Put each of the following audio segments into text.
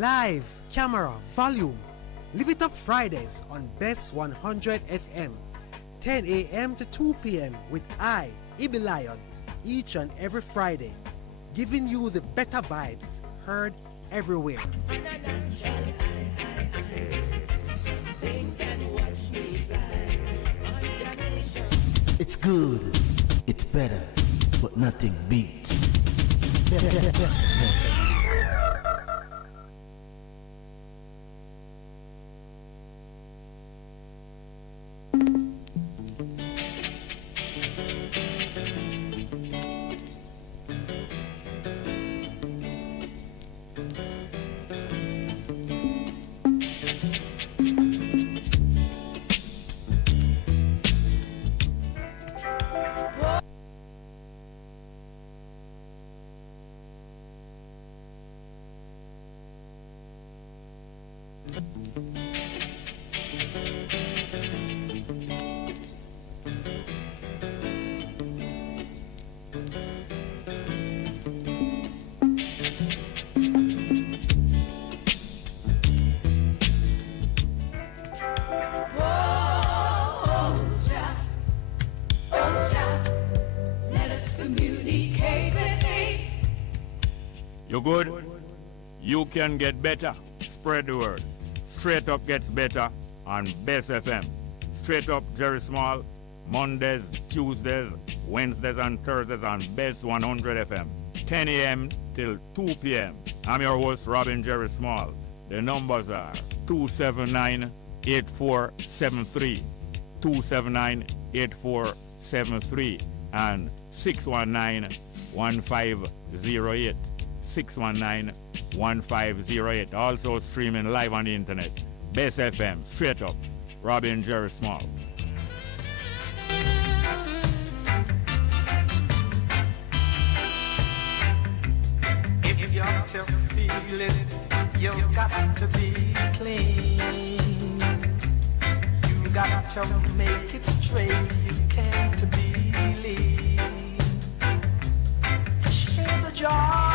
Live, camera, volume. Live it up Fridays on Bess 100 FM. 10 a.m. to 2 p.m. with I, Ibi Lion, each and every Friday. Giving you the better vibes, heard everywhere. It's good, it's better, but nothing beats. You good? You can get better. Spread the word. Straight Up gets better on Bess FM. Straight Up Jerry Small, Mondays, Tuesdays, Wednesdays and Thursdays on Bess 100 FM. 10 a.m. till 2 p.m. I'm your host, Robin Jerry Small. The numbers are 279-8473, 279-8473, and 619-1508. 619-1508. Also streaming live on the internet. Bess FM, Straight Up, Robin Jerry Small. If you got to feel it, you got to be clean. You got to make it straight, you can't be lean. To share the joys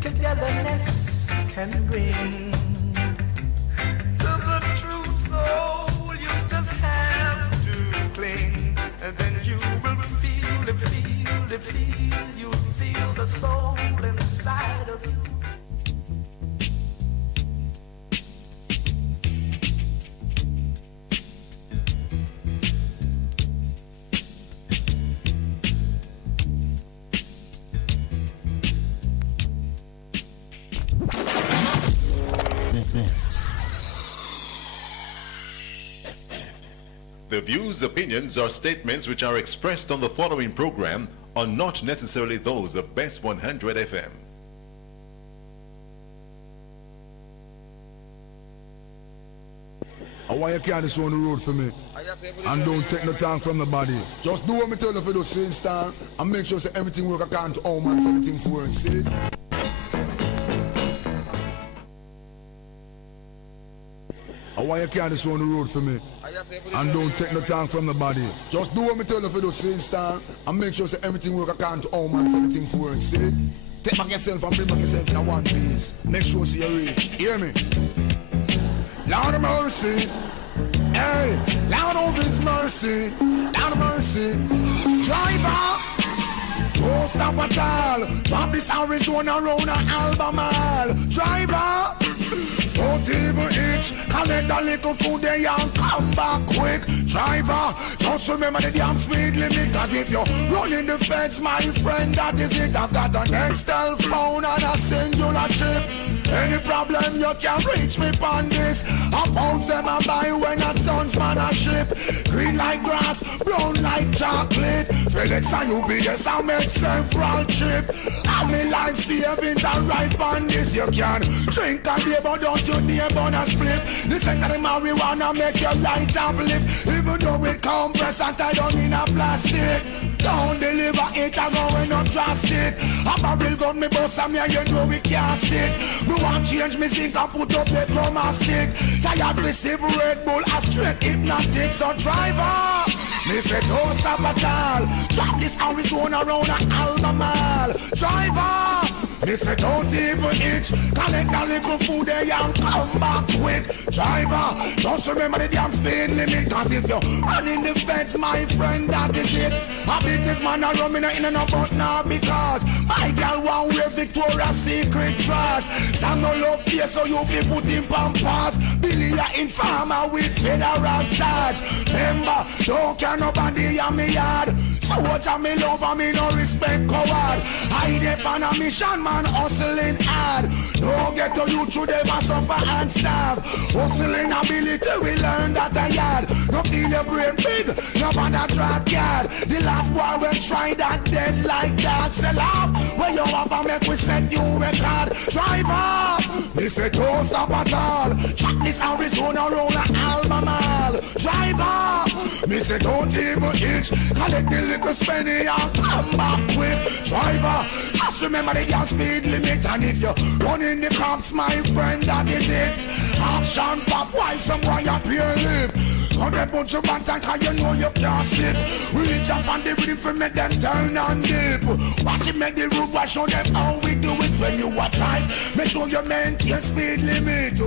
togetherness can bring. To the true soul you just have to cling, and then you will feel the you'll feel the soul inside of you. The views, opinions, or statements which are expressed on the following program are not necessarily those of Bess 100 FM. I want you carry this on the road for me. And don't take no time from nobody. Just do what me tell you for the same star and make sure say everything work according to how man everything for work, see? I want you carry this on the road for me. And don't take no time from nobody. Just do what me tell you for the same star and make sure say everything work according to how man everything for work, see? Take back yourself and bring back yourself in a one piece. Make sure see you reach. Hear me? Lord of mercy, hey, Lord of His mercy, Lord of mercy. Driver, don't stop at all. Drop this Arizona round an Albemarle. Driver, don't even itch. Collect the little food there and come back quick. Driver, just remember the damn speed limit. Cause if you're running the fence, my friend, that is it. I've got an Excel phone and a singular chip. Any problem you can reach me on this. I pounds them and buy when a tons man a ship. Green like grass, brown like chocolate. FedEx and UPS I make several trip. And me life savings are right on this. You can drink and beer but don't you dare burn a split. This ain't the marijuana make your light uplift. Even though it compress and tied down in a plastic. Don't deliver it and going up drastic. A barrel gun me bust and me and you know we can't stick. Me want change me zinc and put up the chroma stick. Tired receive Red Bull a straight hypnotic. So driver, me say don't stop at all. Drop this Arizona round an Albemarle. Driver, Me say don't even itch. Collect a little food there and come back quick. Driver, just remember the damn speed limit. Cause if you're running the fence, my friend, that is it. I beat this man a rum in a but now because my girl won't wear Victoria's Secret dress. Some no love here so you feel put in pampas. Billy a informer with federal charge. Remember, don't care nobody on me yard. So what me love and me no respect coward. I dep on a mission man hustling hard. Don't get to you through them and suffer and starve. Hustling ability we learn that a yard. No feel your brain big, no bother drag yard. The last boy will try that dead like that. Sell off when you have a make we set you record. Driver, me say don't stop at all. Track this Arizona round a Albemarle. Driver, me say don't even itch. Collect the little spenny and come back quick. Driver, just remember the gas speed limit. And if you're running the cops, my friend, that is it. Action pop while some boy up your lip. Come and put your bantan cause you know you can't slip. Reach up on the rhythm for make them turn and dip. Watch it make the road, watch show them how we do it. When you watch time, make sure you maintain speed limit.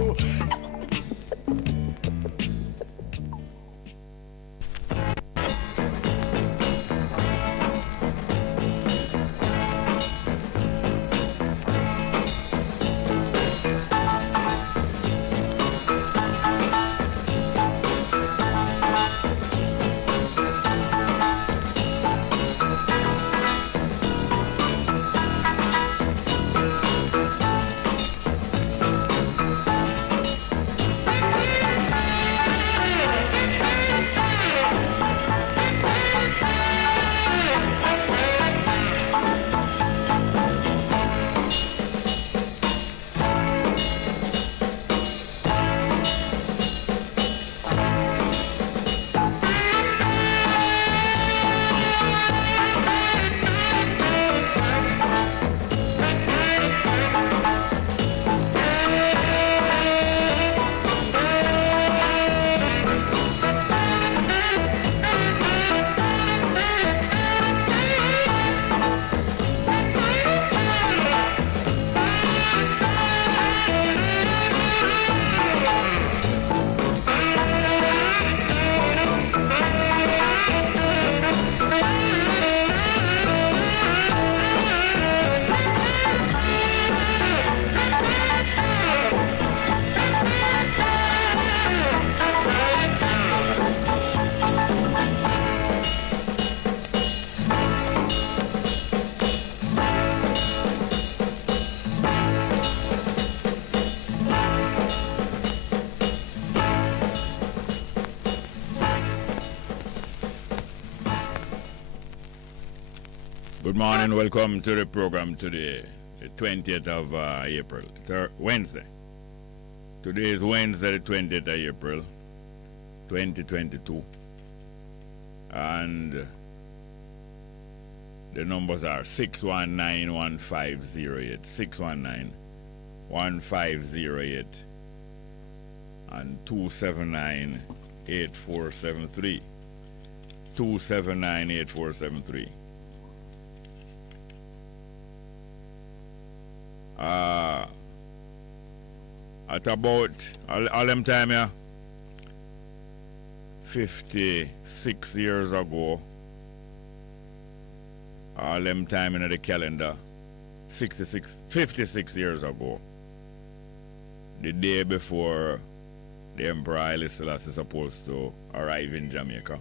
Good morning, welcome to the program today, the 20th of April, Wednesday. Today is Wednesday, the 20th of April, 2022. And the numbers are 619-1508, 619-1508, and 279-8473, 279-8473. At about all them time here, 56 years ago, all them time in the calendar, 56 years ago, the day before the Emperor Haile Selassie is supposed to arrive in Jamaica.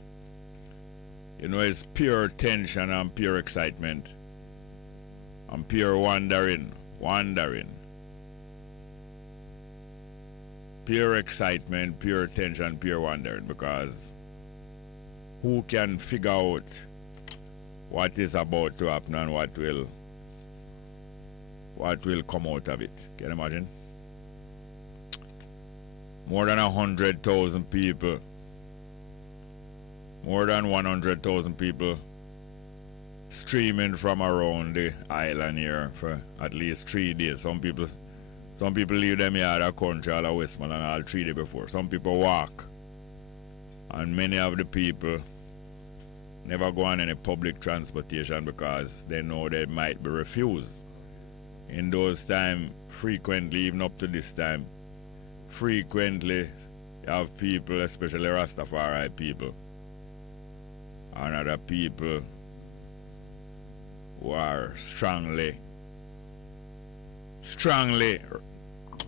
You know, it's pure tension and pure excitement and pure wondering. Pure excitement, pure tension, pure wondering, because who can figure out what is about to happen and what will come out of it? Can you imagine? More than 100,000 people, more than 100,000 people streaming from around the island here for at least 3 days. Some people leave them here at a country, all of Westmoreland, all 3 days before. Some people walk. And many of the people never go on any public transportation because they know they might be refused in those time, frequently, even up to this time, frequently you have people, especially Rastafari people, and other people who are strongly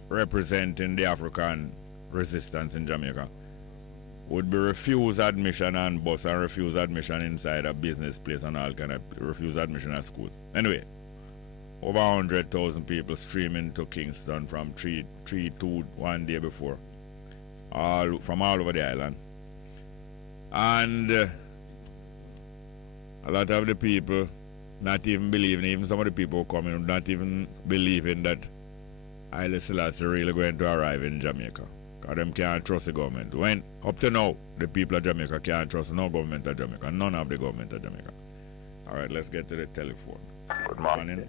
representing the African resistance in Jamaica, would be refused admission on bus and refuse admission inside a business place and all kind of refuse admission at school. Anyway, over 100,000 people streaming to Kingston from 3-2 one day before, from all over the island. And a lot of the people not even believing, even some of the people coming, not even believing that Haile Selassie really going to arrive in Jamaica. Because them can't trust the government. When, up to now, the people of Jamaica can't trust no government of Jamaica, none of the government of Jamaica. All right, let's get to the telephone. Good morning.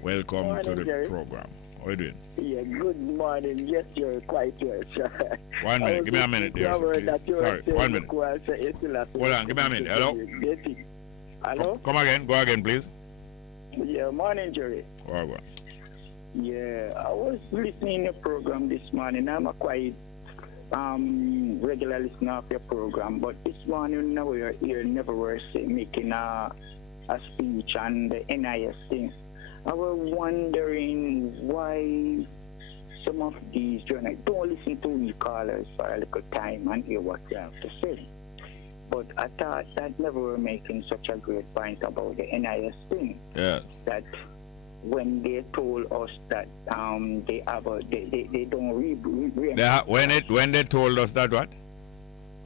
Welcome to the program. How are you doing? Yeah, good morning. Yes, you're quite well, sir. 1 minute, give me a minute there, please. Sorry, 1 minute. Hold on, give me a minute. Hello? Hello? Come again, go again, please. Yeah, morning, Jerry. Go on. Yeah, I was listening to your program this morning. I'm a quite regular listener of your program, but this morning now we're here never were making a speech on the NIS thing. I was wondering why some of these journalists don't listen to me callers for a little time and hear what they have to say. But I thought that never were making such a great point about the NIS thing. Yes. That when they told us that they have they don't reimburse. When they told us that what?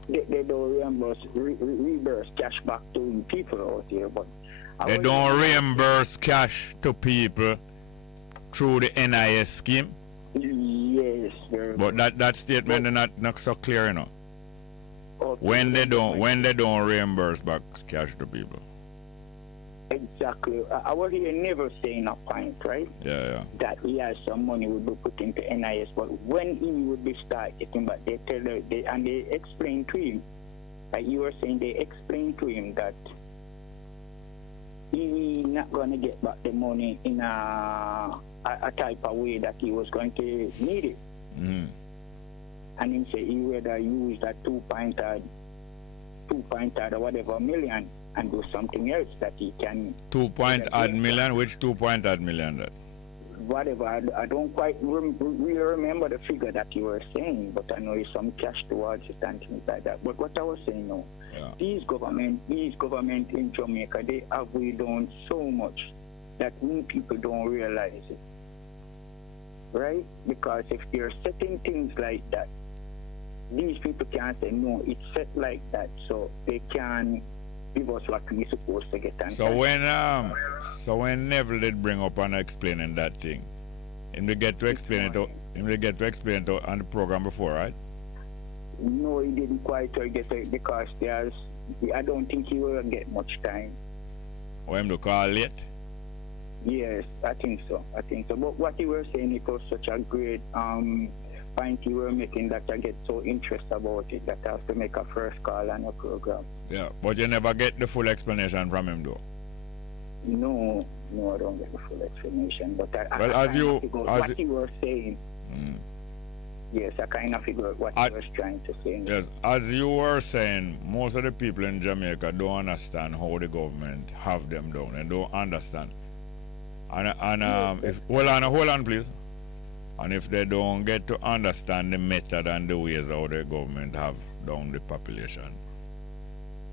They don't reimburse cash back to people out here, but they don't reimburse cash to people through the NIS scheme. Yes, but that statement is not so clear enough. Okay, when they don't reimburse back cash to people. Exactly. I was here never saying a point, right? Yeah. That he has some money would be put into NIS, but when he would be start getting back, they explained to him, like you were saying, they explained to him that he not going to get back the money in a type of way that he was going to need it. Mm-hmm. And he said he would use that 2.8 or whatever million and do something else that he can. 2.8 million? Which 2.8 million that? Whatever. I don't quite really remember the figure that you were saying, but I know it's some cash towards it and things like that. But what I was saying now, these government in Jamaica, they have we done so much that we people don't realize it. Right? Because if they're setting things like that, these people can't say, no, it's set like that, so they can give us what we're supposed to get. And so when Neville did bring up and explaining that thing, and we get to explain it on the program before, right? No, he didn't quite get it because I don't think he will get much time. Or him to call late? Yes, I think so. But what you were saying, it was such a great point you were making that I get so interested about it that I have to make a first call on a program. Yeah, but you never get the full explanation from him though? No, I don't get the full explanation. But what you were saying. Yes, I kind of figured what he was trying to say. Yes, as you were saying, most of the people in Jamaica don't understand how the government have them down and don't understand. And if hold on please. And if they don't get to understand the method and the ways how the government have down the population,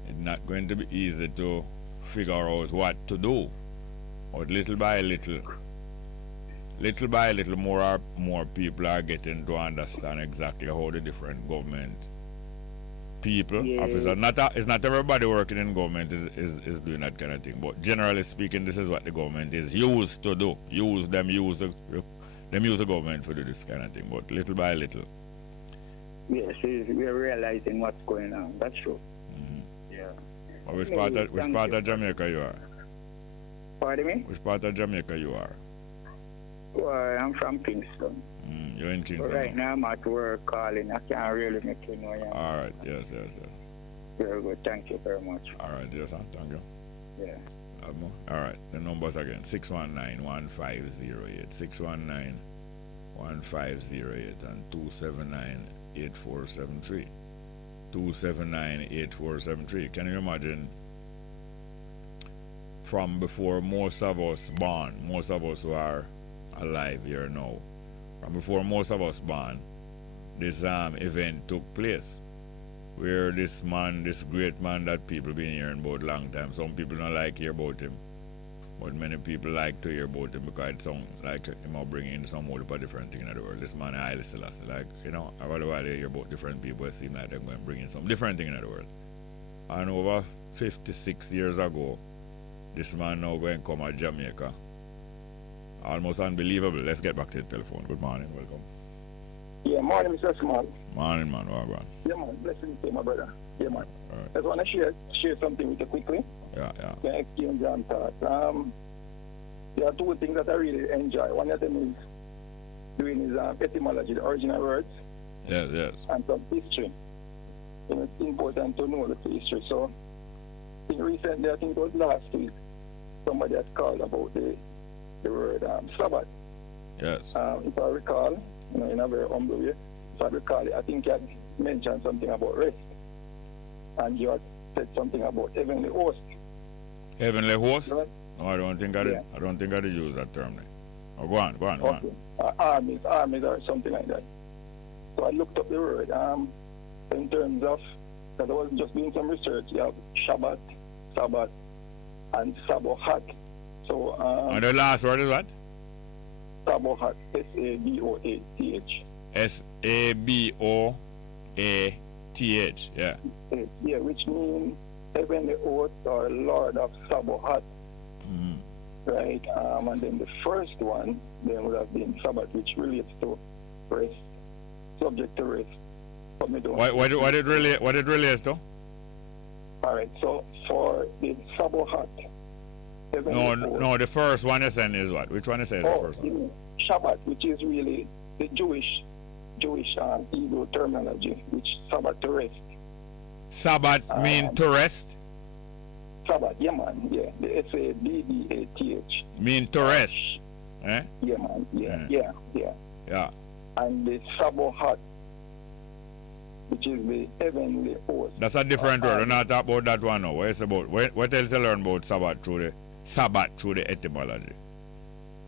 it's not going to be easy to figure out what to do. But little by little, more people are getting to understand exactly how the different government people, officers, it's not everybody working in government is doing that kind of thing, but generally speaking, this is what the government is used to do. Use the government for this kind of thing, but little by little. Yes, we're realizing what's going on. That's true. Mm-hmm. Yeah. Well, which part of Jamaica you are? Pardon me? Which part of Jamaica you are? Well, I'm from Kingston. You're in Kingston. But right now I'm at work calling. I can't really make you know. Yeah. All right. Yes. Very good. Thank you very much. All right. Yes, thank you. Yeah. All right, the numbers again: 619-1508, 619-1508, and 279-8473. 279-8473. Can you imagine? From before most of us born, most of us who are alive here now, from before most of us born, this event took place, where this man, this great man that people been hearing about a long time. Some people don't like to hear about him, but many people like to hear about him because it sounds like him bring in some more different thing in the world. This man Haile Selassie, like, you know, I rather hear about different people. It seems like they're going to bring in some different thing in the world. And over 56 years ago, this man now going to come to Jamaica. Almost unbelievable. Let's get back to the telephone. Good morning, welcome. Yeah, morning, Mr. Small. Morning, man. Well, man. Yeah, man. Blessings to you, my brother. Yeah, man. All right. I just want to share something with you quickly. Yeah, yeah. Can exchange and thoughts. There are two things that I really enjoy. One of them is doing his etymology, the original words, Yes, yes. and some history. You know, it's important to know the history. So, recently, I think it was last week, somebody has called about the word Sabbath. Yes. If I recall, you know, in a very humble way, if I recall, I think you had mentioned something about rest, and you had said something about heavenly host. Heavenly host? Right? No, I don't think I did. I don't think I did use that term. Oh, go on. Okay. Armies or something like that. So I looked up the word in terms of, because I was just doing some research. You have Shabbat, Sabbath, and Sabohat. So And the last word is what? Sabohat, Saboath. Saboath, yeah. Yeah, which means heavenly host or Lord of Sabohat. Mm-hmm. Right? And then the first one then would have been Sabbath, which relates to rest, subject to rest. But me don't What it relates to? All right, so for the Sabohat, No, the first one you said is what? Which one you say is the first one? Shabbat, which is really the Jewish Hebrew terminology, which Sabbath to rest. Sabbath mean to rest? Sabbath, yeah, man, yeah. The Sabbath. Mean to rest? Eh? Yeah, man, yeah. Yeah. And the Sabohat, which is the heavenly host. That's a different word. We're not talking about that one now. What is about? What else you learn about Sabbath through the etymology?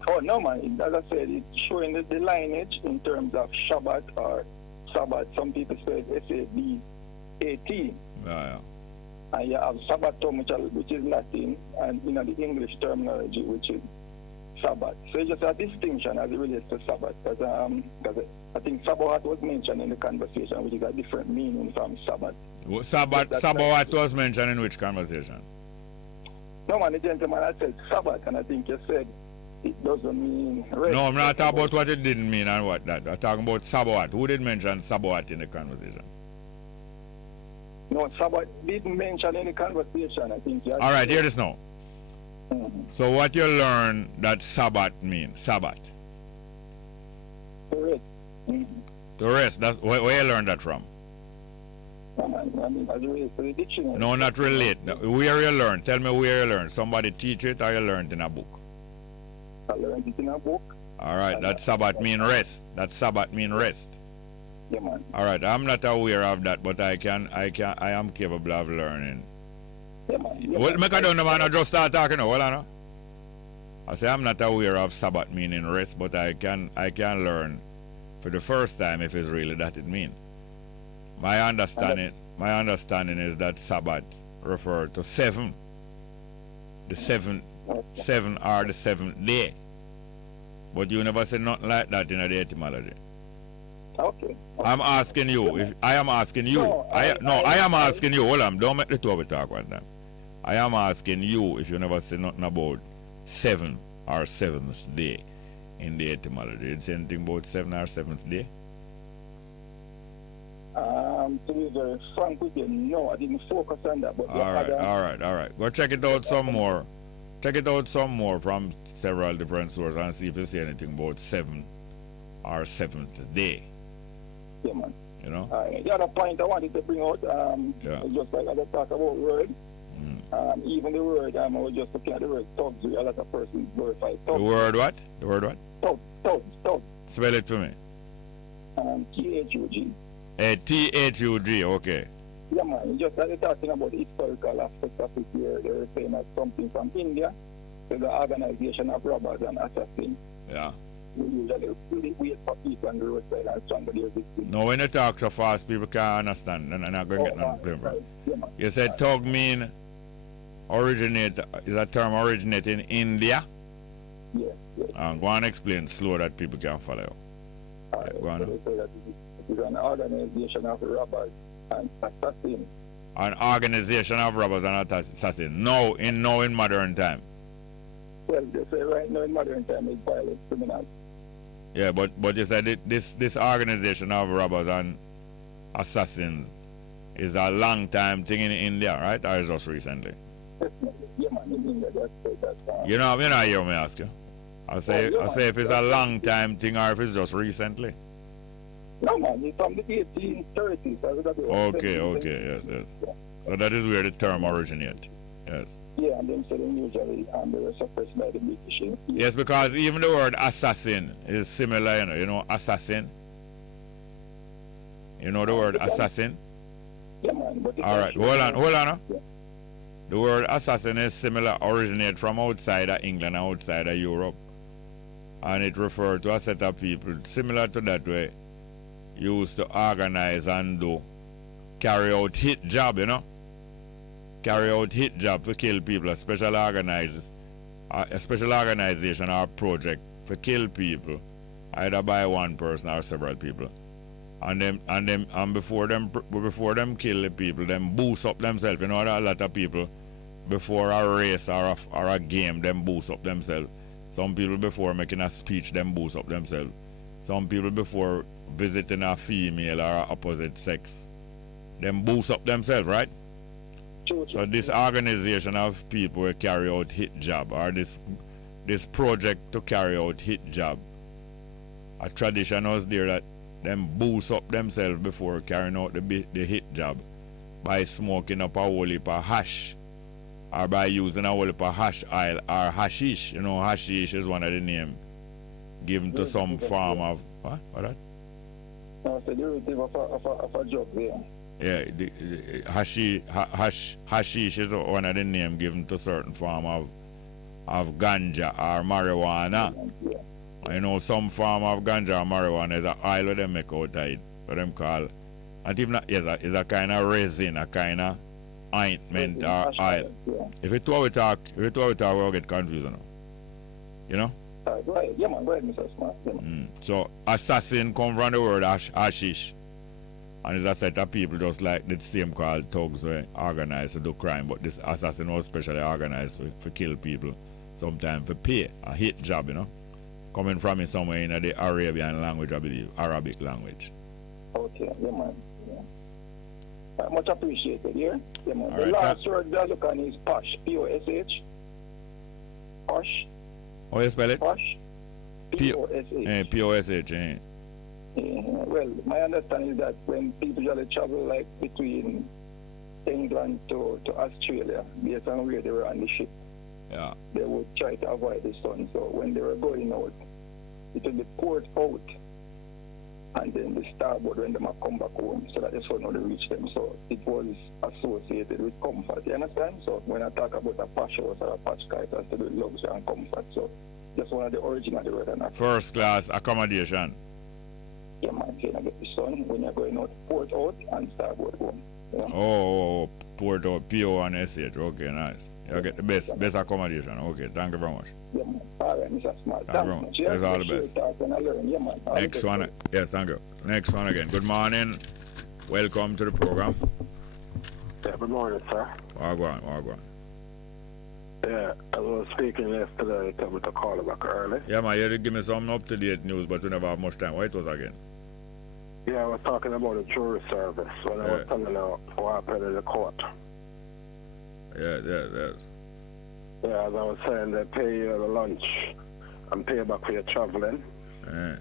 Oh, no, man. As I said, it's showing the lineage in terms of Shabbat or Sabbath. Some people say S-A-B-A-T. Yeah. And you have Sabbatum, which is Latin, and you know the English terminology, which is Sabbath. So it's just a distinction as it relates to Sabbath, because I think Sabbath was mentioned in the conversation, which is a different meaning from Sabbath. Sabbath was mentioned in which conversation? No, man, the gentleman had said Sabbath, and I think you said it doesn't mean rest. No, I'm not talking about what it didn't mean and what that. I'm talking about Sabbath. Who did mention Sabbath in the conversation? No, Sabbath didn't mention any conversation, I think. All right, hear this now. Mm-hmm. So what you learn that Sabbath means? Sabbath. To rest. Mm-hmm. To rest. That's where you learn that from? No, man, I mean, as it relates to the dictionary. No, not relate. Where you learn? Tell me where you learn. Somebody teach it or you learned in a book? I learned it in a book. All right, that Sabbath mean rest. That Sabbath mean rest. Yeah, man. All right, I'm not aware of that, but I am capable of learning. Yeah, man. Yeah, Well, man. make a don't know, man. I just start talking now. Hold on. I say I'm not aware of Sabbath meaning rest, but I can learn for the first time if it's really that it mean. My understanding is that Sabbath refer to seven. The seven are the seventh day. But you never said nothing like that in the etymology. Okay. I'm asking you. I am asking you. I am asking you. Hold on. Don't make the two of it talk one time. I am asking you if you never said nothing about seven or seventh day in the etymology. Did you say anything about seven or seventh day? To be very frank with you, no, I didn't focus on that. But all right. Go check it out some more. Check it out some more from several different sources and see if you see anything about seven or seventh day. Yeah, man. You know? The other point I wanted to bring out, just like I talk about word, Even the word, I was just looking at the word thugs, a lot of persons glorify thugs. The word what? The word what? Thugs. Spell it for me. Thug. Thug, okay. Yeah, man, just as you're talking about the historical aspect of it here, they were saying that something from India, to the organization of robbers and assassins. Yeah. We usually really wait for people on the roadside and somebody is victim. No, when you talk so fast, people can't understand. And I'm not going to get nothing. Right. Yeah, man. You said thug mean originate, is that term originate in India? Yes. Go on explain slow that people can follow you. Go on. So they say that it is an organization of robbers and assassins. An organization of robbers and assassins. No, in modern time. Well, they say right now in modern time it's violent criminals. Yeah, but you said this organization of robbers and assassins is a long time thing in India, right? Or is just recently? Yeah, man, in India, that's You know, hear me ask you. I say if it's a long time thing or if it's just recently. No, man, it's from the 1830s. Okay, yes. Yeah. So that is where the term originates. Yes. Yeah, and then so then usually they were suppressed by the British. Yes, because even the word assassin is similar, you know, assassin. You know the word assassin? Yeah, man. But all right, hold on. Yeah. The word assassin is similar, originate from outside of England and outside of Europe. And it refers to a set of people similar to that way used to organize and carry out hit job, you know. Carry out hit job to kill people, a special organization or project to kill people, either by one person or several people. And before them kill the people, them boost up themselves. You know, a lot of people before a race or a game, them boost up themselves. Some people before making a speech, them boost up themselves. Some people before visiting a female or a opposite sex, them boost up themselves, right? So this organization of people will carry out hit job, or this project to carry out hit job. A tradition was there that them boost up themselves before carrying out the hit job by smoking up a whole heap of hash, or by using a whole heap of hash oil or hashish. You know, hashish is one of the names given to some form of what that? No, it's a derivative of a drug there. Yeah, the hashish is one of the names given to certain form of ganja or marijuana. Yeah. You know, some form of ganja or marijuana is an oil that they make out of it, what them call, and even is a kind of resin, a kind of ointment or oil. Yeah. If it two we talk, we'll get confused, you know? Go ahead. Yeah, man, go ahead, Mr. Smart. Yeah, So, assassin come from the word hashish. And it's a set of people just like the same called thugs were organized to do crime, but this assassin was specially organized for kill people, sometimes for pay, a hit job, you know, coming from it somewhere in the Arabian language, I believe, Arabic language. Okay, yeah, man. Yeah. Much appreciated, yeah? Yeah, man. All the right, last word I look on is posh, P-O-S-H. Posh. How you spell it? Posh. P-O-S-H. P-O-S-H, Well, my understanding is that when people usually travel like between England to Australia, based on where they were on the ship, yeah, they would try to avoid the sun. So when they were going out, it would be port out, and then the starboard when they might come back home, so that the sun would reach them. So it was associated with comfort. You understand? So when I talk about a posh house or a posh car, it has to do with luxury and comfort. So that's one of the original word. First class accommodation. Yeah, man, you get the sun when you're going out, port out and starboard home. Yeah. Oh, port out, P-O and S-H. Okay, nice. You get the best accommodation. Okay, thank you very much. Yeah, man. All right, Mr. Smart. Thank you very much. That's all the best. Yeah, man. Next one. Yes, thank you. Next one again. Good morning. Welcome to the program. Yeah, good morning, sir. Wagwan. Yeah, I was speaking yesterday, told me to call back early. Yeah, man, you did give me some up-to-date news, but we never have much time. What it was again? Yeah, I was talking about the jury service when I was telling you what happened in the court. Yeah. Yeah, as I was saying, they pay you the lunch and pay back for your traveling. Yeah.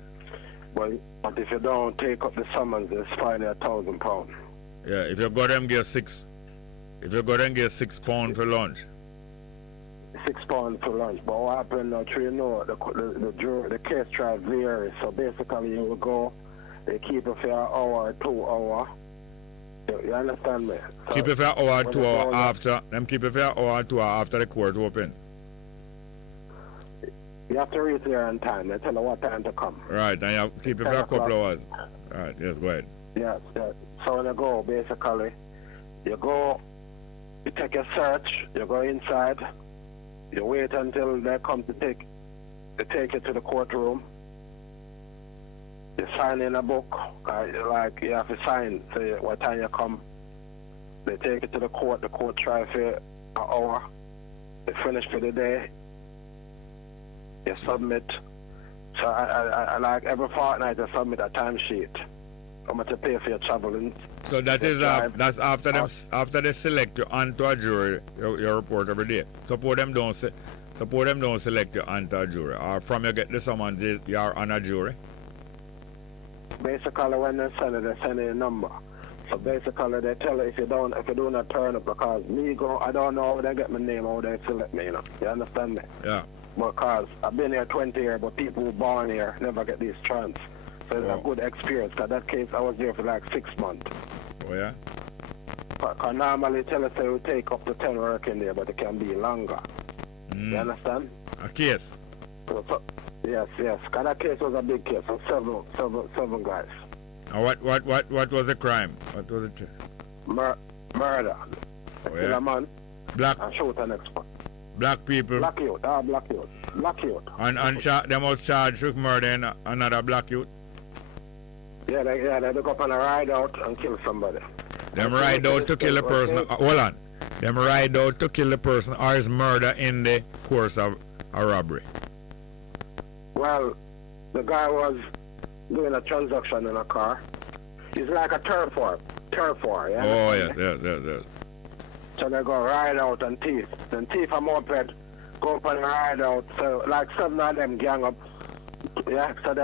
But if you don't take up the summons, it's fine £1,000. Yeah, if you got them, give If you go and get £6 for lunch. £6 for lunch. But what happened now, you know, the case trial varies. So basically, you will go, they keep it for an hour, 2 hours. You understand me? So keep it for an hour, 2 hours after. Them keep it for an hour, 2 hours after the court open. You have to reach there on time. They tell you what time to come. Right, and you have to keep it for a couple hours. Right, yes, go ahead. Yes, yes. So when you go, basically, you go, you take a search, you go inside, you wait until they come to take you to the courtroom. You sign in a book, like you have to sign, say what time you come. They take you to the court try for an hour. They finish for the day. You submit. So I like every fortnight you submit a timesheet. I'm going to pay for your traveling. So that is that's after them after they select you onto a jury, your report every day. Suppose them don't select you onto a jury, or from you get the summons you are on a jury. Basically, when they send you a number. So basically, they tell you if you do not turn up, because I don't know how they get my name, how they select me. You understand me? Yeah. Because I've been here 20 years, but people who born here never get this chance. So it's a good experience. Because that case, I was there for like 6 months. Oh, yeah? Because normally tell us it will take up to 10 working there, but it can be longer. You understand? A case? So, yes. Because that case was a big case. So seven guys. And what was the crime? What was it? Murder. Oh, Kill a man. Black. And shoot an expert. Black people. Black youth. Black youth. And they was charged with murdering another black youth. Yeah, they go up on a ride out and kill somebody. Them ride out to kill a person. Hold on. Them ride out to kill a person, or is murder in the course of a robbery? Well, the guy was doing a transaction in a car. He's like a turf war. Yeah? Oh, yes. So they go ride out and thief. Then thief a moped, go up and ride out. So like 7 of them gang up. Yeah, so they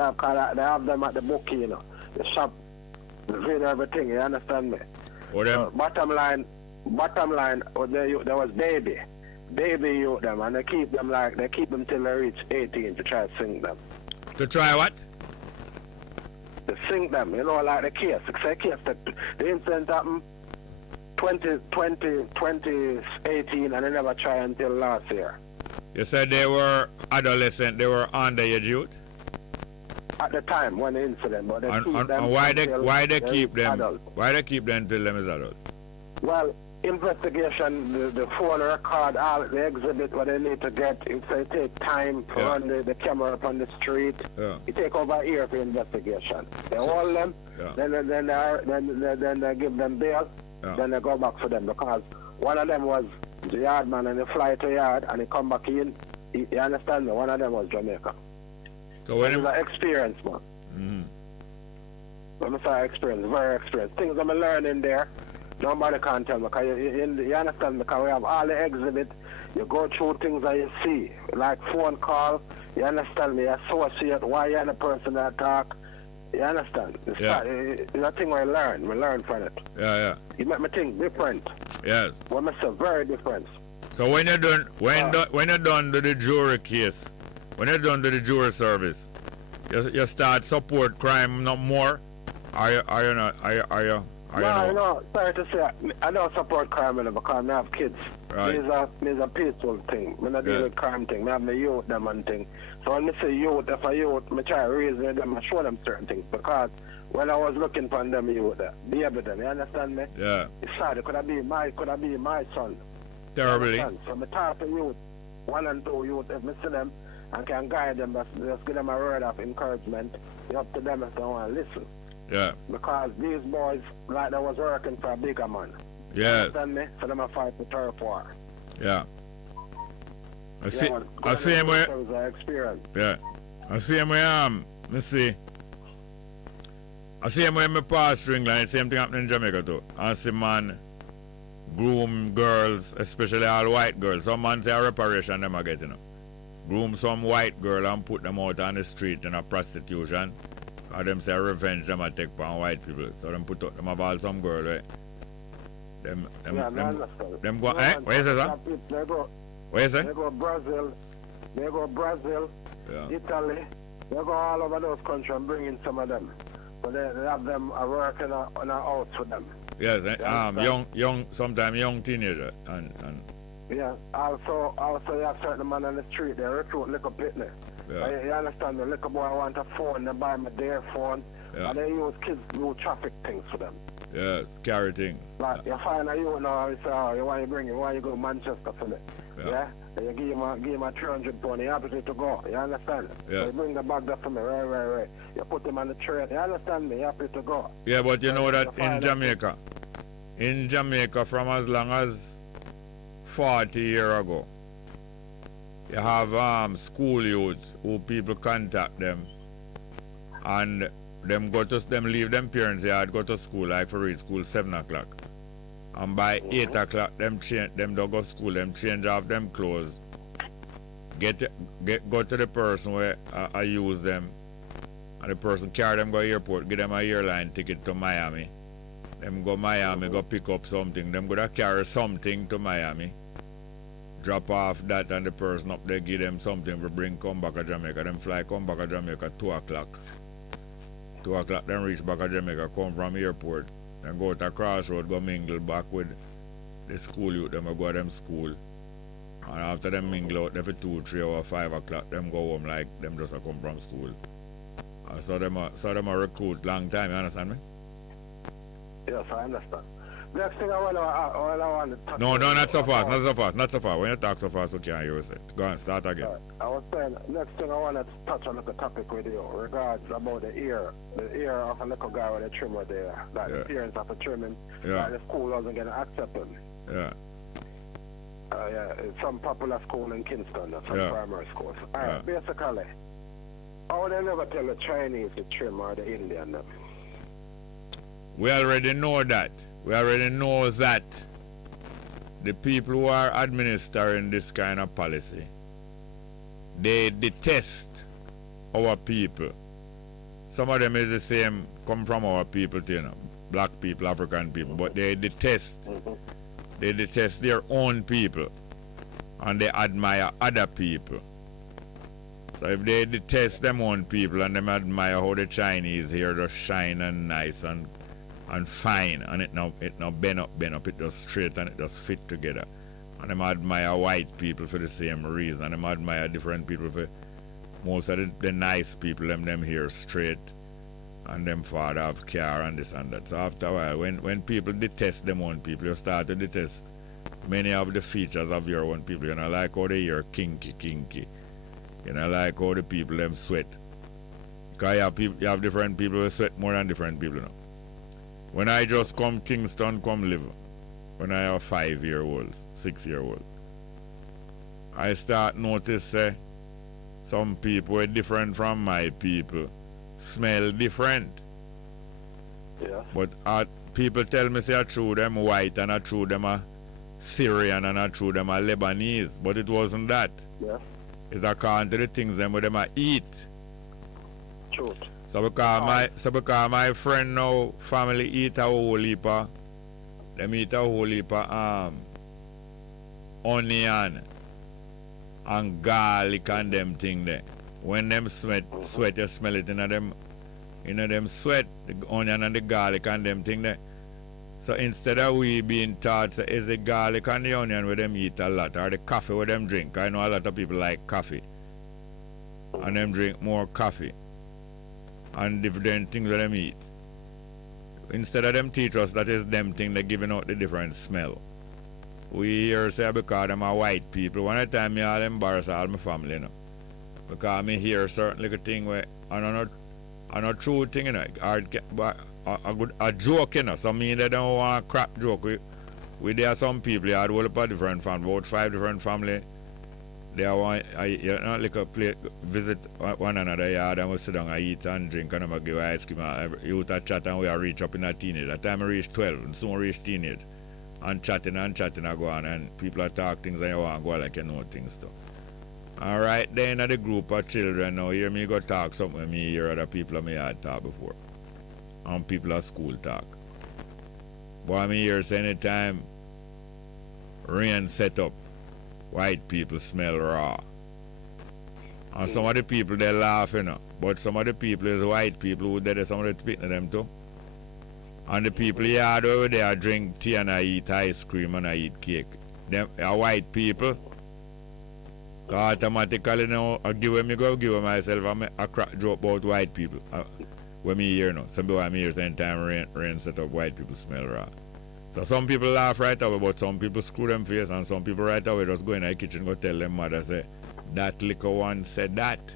have them at the bookie, you know. The shop, the video, everything, you understand me? Oh, them. So bottom line, there was baby youth them, and they keep them till they reach 18 to try to sing them. To try what? To sing them, you know, like the case. The case, the incident happened 2018, and they never try until last year. You said they were adolescent, they were underage youth? At the time, when the incident, but they keep them. And why they keep them? Adult. Why they keep them till them is adult? Well, investigation, the phone record, all the exhibit what they need to get. It take time to run the camera up on the street. Yeah. It take over a year for investigation. They hold them, then they give them bail, then they go back for them, because one of them was the yard man and he fly to yard and he come back in. You understand me? One of them was Jamaica. So when it's an experience, man. When I say experience, very experienced. Things I'm learning there, nobody can tell me. Because you understand me? Because we have all the exhibit. You go through things that you see, like phone call. You understand me? You associate why you're the person that talk. You understand? It's a thing we learn. We learn from it. Yeah. You make me think different. Yes. When I say very different. So when you're done, when you're done to the jury case, when you're done to the jury service, you start support crime no more. Are you not? No, sorry to say, I don't support crime because I have kids. Right. It's a peaceful thing. I don't deal with crime thing. I have my youth them and thing. So when I say youth, if I youth, I try to reason them and show them certain things. Because when I was looking for them youth, the evidence, you understand me? Yeah. It's sad. It could have been my son. Terribly. So I talk to youth, 1 and 2 youth, if I see them and can guide them, just give them a word of encouragement. It's up to them if they want to listen. Yeah. Because these boys, like they was working for a bigger man. Yes. Understand me? So them a fight for turf war. Yeah. I see him where. Experience. Yeah. I see him where me see. I see him where me pass through England. The same thing happening in Jamaica too. I see man groom girls, especially all white girls. Some man say a reparation them are getting up. Groom some white girl and put them out on the street in a prostitution. Or them say revenge them a take upon white people. So them have all some girl Yeah, I understand. them go, where is it, sir? They go, Where is it? they go Brazil, Yeah. Italy, they go all over those countries and bring in some of them. But they have them working on a house for them. Yes, sometimes young teenager and Yeah, also you have certain man on the street, they recruit little pitney. Yeah. You understand, the little boy want a phone, they buy him a their phone, Yeah. and they use kids to do traffic things for them. yes, carry things. Like, you find a youth now, you say, oh, you want to bring him, why you go to Manchester for me? Yeah. And you give him a 300 pound, he happy to go, you understand? Yeah. So you bring the bag there for me, right. You put him on the train, you understand me, you happy to go. Yeah, but you know that you in Jamaica from as long as 40 years ago, you have school youths who people contact them and them leave them parents yard, go to school, like for read school 7 o'clock. And by 8 o'clock them don't go to school, them change off them clothes, go to the person where I use them, and the person carry them go airport, give them a airline ticket to Miami. Them go Miami, go pick up something, them go to carry something to Miami. Drop off that and the person up there give them something for bring come back to Jamaica. Them fly come back to Jamaica 2 o'clock. 2 o'clock then reach back to Jamaica, come from airport. Then go to Crossroad, go mingle back with the school youth, them go to them school. And after them mingle out there for 2, 3 or 5 o'clock, them go home like them just come from school. So them a recruit long time, you understand me? Yes, I understand. Next thing I want to touch No, not so fast. When you talk so fast, we can't hear you. Go on, start again. I was saying, next thing I want to touch on the topic with you regards about the ear of a little guy with a trimmer there, that the parents have to trim him, that the school doesn't get accepted. Yeah. It's some popular school in Kingston, some primary schools. Alright, basically, how they never tell the Chinese to trim or the Indian them? We already know that. We already know that the people who are administering this kind of policy, they detest our people. Some of them is the same, come from our people, you know, black people, African people, but they detest their own people and they admire other people. So if they detest them own people and them admire how the Chinese here just shine and nice and fine, and it now bend up, it just straight and it just fit together. And them admire white people for the same reason, and them admire different people for most of the nice people, them here straight, and them father have car and this and that. So after a while, when people detest them own people, you start to detest many of the features of your own people. You know, like how they hear kinky. You know, like how the people them sweat. Because you have different people who sweat more than different people, you know. When I just come Kingston, come live, when I have 5-year-olds, 6-year-olds, I start notice some people are different from my people, smell different. Yeah. But people tell me say I threw them white and I threw them a Syrian and I threw them a Lebanese, but it wasn't that. Yeah. It's according to the things them with them I eat. Truth. So because my friend now family eat a whole heap of, them eat a whole heap of onion and garlic and them thing there. When them sweat you smell it in them sweat, the onion and the garlic and them thing there. So instead of we being taught say, is the garlic and the onion where them eat a lot, or the coffee where them drink. I know a lot of people like coffee. And them drink more coffee. And different things that them eat. Instead of them teach us that is them thing they giving out the different smell. We hear say because them are white people. One time me all embarrass all my family, you know. Because me hear certain little thing where I not true thing, you know, a joke, you know. So me they don't want a crap joke. We there are some people you had a whole lot of different families, about 5 different families. They want like a play, visit one another yard and we sit down and eat and drink and I give ice cream and you to chat and we are reach up in a teenage. At the time I reach 12 and soon reach teenage. And chatting I go on and people are talk things and you want to go like you know things too. Alright, then the group of children now hear me go talk something with me hear other people of me had talk before. And people at school talk. But I'm here saying anytime rain set up, white people smell raw. And some of the people they laugh, you know. But some of the people is white people who did some of the speaking to them too. And the people yard over there drink tea and I eat ice cream and I eat cake. Them are white people. So automatically now I give myself a crack joke about white people. When me hear now. Some people I'm here saying time rain set up, white people smell raw. So some people laugh right away, but some people screw them face, and some people right away just go in the kitchen go tell them mother say that little one said that.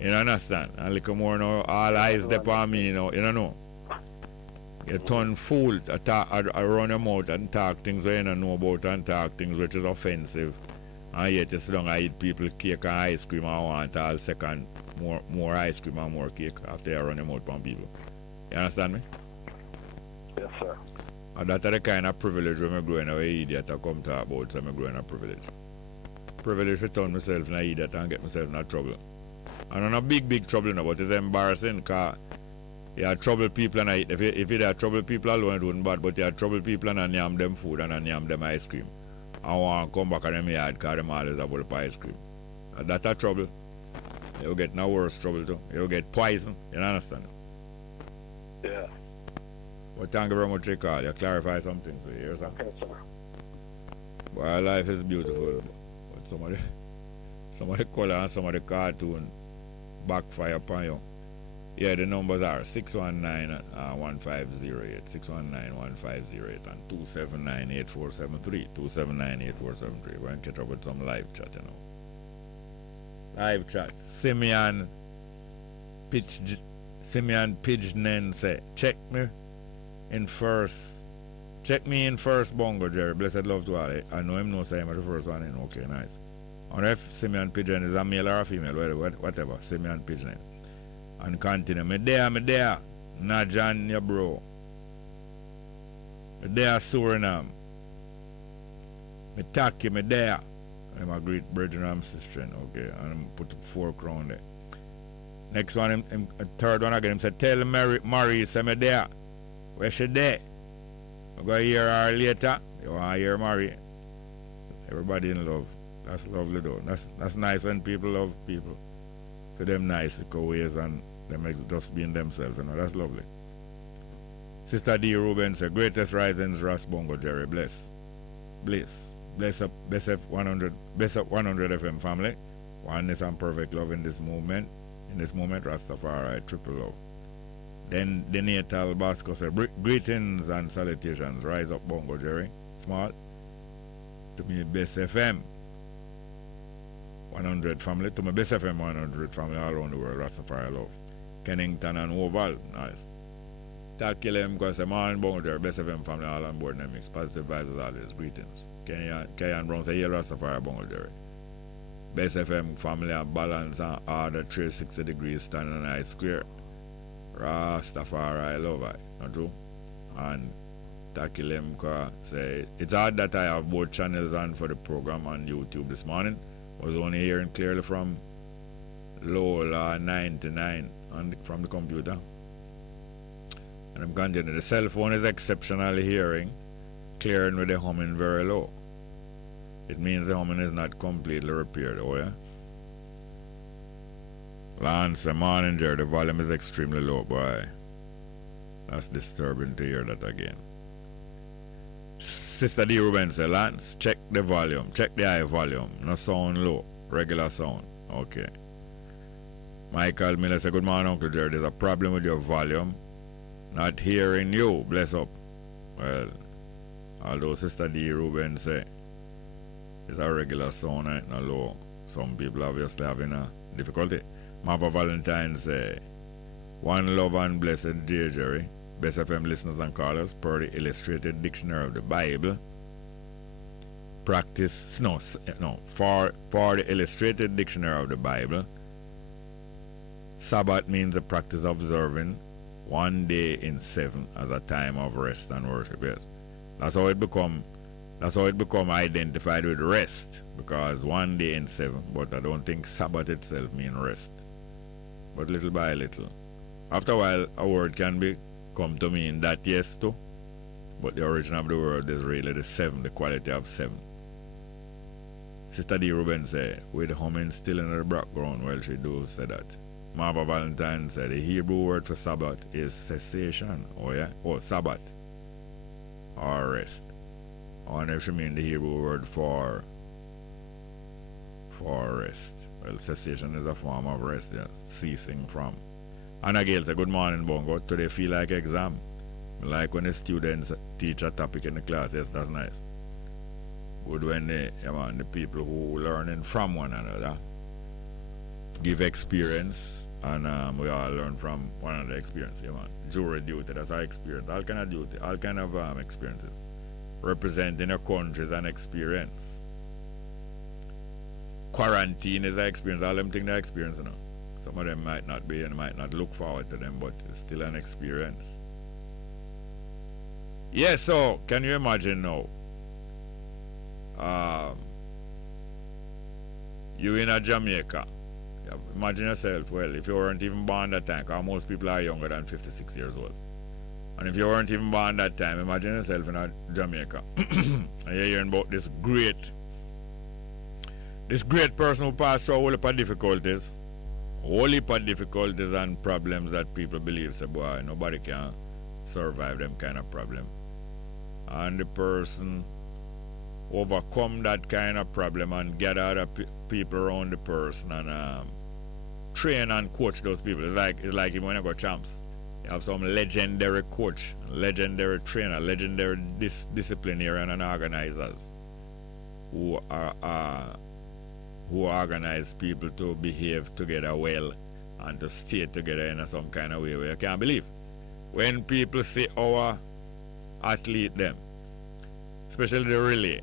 You understand? And little more now all eyes upon me, you know. You turn fool around your mouth and talk things you don't know about and talk things which is offensive. And yet you sit down and eat people cake and ice cream and want all second more ice cream and more cake after you run your mouth on people. You understand me? Yes, sir. And that's the kind of privilege when I grow in a idiot I come talk about, so I grow in a privilege. Privilege to turn myself in an idiot and get myself in trouble. And I'm in a big trouble now, but it's embarrassing because you have trouble people and if you have trouble people alone, it wouldn't bad, but you have trouble people and I yam them food and I yam them ice cream. I want to come back and them yard because them always have a ice cream. And that's a trouble. You'll get no worse trouble too. You'll get poison. You understand? Yeah. Well, thank you very much for your call. You clarify some things for you, sir. Okay, sir. Well, life is beautiful. But some of the color and some of the cartoon backfire upon you. Yeah, the numbers are 619-1508, 619-1508, and 279-8473, 279-8473. We're going to catch up with some live chat, you know. Live chat. Simeon Pidgeon say, check me in first Bongo, Jerry. Blessed love to all. I know him no say I'm the first one in. Okay, nice. And if Simeon Pigeon is a male or a female, whatever, Simeon Pigeon. And continue. Me there. Najan, your bro. Me there, Suriname. Me Taki, me there. I'm a great brethren and sister, okay. And I'm put 4 crown there. Next one, third one again, him said, tell Marie, say me there. Where she there? I'm going to hear her later. You want to hear Marie? Everybody in love. That's lovely though. That's nice when people love people. To them nice ways and them just being themselves, you know. That's lovely. Sister D. Ruben said, greatest risings, Ross Bongo, Jerry. Bless up 100 FM family. Oneness and perfect love in this movement. In this moment, Rastafari, triple love. Then the natal Basco said, greetings and salutations. Rise up, Bongo, Jerry. Smart. To me, Bess FM 100 family. To my Bess FM 100 family all around the world. Rastafari love. Kennington and Oval. Nice. Tell him because I'm on Bongo, Jerry. Bess FM family all on board. Mix positive vibes as always. Greetings. Kenyan Brown say, yeah, Rastafari, Bongo, Jerry. Bess FM family and balance and order 360 degrees standing on I square. Rastafari, I love I. Not true? And Takilemka say, it's hard that I have both channels on for the program on YouTube this morning. Was only hearing clearly from Lola 99 from the computer. And I'm continuing. The cell phone is exceptionally hearing, clearing with the humming very low. It means the humming is not completely repaired, oh yeah? Lance, morning, Jerry, the volume is extremely low, boy. That's disturbing to hear that again. Sister D. Ruben said, Lance, check the volume, check the high volume, no sound low, regular sound, okay. Michael Miller said, good morning, Uncle Jerry, there's a problem with your volume, not hearing you, bless up. Well, although Sister D. Ruben said, it's a regular sound, right? No low. Some people obviously having a difficulty. Mapa Valentine say, one love and blessed dear Jerry, Best FM listeners and callers, per the illustrated dictionary of the Bible. For the illustrated dictionary of the Bible, Sabbath means the practice of observing one day in 7 as a time of rest and worship. Yes, that's how it become identified with rest, because one day in 7. But I don't think Sabbath itself means rest. But little by little, after a while, a word can come to mean that yes too. But the origin of the word is really the seven, the quality of seven. Sister D. Ruben said, with humming still in the background while she do say that. Marva Valentine said, the Hebrew word for Sabbath is cessation. Oh yeah? Oh, Sabbath. Or rest. I wonder if she mean the Hebrew word for rest. Well, cessation is a form of rest, yeah. Ceasing from. Anna Gale said, good morning, Bongo. Today feel like exam. Like when the students teach a topic in the class, yes, that's nice. Good when the people who learning from one another give experience, and we all learn from one another experience. Yeah, man. Jury duty, that's our experience. All kind of duty, all kind of experiences. Representing a country is an experience. Quarantine is an experience. All them things they're experience, you know. Some of them might not be and might not look forward to them, but it's still an experience. Yes, so can you imagine now? You in a Jamaica. Imagine yourself, well, if you weren't even born that time, because most people are younger than 56 years old. And if you weren't even born that time, imagine yourself in a Jamaica. And you're hearing about this great person who passed through a whole heap of difficulties. Whole heap of difficulties and problems that people believe, say, boy, nobody can survive them kind of problem. And the person overcome that kind of problem and gather other people around the person and train and coach those people. It's like even when you go champs. You have some legendary coach, legendary trainer, legendary disciplinarian and organizers who organize people to behave together well and to stay together in some kind of way where you can't believe. When people see our athlete them, especially the relay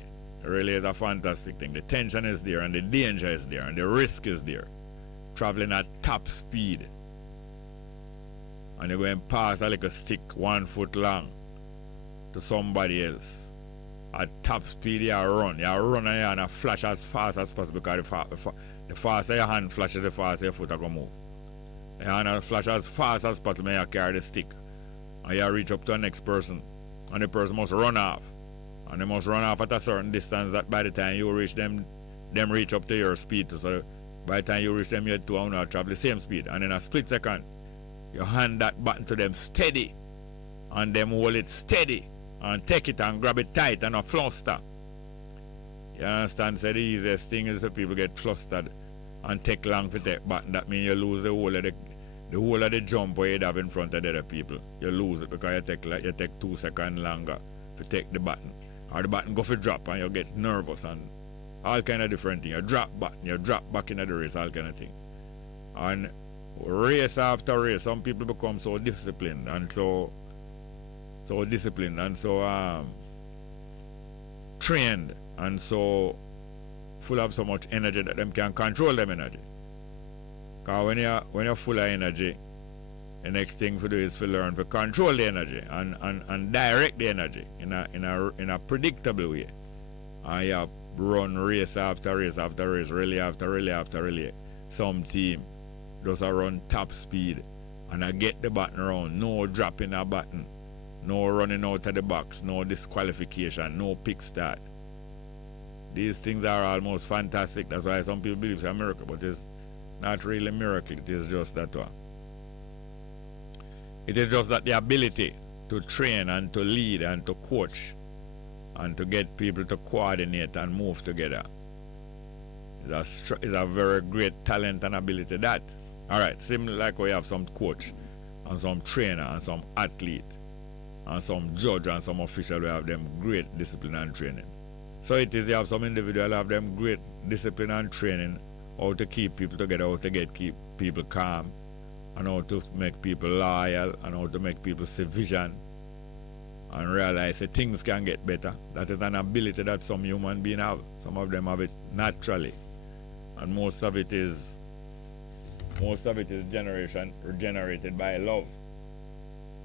is a fantastic thing. The tension is there and the danger is there and the risk is there. Traveling at top speed. And you're going past a little stick 1 foot long to somebody else. At top speed you run and you flash as fast as possible because the faster your hand flashes, the faster your foot will move. You hand flash as fast as possible when you carry the stick. And you reach up to the next person. And the person must run off. And they must run off at a certain distance that by the time you reach them reach up to your speed. So by the time you reach them, you two are travel the same speed. And in a split second, you hand that button to them steady. And them hold it steady. And take it and grab it tight and not fluster. You understand? So the easiest thing is that people get flustered and take long to take button. That means you lose the whole of the jump where you have in front of the other people. You lose it because you take 2 seconds longer to take the button. Or the button go for drop and you get nervous and all kind of different things. You drop button, you drop back into the race, all kind of thing. And race after race, some people become so disciplined and so trained and so full of so much energy that them can control them energy. Because when you're full of energy, the next thing to do is to learn to control the energy and direct the energy in a predictable way. And you run race after race after race, relay after relay after relay. Some team just run top speed and I get the button around, no dropping a button, no running out of the box, no disqualification, no pick start. These things are almost fantastic. That's why some people believe it's a miracle, but it's not really a miracle. It is just that one. It is just that the ability to train and to lead and to coach and to get people to coordinate and move together is a very great talent and ability. That, all right, similar like we have some coach and some trainer and some athlete and some judge and some official, we have them great discipline and training. So it is you have some individual have them great discipline and training, how to keep people together, how to keep people calm, and how to make people loyal, and how to make people see vision and realize that things can get better. That is an ability that some human beings have. Some of them have it naturally. And most of it is generated by love.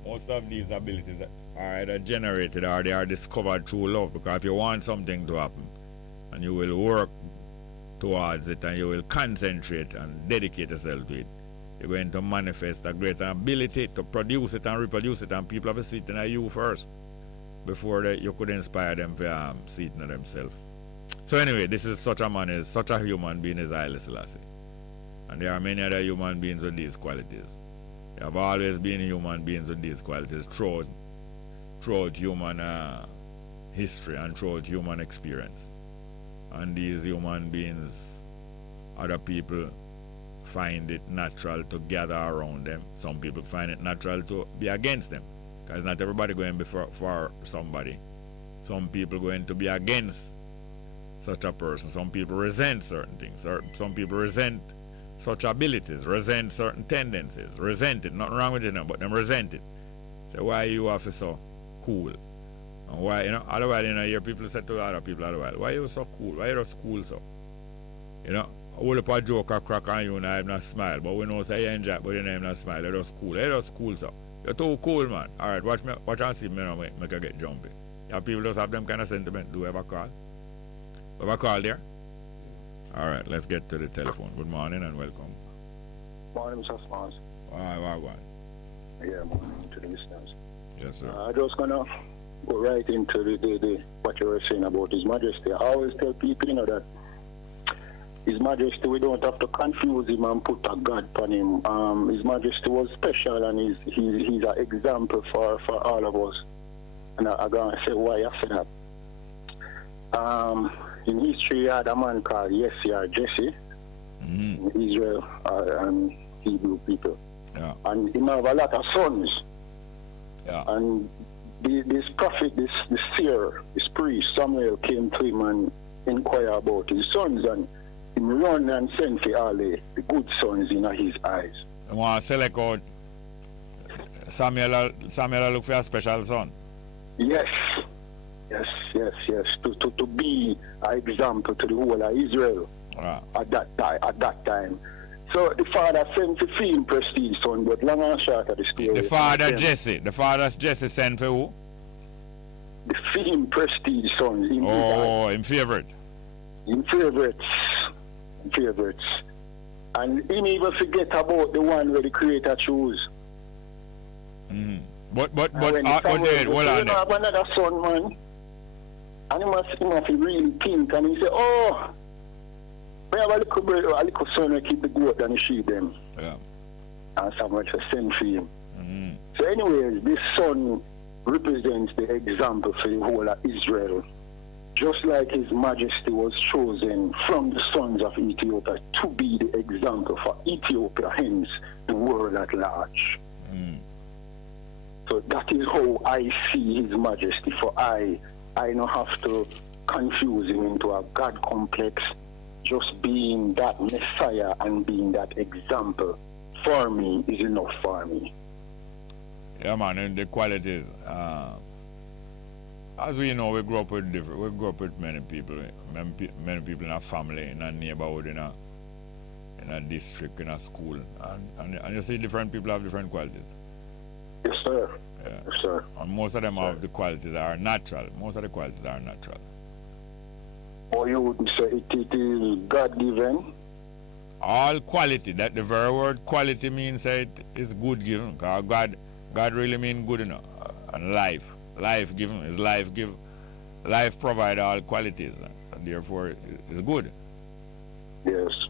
Most of these abilities are either generated or they are discovered through love. Because if you want something to happen, and you will work towards it, and you will concentrate and dedicate yourself to it, you're going to manifest a greater ability to produce it and reproduce it, and people have to see it in you first before you could inspire them for see it in themselves. So anyway, this is such a man, is such a human being is Haile Selassie. And there are many other human beings with these qualities. There have always been human beings with these qualities throughout human history and throughout human experience. And these human beings, other people find it natural to gather around them. Some people find it natural to be against them, because not everybody going to be for somebody. Some people going to be against such a person. Some people resent certain things. Some people resent such abilities, resent certain tendencies, resent it. Nothing wrong with it now, but them resent it. So why you have to so cool? And why, otherwise, you hear people say to other people otherwise, why you so cool? Why you so cool so? Hold up a joke or crack on you and I not smile, but we know say you enjoy it, but you not smile. You're just cool. You're just cool so. You're too cool, man. Alright, watch and see me now make I get jumpy. Yeah, people just have them kind of sentiment. Do you ever call? Ever call there? Alright, let's get to the telephone. Good morning and welcome. Morning, Mr. Smart. Why? Yeah, morning to the listeners. Yes, sir. I just gonna go right into the what you were saying about His Majesty. I always tell people, that His Majesty, we don't have to confuse him and put a God on him. His Majesty was special, and he's an example for all of us. And I'm gonna say why I say that. In history, you had a man called Jesse in Israel and Hebrew people. Yeah. And he have a lot of sons. Yeah. And this prophet, this seer, this priest, Samuel, came to him and inquired about his sons, and he run and sent for all the good sons in his eyes. You want to select out Samuel look for a special son? Yes. To be an example to the whole of Israel at that time. So the father sent to feed prestige son, but long and short of the story. The father Jesse sent for who? The film prestige son. In favorite. In favorites. And he even forget about the one where the creator chose. But hold on. Have another son, man. And he must really think, and he say, we have a little son who keep the goat and the sheep them. Yeah. And someone to send for him. So anyways, this son represents the example for the whole of Israel. Just like His Majesty was chosen from the sons of Ethiopia to be the example for Ethiopia, hence the world at large. So that is how I see His Majesty, for I don't have to confuse him into a God complex. Just being that Messiah and being that example for me is enough for me. Yeah, man, and the qualities. As we know, we grew up with many people in our family, in our neighborhood, in a district, in a school, and you see different people have different qualities. Yes, sir. Yeah. Yes, sir. And most of them have the qualities that are natural. Or you wouldn't say it is God-given? All quality, that the very word quality means that it is good given. Because God really means good enough. And life given is life give. Life provide all qualities. And therefore it's good. Yes.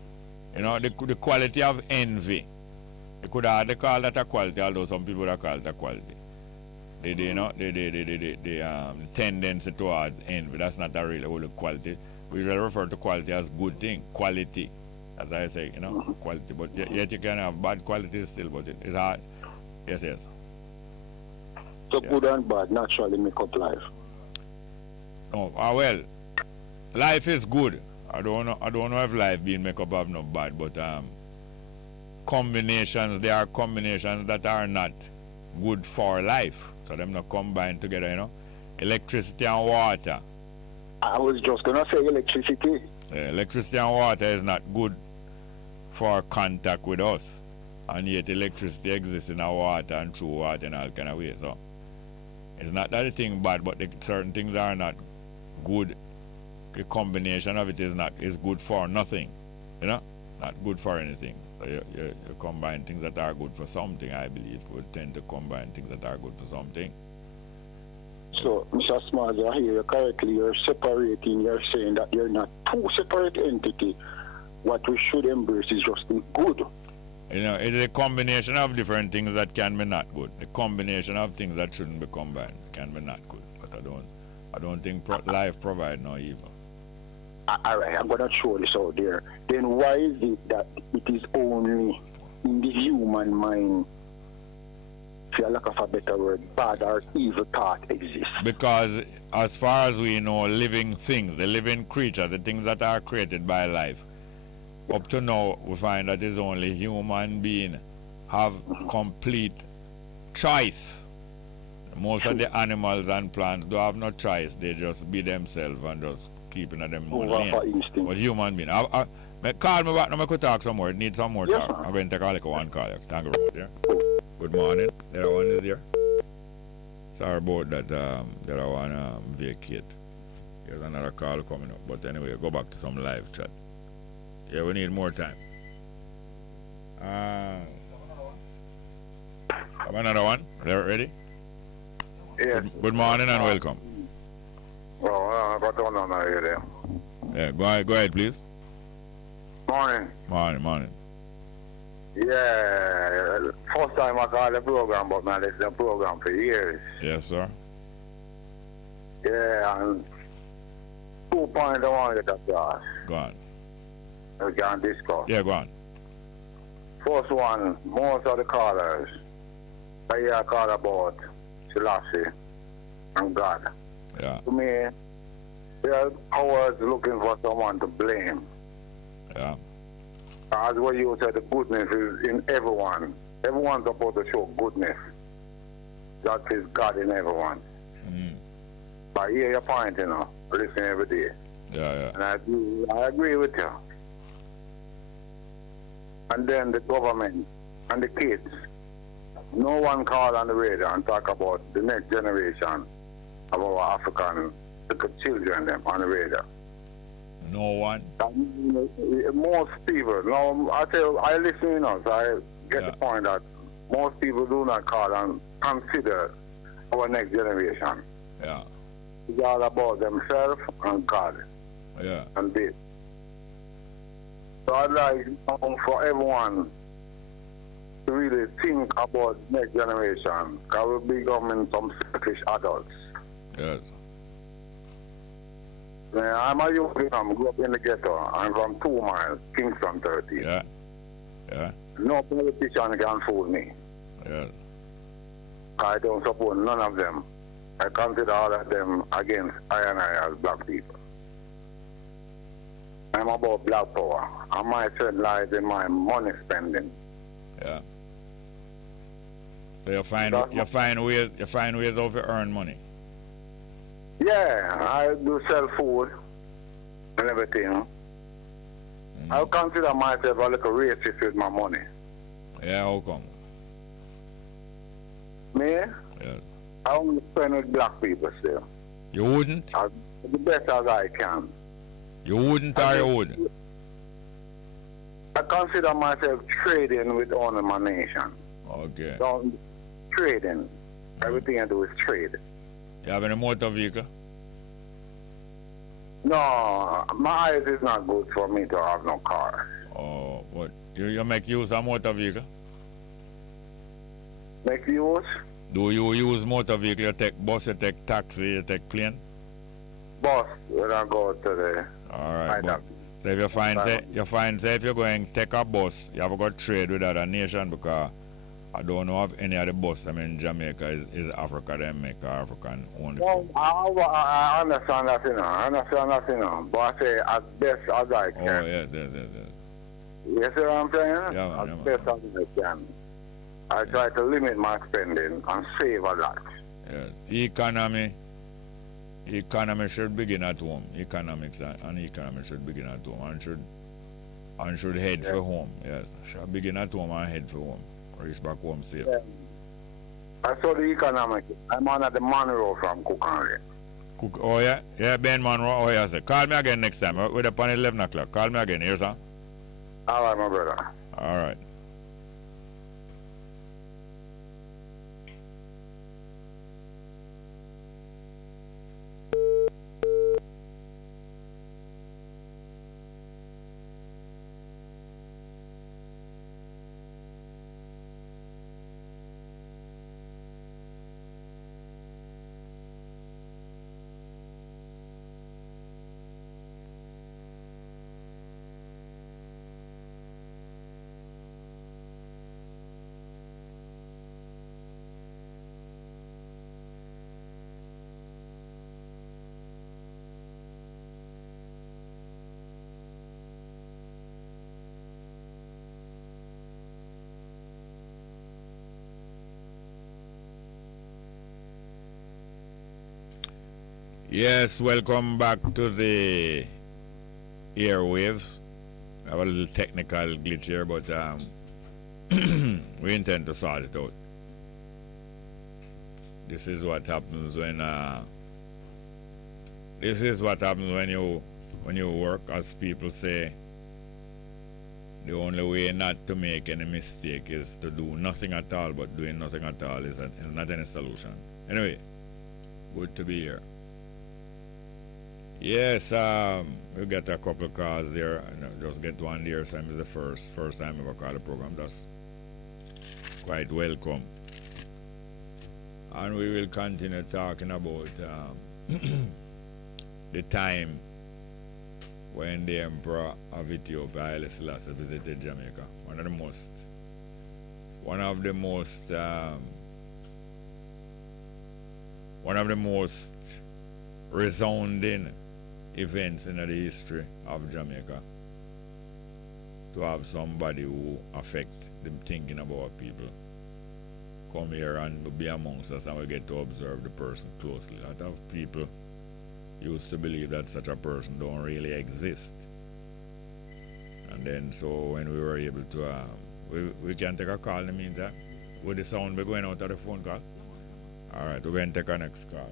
The quality of envy. They could hardly call that a quality, although some people would call it a quality. The tendency towards envy, that's not a real whole quality. We usually refer to quality as good thing, quality, as I say, quality. But yet you can have bad qualities still, but it's hard. Yes. So good and bad naturally make up life. No, well, life is good. I don't know if life being make up of no bad, but there are combinations that are not good for life. So them not combine together, Electricity and water. I was just gonna say electricity. Electricity and water is not good for contact with us. And yet electricity exists in our water and through water in all kind of ways. So it's not that the thing bad, but certain things are not good. The combination of it is good for nothing. Not good for anything. So you combine things that are good for something, I believe. We tend to combine things that are good for something. So, Mr. Smalls, I hear you correctly. You're separating, you're saying that you're not two separate entities. What we should embrace is just the good. You know, it's a combination of different things that can be not good. A combination of things that shouldn't be combined can be not good. But I don't think life provides no evil. All right, I'm going to throw this out there. Then why is it that it is only in the human mind, for lack of a better word, bad or evil thought exists? Because as far as we know, living things, the living creatures, the things that are created by life, up to now we find that it's only human beings have complete choice. Most of the animals and plants do have no choice. They just be themselves and just keeping at them own lane. But human beings, call me back now, I could talk some more. It needs some more talk. I'm going to take like one call. Thank you very much. Yeah? Good morning. The other one is there. Sorry about that. The other one vacate. There's another call coming up. But anyway, go back to some live chat. Yeah, we need more time. Have another one? They're ready? Yes. Good morning and welcome. Oh, I got one on here there. Yeah, go ahead, please. Morning. Morning. Yeah, first time I call the program, but man, it's the program for years. Yes, sir. Yeah, and 2 points I want to get across. Go on. We can discuss. Yeah, go on. First one, most of the callers, I hear call about Selassie and God. Yeah. To me, they are always looking for someone to blame. Yeah. As what you said, the goodness is in everyone. Everyone's supposed to show goodness. That is God in everyone. I hear your point, you know. Listen every day. Yeah. And I agree with you. And then the government and the kids. No one call on the radio and talk about the next generation of our African children them on the radio. No one? Most people. Now, I listen, you know, so I get the point that most people do not call and consider our next generation. Yeah. It's all about themselves and God. Yeah. And this. So I'd like for everyone to really think about next generation, because we're becoming some selfish adults. Yes. Man, I'm a youth, I grew up in the ghetto. I'm from 2 miles, Kingston 30. Yeah. No politician can fool me. Yeah. I don't support none of them. I consider all of them against I and I as black people. I'm about black power, and my strength lies in my money spending. Yeah. So you find ways of to earn money. Yeah, I do sell food and everything. I consider myself a little racist with my money. Yeah, how come? Me? Yeah. I only spend with black people still. You wouldn't? The best as I can. You wouldn't or you wouldn't? I consider myself trading with only my nation. Okay. So, trading. Everything I do is trade. You have any motor vehicle? No, my eyes is not good for me to have no car. Oh, what? You make use of motor vehicle? Make use? Do you use motor vehicle? You take bus, you take taxi, you take plane? Bus, when I go to the... Alright, so if you find, say if you're going to take a bus, you have to go trade with other nation, because I don't know of any other bus. I mean, Jamaica is Africa, they make African only. Well, I understand that, you know. But I say as best as I can. Oh, yes. You see what I'm saying? Yeah, as best as I can. I try to limit my spending and save a lot. Yes. Economy should begin at home. Economics and economy should begin at home and should head for home. Yes, should begin at home and head for home. Reach back home safe. Yeah. I saw the economic. I'm on at the Monroe from Cook Henry. Oh yeah? Yeah, Ben Monroe. Oh yeah, sir. Call me again next time. We're up on 11 o'clock. Call me again. Here, sir. All right, my brother. All right. Yes, welcome back to the airwaves. I have a little technical glitch here, but we intend to sort it out. This is what happens when you work, as people say. The only way not to make any mistake is to do nothing at all, but doing nothing at all is not any solution. Anyway, good to be here. Yes, we get a couple of calls there. Just get one there. So it's the first time I ever call the program. That's quite welcome. And we will continue talking about the time when the Emperor of Ethiopia, Haile Selassie, visited Jamaica. One of the most resounding events in the history of Jamaica, to have somebody who affect the thinking about people come here and be amongst us, and we get to observe the person closely. A lot of people used to believe that such a person don't really exist, and then so when we were able to we can take a call in the meantime. Would the sound be going out of the phone call? All right, we're going to take our next call.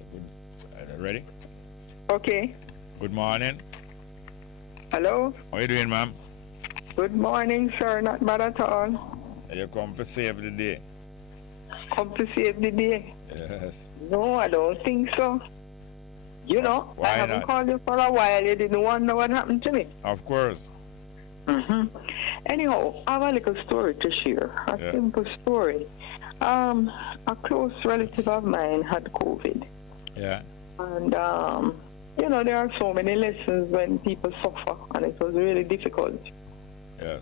Ready? Okay. Good morning. Hello. How you doing, ma'am? Good morning, sir. Not bad at all. You come to save the day? Come to save the day? Yes. No, I don't think so. You know, Why I haven't not? called you for a while. You didn't wonder what happened to me. Of course. Anyhow, I have a little story to share. A simple story. A close relative of mine had COVID. Yeah. And, you know, there are so many lessons when people suffer, and it was really difficult. Yeah.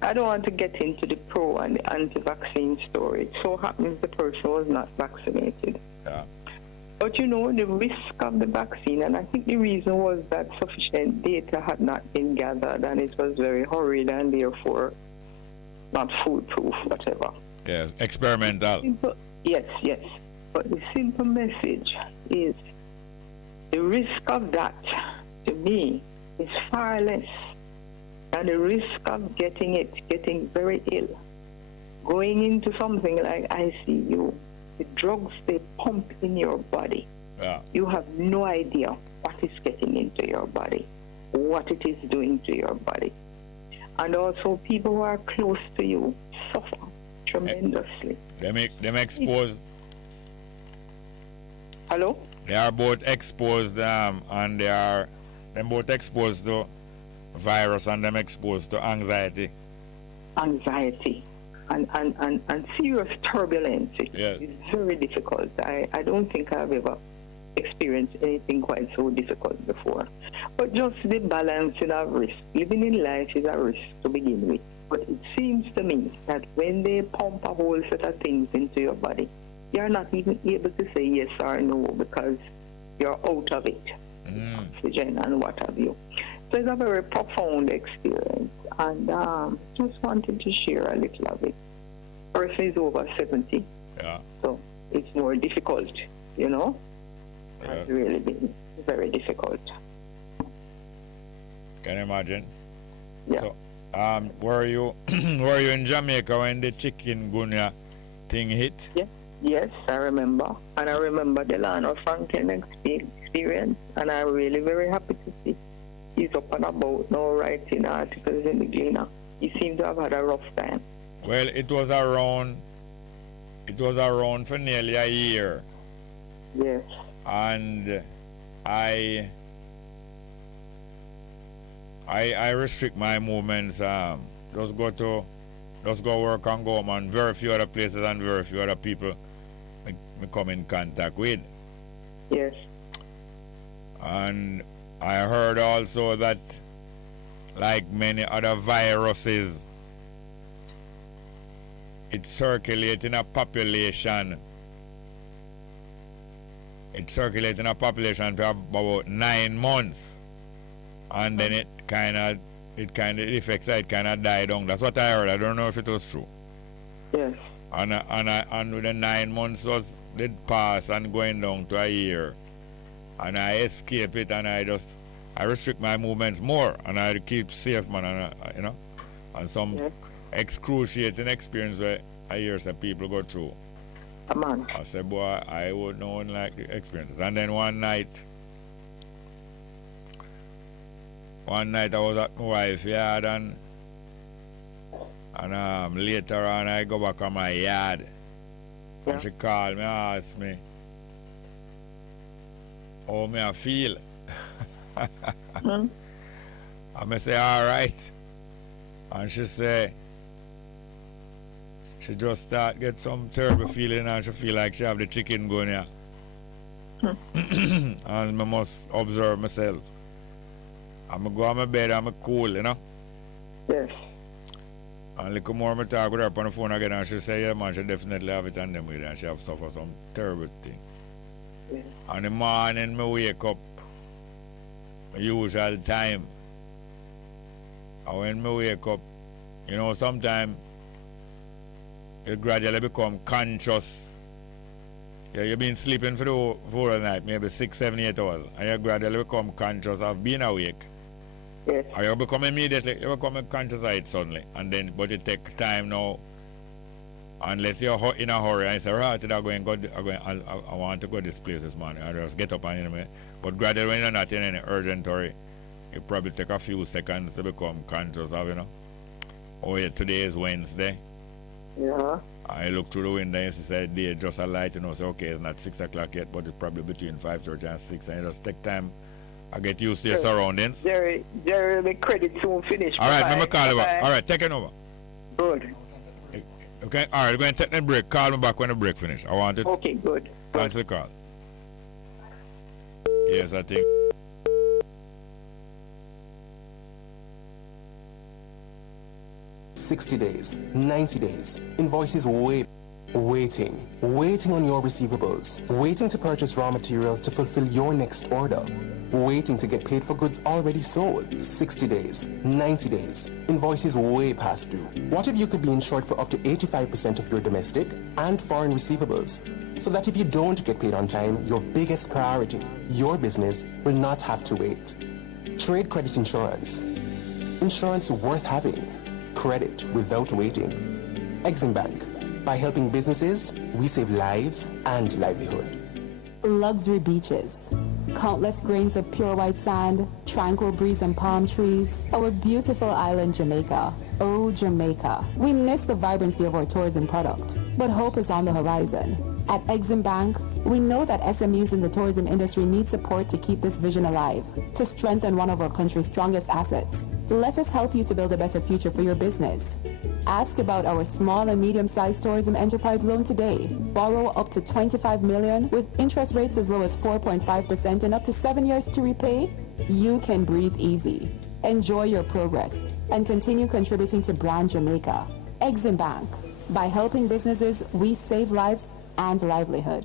I don't want to get into the pro and the anti-vaccine story. It so happens the person was not vaccinated. Yeah. But you know, the risk of the vaccine, and I think the reason was that sufficient data had not been gathered, and it was very hurried and therefore not foolproof, whatever. Yes, experimental. Yes. But the simple message is the risk of that, to me, is far less than the risk of getting very ill. Going into something like ICU, the drugs they pump in your body, you have no idea what is getting into your body, what it is doing to your body. And also people who are close to you suffer tremendously. Them exposed. Hello? They are both exposed, and them both exposed to virus, and them exposed to anxiety. Anxiety and serious turbulence. It's very difficult. I don't think I've ever experienced anything quite so difficult before. But just the balancing of risk. Living in life is a risk to begin with. But it seems to me that when they pump a whole set of things into your body, you're not even able to say yes or no because you're out of it. Oxygen and what have you. So it's a very profound experience, and just wanted to share a little of it. Person is over 70, so it's more difficult, you know. It's really been very difficult. Can you imagine? Yeah. So, were you in Jamaica when the chikungunya thing hit? Yes, I remember, and I remember the Delano Franklin experience, and I'm really very happy to see he's up and about now, writing articles in the Gleaner. He seemed to have had a rough time. Well, it was around for nearly a year. Yes. And I restrict my movements. Just go work and go home, and very few other places and very few other people me come in contact with. Yes. And I heard also that, like many other viruses, it circulates in a population. It circulates in a population for about 9 months, and then it affects it kind of died down. That's what I heard. I don't know if it was true. Yes. And with the 9 months did pass and going down to a year, and I escape it, and I restrict my movements more, and I keep safe, man, and you know, and some excruciating experience where I hear some people go through. Man. I said, boy, I would know like the experiences. And then one night I was at my wife's yard, and later on I go back on my yard, and she called me and asked me how me I feel. I say, all right. And she say, she just start get some terrible feeling, and she feel like she have the chicken going here. And I must observe myself. I'm go on my bed, I'm cool, you know? Yes. And a little more I talk with her on the phone again, and she say, yeah man, she definitely have it on them with her, and she have suffered some terrible thing. Yes. And the morning I wake up, my usual time. And when I wake up, you know, sometimes you gradually become conscious. Yeah, you've been sleeping for the night, maybe 6, 7, 8 hours, and you gradually become conscious of being awake. Yes. Or you become conscious of it suddenly, and then, but it takes time now. Unless you're in a hurry and you say, right, I want to go this place this morning, I just get up and you know, but gradually when you're not in any urgent hurry, it probably take a few seconds to become conscious of, you know. Oh yeah, today is Wednesday. Yeah. I look through the window and say, day just a light, you know, say, okay, it's not 6 o'clock yet, but it's probably between 5:30 and 6, and you just take time. I get used to your surroundings. Jerry, the credit soon finish. All right, let me call you back. All right, take it over. Good. Okay, all right, we're going to take a break. Call me back when the break finish. I want it. Okay, good. Thanks for the call. Yes, I think. $60 days, 90 days, invoices waiting on your receivables, waiting to purchase raw materials to fulfill your next order, waiting to get paid for goods already sold. 60 days, 90 days, invoices way past due. What if you could be insured for up to 85% of your domestic and foreign receivables, so that if you don't get paid on time, your biggest priority, your business, will not have to wait. Trade credit insurance. Insurance worth having. Credit without waiting. Exim Bank. By helping businesses, we save lives and livelihood. Luxury beaches, countless grains of pure white sand, tranquil breeze and palm trees, our beautiful island Jamaica. Oh, Jamaica. We miss the vibrancy of our tourism product, but hope is on the horizon. At Exim Bank, we know that SMEs in the tourism industry need support to keep this vision alive, to strengthen one of our country's strongest assets. Let us help you to build a better future for your business. Ask about our small and medium-sized tourism enterprise loan today. Borrow up to $25 million with interest rates as low as 4.5% and up to 7 years to repay. You can breathe easy. Enjoy your progress and continue contributing to Brand Jamaica. Exim Bank. By helping businesses, we save lives and livelihood.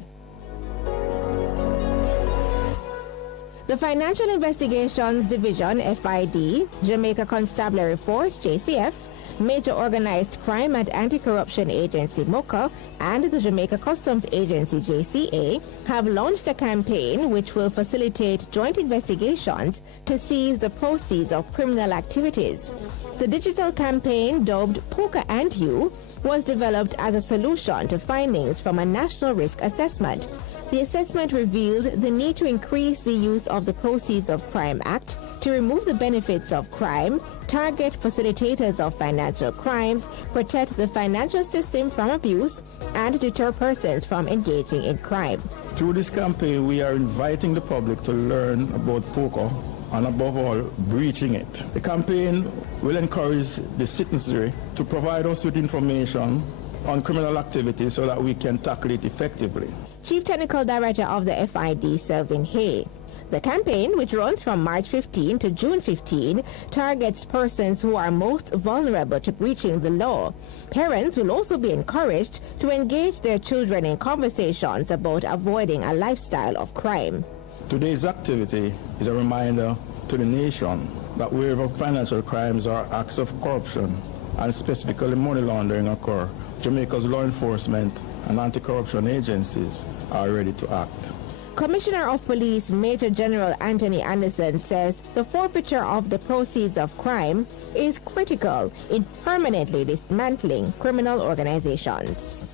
The Financial Investigations Division, FID, Jamaica Constabulary Force, JCF, Major Organized Crime and Anti-Corruption Agency, MOCA, and the Jamaica Customs Agency, JCA, have launched a campaign which will facilitate joint investigations to seize the proceeds of criminal activities. The digital campaign, dubbed Poker and You, was developed as a solution to findings from a national risk assessment. The assessment revealed the need to increase the use of the Proceeds of Crime Act to remove the benefits of crime, target facilitators of financial crimes, protect the financial system from abuse, and deter persons from engaging in crime. Through this campaign, we are inviting the public to learn about poker and, above all, breaching it. The campaign will encourage the citizenry to provide us with information on criminal activity so that we can tackle it effectively. Chief Technical Director of the FID, Selvin Hay. The campaign, which runs from March 15 to June 15, targets persons who are most vulnerable to breaching the law. Parents will also be encouraged to engage their children in conversations about avoiding a lifestyle of crime. Today's activity is a reminder to the nation that wherever financial crimes or acts of corruption, and specifically money laundering, occur, Jamaica's law enforcement and anti-corruption agencies are ready to act. Commissioner of Police Major General Anthony Anderson says the forfeiture of the proceeds of crime is critical in permanently dismantling criminal organizations.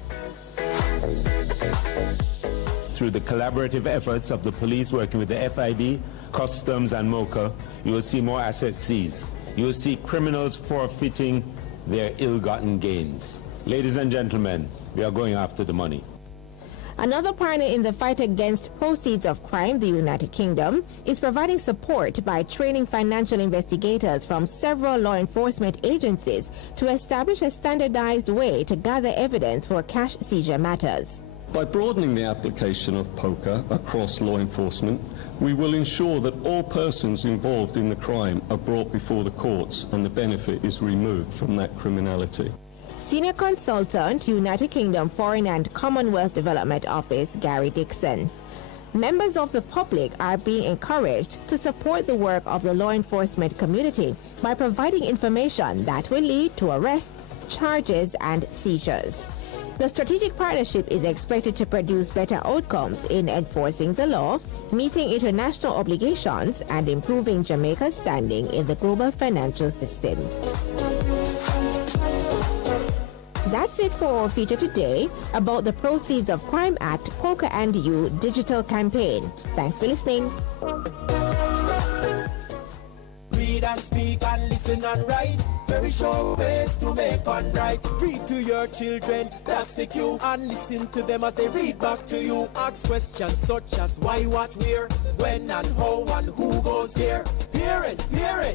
Through the collaborative efforts of the police working with the FID, Customs and MOCA, you will see more assets seized. You will see criminals forfeiting their ill-gotten gains. Ladies and gentlemen, we are going after the money. Another partner in the fight against proceeds of crime, the United Kingdom, is providing support by training financial investigators from several law enforcement agencies to establish a standardized way to gather evidence for cash seizure matters. By broadening the application of POCA across law enforcement, we will ensure that all persons involved in the crime are brought before the courts and the benefit is removed from that criminality. Senior Consultant, United Kingdom Foreign and Commonwealth Development Office, Gary Dixon. Members of the public are being encouraged to support the work of the law enforcement community by providing information that will lead to arrests, charges, and seizures. The strategic partnership is expected to produce better outcomes in enforcing the law, meeting international obligations, and improving Jamaica's standing in the global financial system. That's it for our feature today about the Proceeds of Crime Act POCA and You digital campaign. Thanks for listening. Read and speak and listen and write. Very sure ways to make one right. Read to your children, that's the cue. And listen to them as they read back to you. Ask questions such as why, what, where, when and how and who goes here. Parents,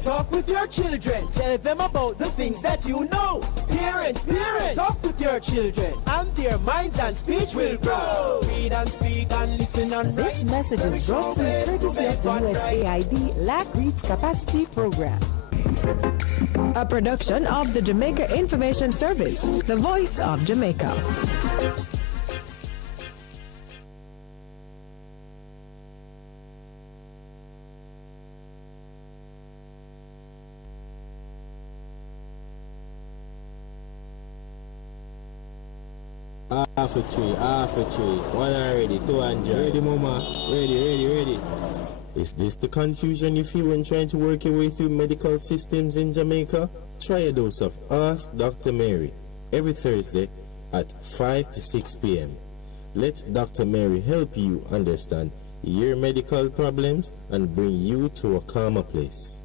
talk with your children. Tell them about the things that you know. Parents, talk with your children. And their minds and speech will grow. Read and speak and listen and write. This message is brought to you courtesy of the USAID LAC Reads Capacity Program. A production of the Jamaica Information Service, the voice of Jamaica. Half a tree. One already, 200. Ready, mama? Ready. Is this the confusion you feel when trying to work your way through medical systems in Jamaica? Try a dose of Ask Dr. Mary every Thursday at 5 to 6 p.m. Let Dr. Mary help you understand your medical problems and bring you to a calmer place.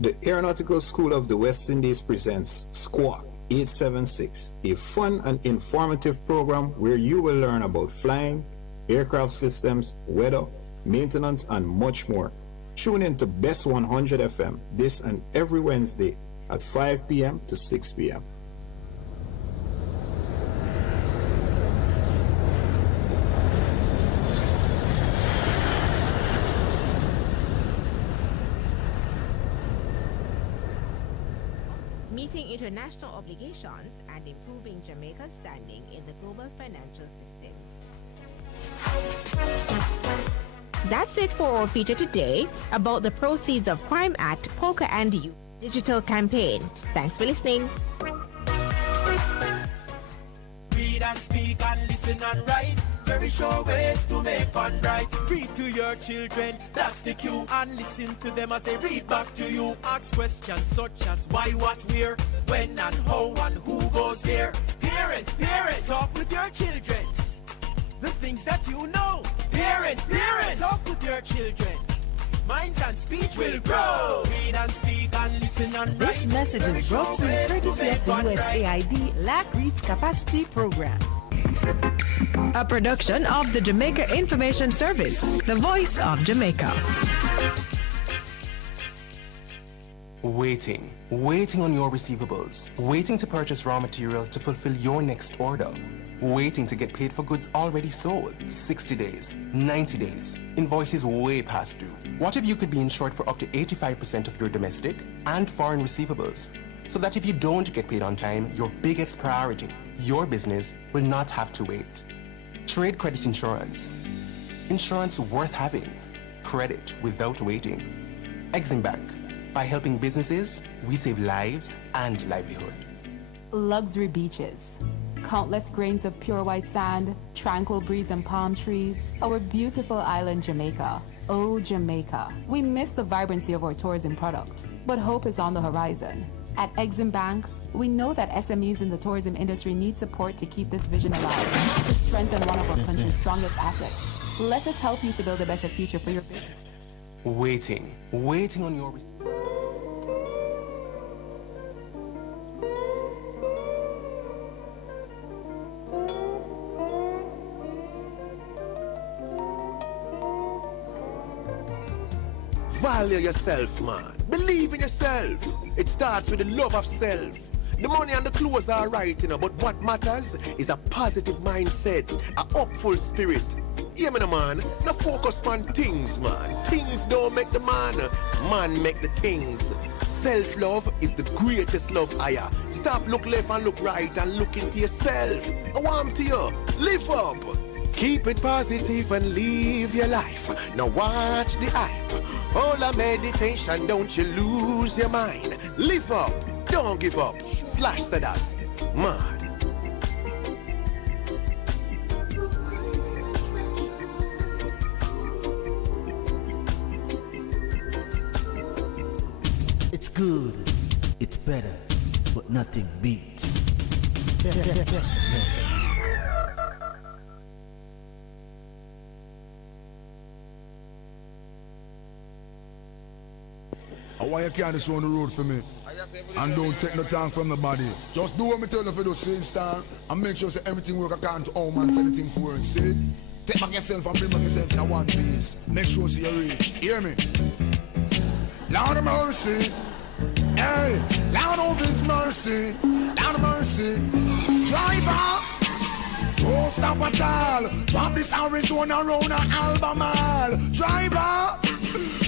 The Aeronautical School of the West Indies presents Squawk 876, a fun and informative program where you will learn about flying, aircraft systems, weather, maintenance, and much more. Tune in to Bess 100 FM this and every Wednesday at 5 p.m. to 6 p.m. Meeting international obligations and improving Jamaica's standing in the global financial system. That's it for our feature today about the Proceeds of Crime Act POCA and You digital campaign. Thanks for listening. Read and speak and listen and write. Very sure ways to make one right. Read to your children, that's the cue. And listen to them as they read back to you. Ask questions such as why, what, where, when and how and who goes here. Parents, talk with your children. The things that you know. Parents, talk with your children. Minds and speech will grow. Read and speak and listen and write. This message is brought to you courtesy of the USAID LAC Reads Capacity Program. A production of the Jamaica Information Service, the voice of Jamaica. Waiting on your receivables, waiting to purchase raw material to fulfill your next order, Waiting to get paid for goods already sold. 60 days, 90 days, invoices way past due. What if you could be insured for up to 85% of your domestic and foreign receivables? So that if you don't get paid on time, your biggest priority, your business, will not have to wait. Trade credit insurance. Insurance worth having. Credit without waiting. Exim Bank. By helping businesses, we save lives and livelihood. Luxury beaches. Countless grains of pure white sand, tranquil breeze and palm trees. Our beautiful island Jamaica. Oh, Jamaica. We miss the vibrancy of our tourism product, but hope is on the horizon. At Exim Bank, we know that SMEs in the tourism industry need support to keep this vision alive, to strengthen one of our country's strongest assets. Let us help you to build a better future for your business. Waiting on your... Value yourself, man. Believe in yourself. It starts with the love of self. The money and the clothes are right, but what matters is a positive mindset, a hopeful spirit. Yeah, man. No focus on things, man. Things don't make the man. Man make the things. Self-love is the greatest love higher. Stop look left and look right and look into yourself. I want to you. Live up. Keep it positive and live your life. Now watch the hype. All the meditation, don't you lose your mind. Live up, don't give up. Slash said that. Man. It's good, it's better, but nothing beats. Why you carry this on the road for me? And don't take no time from the body. Just do what me tell you for the same star and make sure say everything work according to how man say anything for work. See? Take back yourself and bring back yourself in a one piece. Make sure see you reach. Hear me? Lord of mercy. Hey, Lord of his mercy. Lord of mercy. Driver. Don't stop at all. Drop this Arizona round an Albemarle. Driver.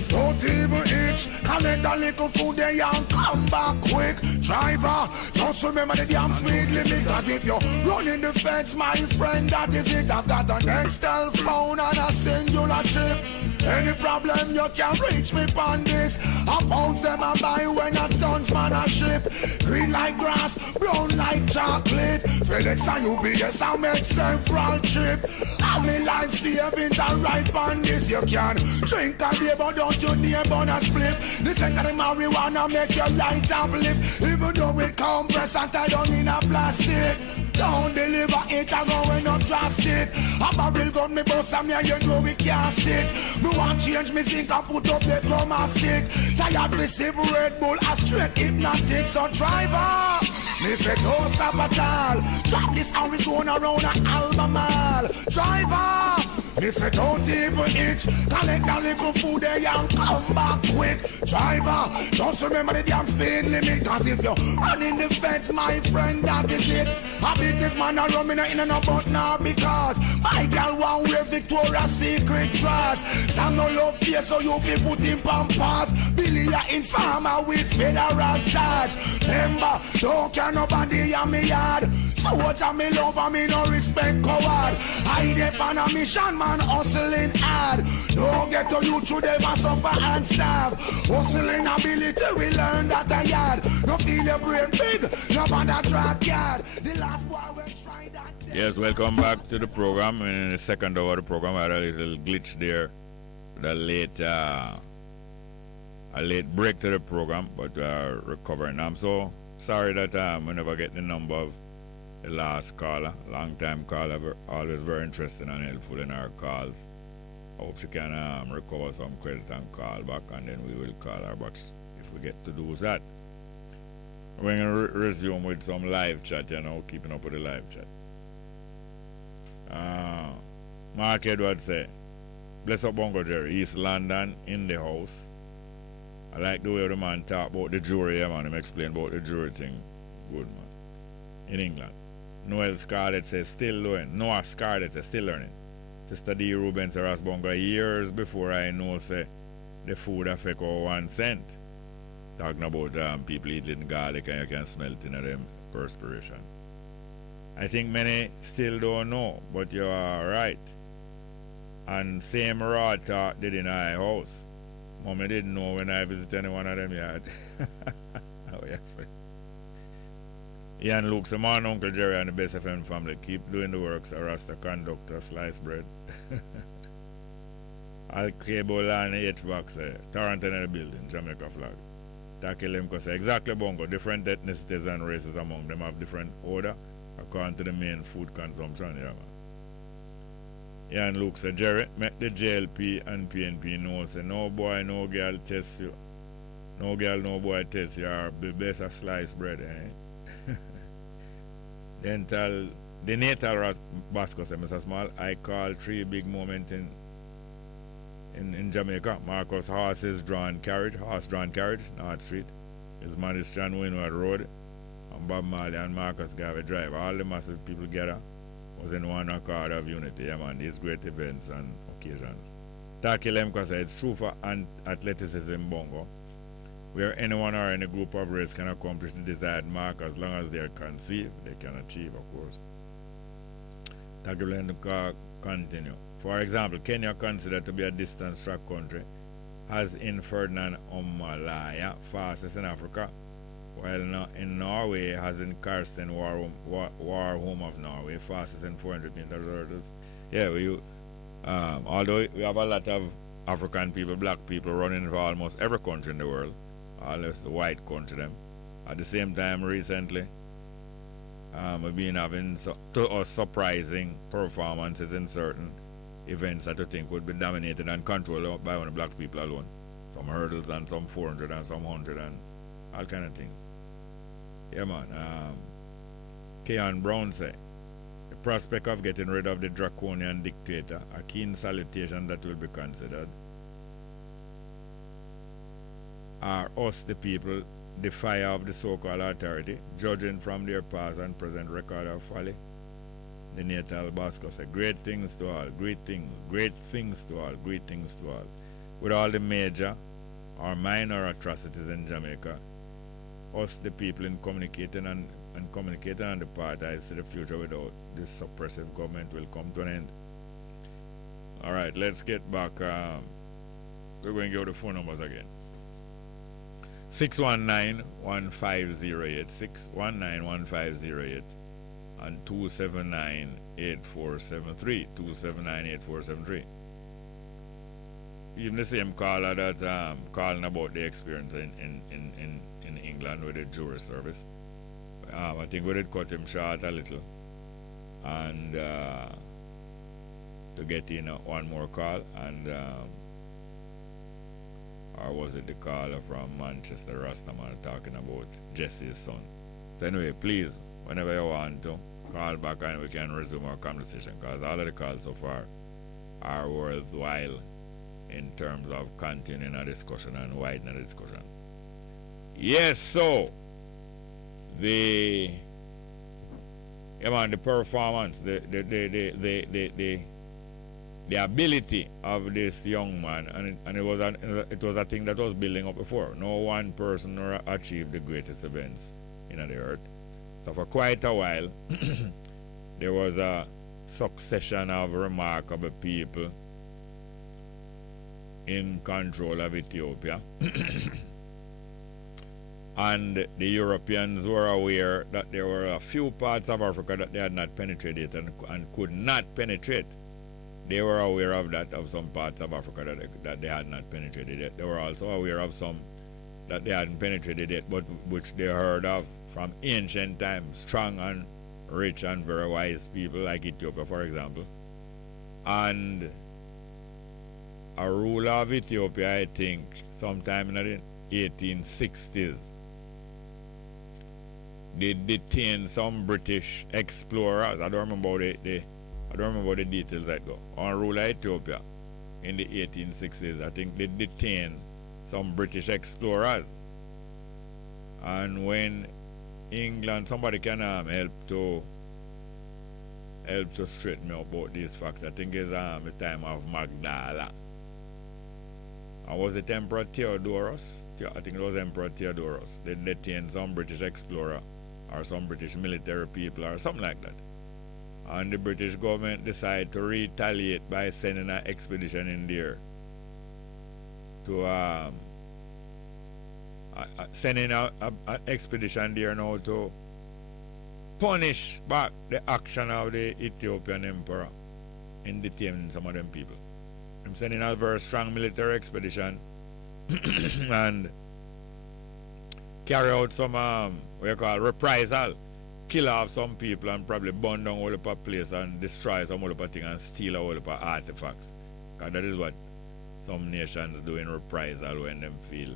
Don't even itch. Collect a little food there and come back quick. Driver, just remember the damn speed limit. Cause if you're running the fence, my friend, that is it. I've got an Excel phone and a singular chip. Any problem you can reach me on this. I pounds them and buy when a tons man a ship. Green like grass, brown like chocolate. FedEx and UPS I make several trip. I'm in life savings and right on this. You can drink a beer but don't you dare burn a split. This ain't the marijuana make your light uplift. Even though it compress and tie down in a plastic. Don't deliver it, I'm going up drastic. A barrel gun me bust and me and you know we can't stick. Me want change me zinc and put up the chroma stick. Tired receive Red Bull, a straight hypnotic. So driver, me say don't stop at all. Drop this Arizona round an Albemarle. Driver, me say don't even itch. Collect a little food there and come back quick. Driver, just remember the damn speed limit. Cause if you're running the fence, my friend, that is it. I beat this man a rum in and a but now because my girl want wear Victoria's Secret dress. Some no love here so you feel put in pampas. Billy a informer with federal charge. Remember, don't care nobody in me yard. So what me love and me no respect coward. I dep on a mission man hustling hard. Don't get to you through them and suffer and starve. Hustling ability we learn that a yard. No feel your brain big, no bother track yard. The last boy will try that. Yes, welcome back to the program. In the second hour of the program, I had a little glitch there. A late break to the program, but recovering. I'm so sorry that we never get the number of the last caller, long time caller, always very interesting and helpful in our calls. I hope she can recover some credit and call back, and then we will call her back if we get to do that. We're going to resume with some live chat, keeping up with the live chat. Mark Edwards say, bless up Bongo Jerry, East London in the house. I like the way the man talk about the jury, man. Him explain about the jury thing. Good, man. In England. Noel Scarlett says still learning. Noah Scarlett says still learning. Sister D. Ruben says Bongo years before I know say the food affect our 1 cent. Talking about people eating garlic and you can smell it in them perspiration. I think many still don't know, but you are right. And same raw talk did in our house. Mommy didn't know when I visited any one of them yard. Oh yes. Ian Luke, some on Uncle Jerry and the Bess FM family. Keep doing the works, or Rasta conductor, slice bread. Al cable and HVAC, Taranton in the building, Jamaica flag. Taki Lemko say, exactly Bongo, different ethnicities and races among them have different order according to the main food consumption. Yeah, man. Ian Luke said, Jerry, make the JLP and PNP know, say, no boy, no girl test you. No girl, no boy test you, are the best of sliced bread, eh? The natal Basco said, Mr. Small, I call 3 big moments in Jamaica. Marcus horse drawn carriage, North Street. His man is John Winward Road, and Bob Marley and Marcus Garvey Drive. All the massive people together was in one accord of unity, yeah, man, these great events and occasions. Taki Lemko said, it's true for athleticism Bongo, where anyone or any group of race can accomplish the desired mark as long as they are conceived, they can achieve, of course. Taki Lemko continue. For example, Kenya, considered to be a distance track country, has in Ferdinand Omalaya, fastest in Africa, while in Norway has in Karsten War Home of Norway, fastest in 400 meters hurdles. Yeah, although we have a lot of African people, black people running for almost every country in the world, unless the white country them. At the same time, recently, we've been having surprising performances in certain events that I think would be dominated and controlled by only black people alone. Some hurdles and some 400 and some 100 and all kind of things. Yeah, man. Keon Brown say, the prospect of getting rid of the draconian dictator, a keen salutation that will be considered, are us, the people, the fire of the so-called authority, judging from their past and present record of folly. The natal Basco said, great things to all, great things to all, great things to all. With all the major or minor atrocities in Jamaica, us, the people, in communicating and communicating on the path I see the future without this suppressive government will come to an end. All right, let's get back. We're going to give the phone numbers again. 619-1508, 619-1508, and 279-8473, 279-8473. Even the same caller that calling about the experience in England with the jury service. I think we did cut him short a little, and to get in one more call, and or was it the caller from Manchester, Rastaman, talking about Jesse's son? So anyway, please, whenever you want to, call back and we can resume our conversation, because all of the calls so far are worthwhile in terms of continuing a discussion and widening the discussion. Yes, so the performance, the ability of this young man, and it was a thing that was building up before. No one person achieved the greatest events in the earth. So for quite a while, there was a succession of remarkable people in control of Ethiopia. And the Europeans were aware that there were a few parts of Africa that they had not penetrated and could not penetrate. They were aware of that, of some parts of Africa that they had not penetrated yet. They were also aware of some that they hadn't penetrated yet, but which they heard of from ancient times, strong and rich and very wise people like Ethiopia, for example. And a ruler of Ethiopia, I think, sometime in the 1860s, they detained some British explorers. I don't remember the details that go. On ruler of Ethiopia in the 1860s, I think they detained some British explorers. And when England, somebody can help to help to straighten me out about these facts. I think it's the time of Magdala. And was it Emperor Theodorus? I think it was Emperor Theodorus. They detained some British explorer or some British military people or something like that. And the British government decided to retaliate by sending an expedition in there to sending an expedition there now to punish back the action of the Ethiopian emperor in detaining some of them people. I'm sending a very strong military expedition and carry out some what you call reprisal, kill off some people and probably burn down all the place and destroy some of the things and steal all the artifacts. Because that is what some nations do in reprisal when them feel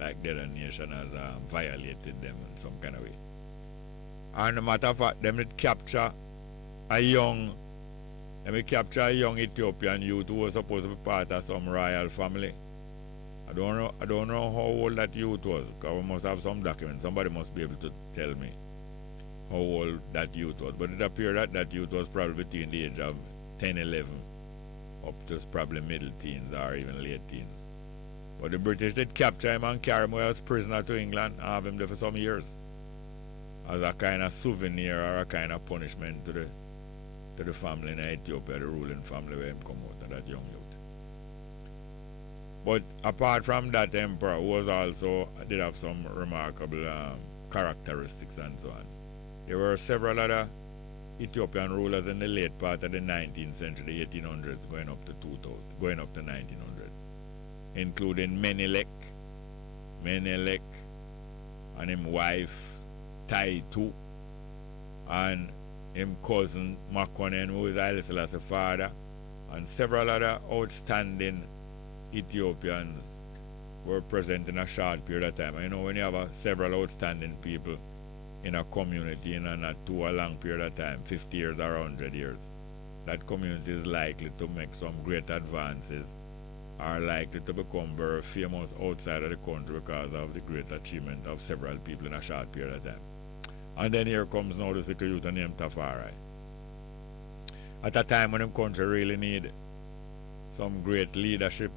like the other nation has violated them in some kind of way. And no matter of fact, them did capture a young Ethiopian youth who was supposed to be part of some royal family. I don't know how old that youth was, because we must have some documents. Somebody must be able to tell me how old that youth was. But it appeared that that youth was probably between the age of 10, 11, up to probably middle teens or even late teens. But the British did capture him and carry him away as prisoner to England and have him there for some years, as a kind of souvenir or a kind of punishment to the family in Ethiopia, the ruling family where him come out of that young youth. But apart from that emperor, who was also did have some remarkable characteristics and so on. There were several other Ethiopian rulers in the late part of the 19th century, the 1800s, going up to 2000, going up to 1900, including Menelik and his wife Taitu, and his cousin Makonnen, who is Haile Selassie's father, and several other outstanding Ethiopians were present in a short period of time. And you know, when you have several outstanding people in a community in a not too a long period of time, 50 years or 100 years, that community is likely to make some great advances, are likely to become very famous outside of the country because of the great achievement of several people in a short period of time. And then here comes now the secret youth named Tafari. At a time when the country really need some great leadership,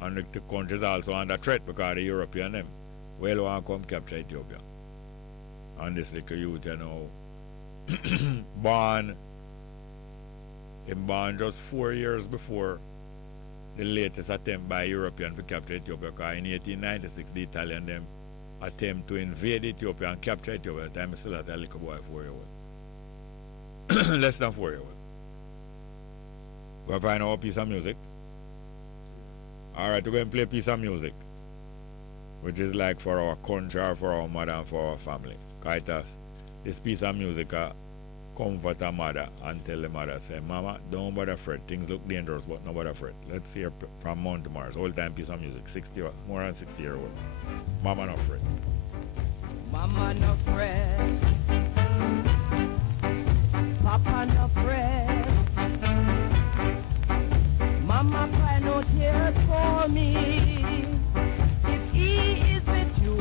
and the country is also under threat because the European them well want to come capture Ethiopia. And this little youth, you know, born just 4 years before the latest attempt by European to capture Ethiopia, because in 1896 the Italian them attempt to invade Ethiopia and capture Ethiopia. At the time I still as a little boy, 4-year-old. Less than 4-year-old. We'll find out a piece of music. Alright, we're going to play a piece of music, which is like for our country or for our mother and for our family. Because this piece of music comfort a mother and tell the mother, say, Mama, don't bother fret. Things look dangerous, but no bother fret. Let's hear from Mount Mars, old time piece of music, more than 60-year-old. Mama, no fret. Mama, no fret. Papa, no fret. Mama, cry no tears for me. If he is with you,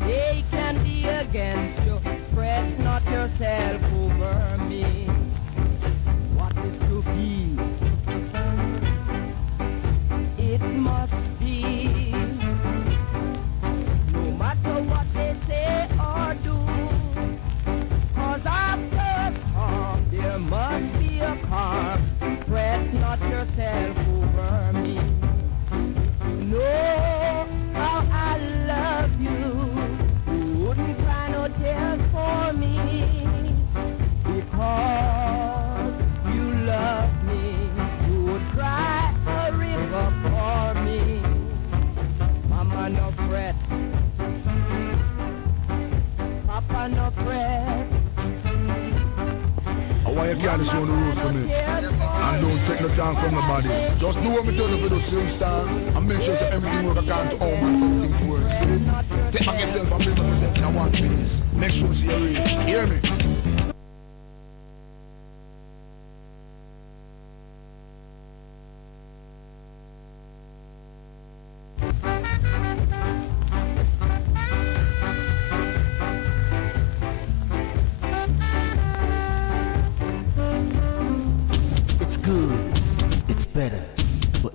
they can be against you. Fret not yourself over me. What is to be, it must be. No matter what they say or do, 'cause after storm there must be a calm. Fret not yourself over me. Know how I love you. You wouldn't cry no tears for me, because you love me. You would cry a river for me. Mama, no fret. Papa, no fret. I want you carry this on the road for me. And don't take no time from nobody. Just do what me tell you for the same stand. And make sure that everything work according to all man, everything works. See? Take back yourself and bring yourself in one piece. Make sure you're ready. Hear me?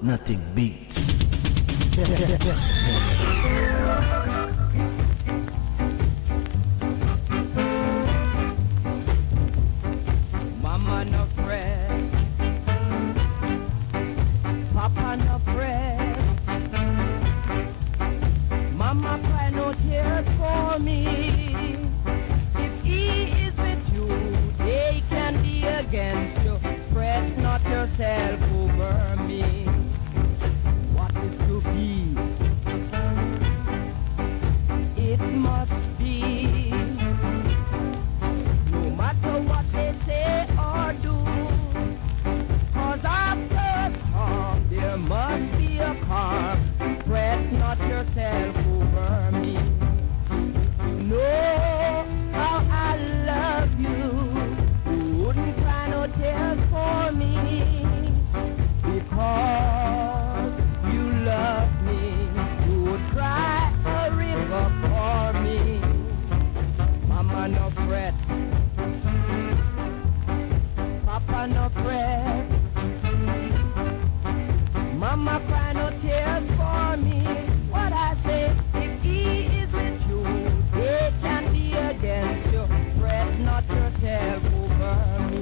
but nothing beats. Mama no fret, Papa no fret. Mama cry no tears for me. If he is with you, they can be against you. Fret not yourself over me. What is to be, it must be. No matter what they say or do, 'cause after storm there must be a calm. Fret not yourself over me. You know how I love you. You wouldn't cry no tears for me, because you love me. You would cry a river for me. Mama no fret, Papa no fret. Mama cry no tears for me. What I say, if he is with you, they can be against you. Fret not yourself over me.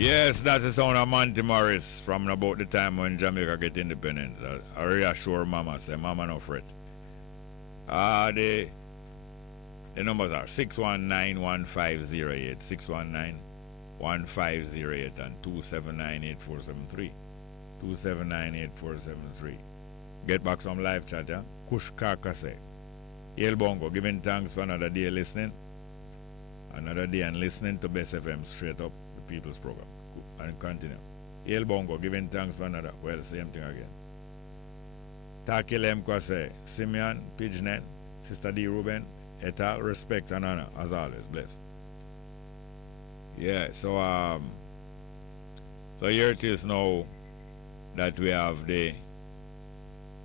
Yes, that's the sound of Monty Morris from about the time when Jamaica get independence. I reassure Mama, say, Mama no fret. The numbers are 619-1508, 619-1508 and 279-8473. 279-8473. Get back some live chat, yeah? Kush Kakase. El Bongo, giving thanks for another day listening. Another day and listening to Bess FM straight up. People's program and continue. El Bongo giving thanks for another. Well, same thing again. Takilem Kwase, Simeon, Pidgenet, Sister D. Ruben, et al. Respect and honor as always. Bless. Yeah, so here it is now that we have the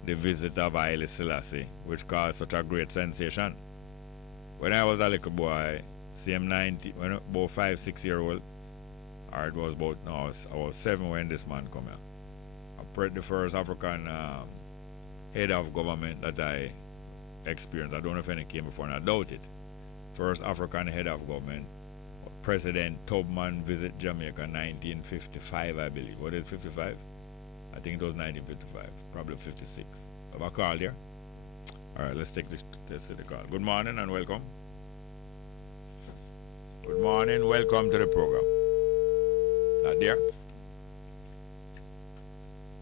visit of Haile Selassie, which caused such a great sensation. When I was a little boy, CM90, when about 5-6 years old, or it was about, no, I was 7 when this man come here. I the first African head of government that I experienced. I don't know if any came before, and I doubt it. First African head of government, President Tubman visit Jamaica 1955, I believe. What is 55? I think it was 1955, probably 56. Have I called here? All right, let's take the call. Good morning and welcome. Good morning, welcome to the program. Not there?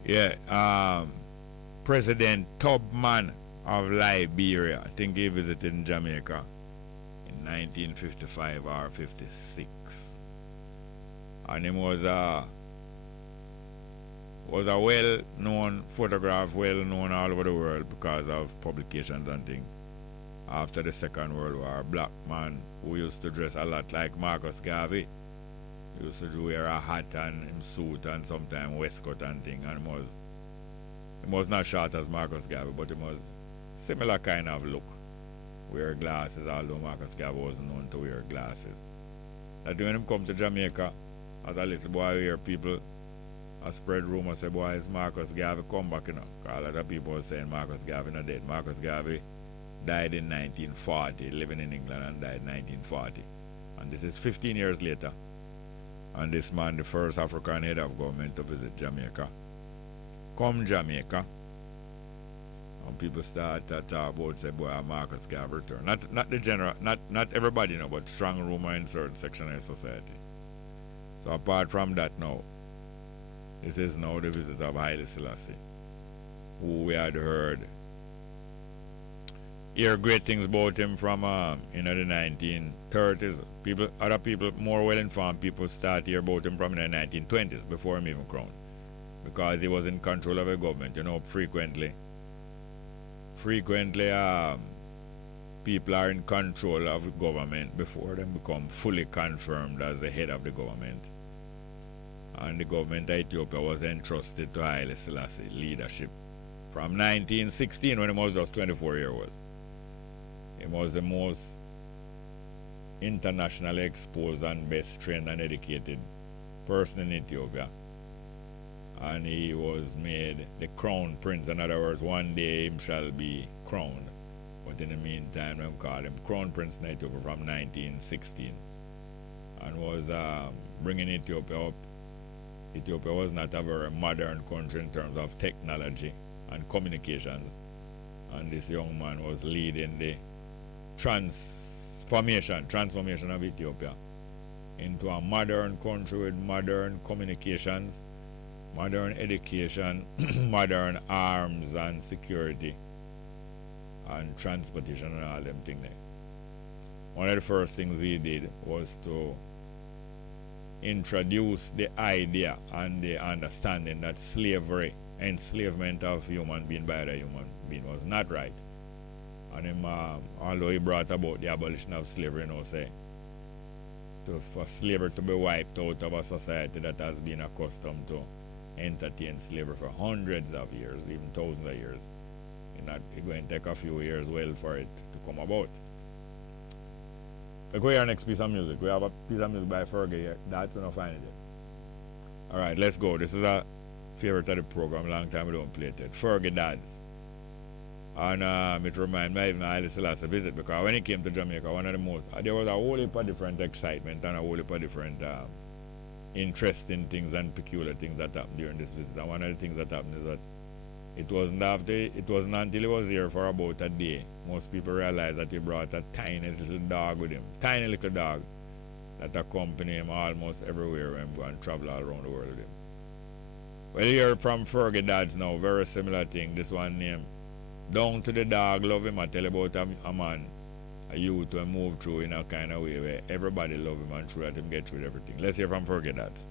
Yeah, President Tubman of Liberia, I think he visited in Jamaica in 1955 or 56. And he was a well-known photograph, well-known all over the world because of publications and things. After the Second World War, a black man who used to dress a lot like Marcus Garvey. He used to wear a hat and suit and sometimes waistcoat and thing, and he was not short as Marcus Garvey, but he was similar kind of look. Wear glasses, although Marcus Garvey wasn't known to wear glasses. That when him come to Jamaica, as a little boy, hear people I spread rumors say, boy, it's Marcus Garvey come back, you know. A lot of people are saying Marcus Garvey not dead. Marcus Garvey died in 1940, living in England, and died in 1940. And this is 15 years later. And this man, the first African head of government to visit Jamaica. Come Jamaica. And people start to talk about, say, boy, Marcus Garvey return. Not the general, not everybody, you know, but strong rumor in certain section of society. So apart from that now, this is now the visit of Haile Selassie, who we had heard hear great things about him from in the 1930s. Other people, more well-informed people, start to hear about him from the 1920s, before him even crowned, because he was in control of the government. You know, frequently people are in control of the government before they become fully confirmed as the head of the government. And the government of Ethiopia was entrusted to Haile Selassie leadership from 1916, when he was just 24 years old. He was the most internationally exposed and best trained and educated person in Ethiopia. And he was made the crown prince. In other words, one day he shall be crowned. But in the meantime, we call him crown prince in Ethiopia from 1916. And was bringing Ethiopia up. Ethiopia was not a very modern country in terms of technology and communications. And this young man was leading the transformation of Ethiopia into a modern country with modern communications, modern education, modern arms and security, and transportation and all them things there. One of the first things he did was to introduce the idea and the understanding that slavery, enslavement of human being by the human being, was not right. And him, although he brought about the abolition of slavery, you know, say, for slavery to be wiped out of a society that has been accustomed to entertain slavery for hundreds of years, even thousands of years. It's going to take a few years well for it to come about. We go hear our next piece of music. We have a piece of music by Fergie here. That's when I find it. Alright, let's go. This is a favorite of the program. Long time we don't play it. Fergie Dads. And it reminds me even Haile Selassie visit, because when he came to Jamaica, one of the most, there was a whole heap of different excitement and a whole heap of different interesting things and peculiar things that happened during this visit. And one of the things that happened is that it wasn't until he was here for about a day, most people realized that he brought a tiny little dog with him. Tiny little dog that accompanied him almost everywhere and go and travel all around the world with him. Well, you hear from Fergie Dads now, very similar thing. This one named Down to the Dog, Love Him. I tell you about a man, a youth who move through in a kind of way where everybody love him and through that him get through everything. Let's hear from Fergie Dads.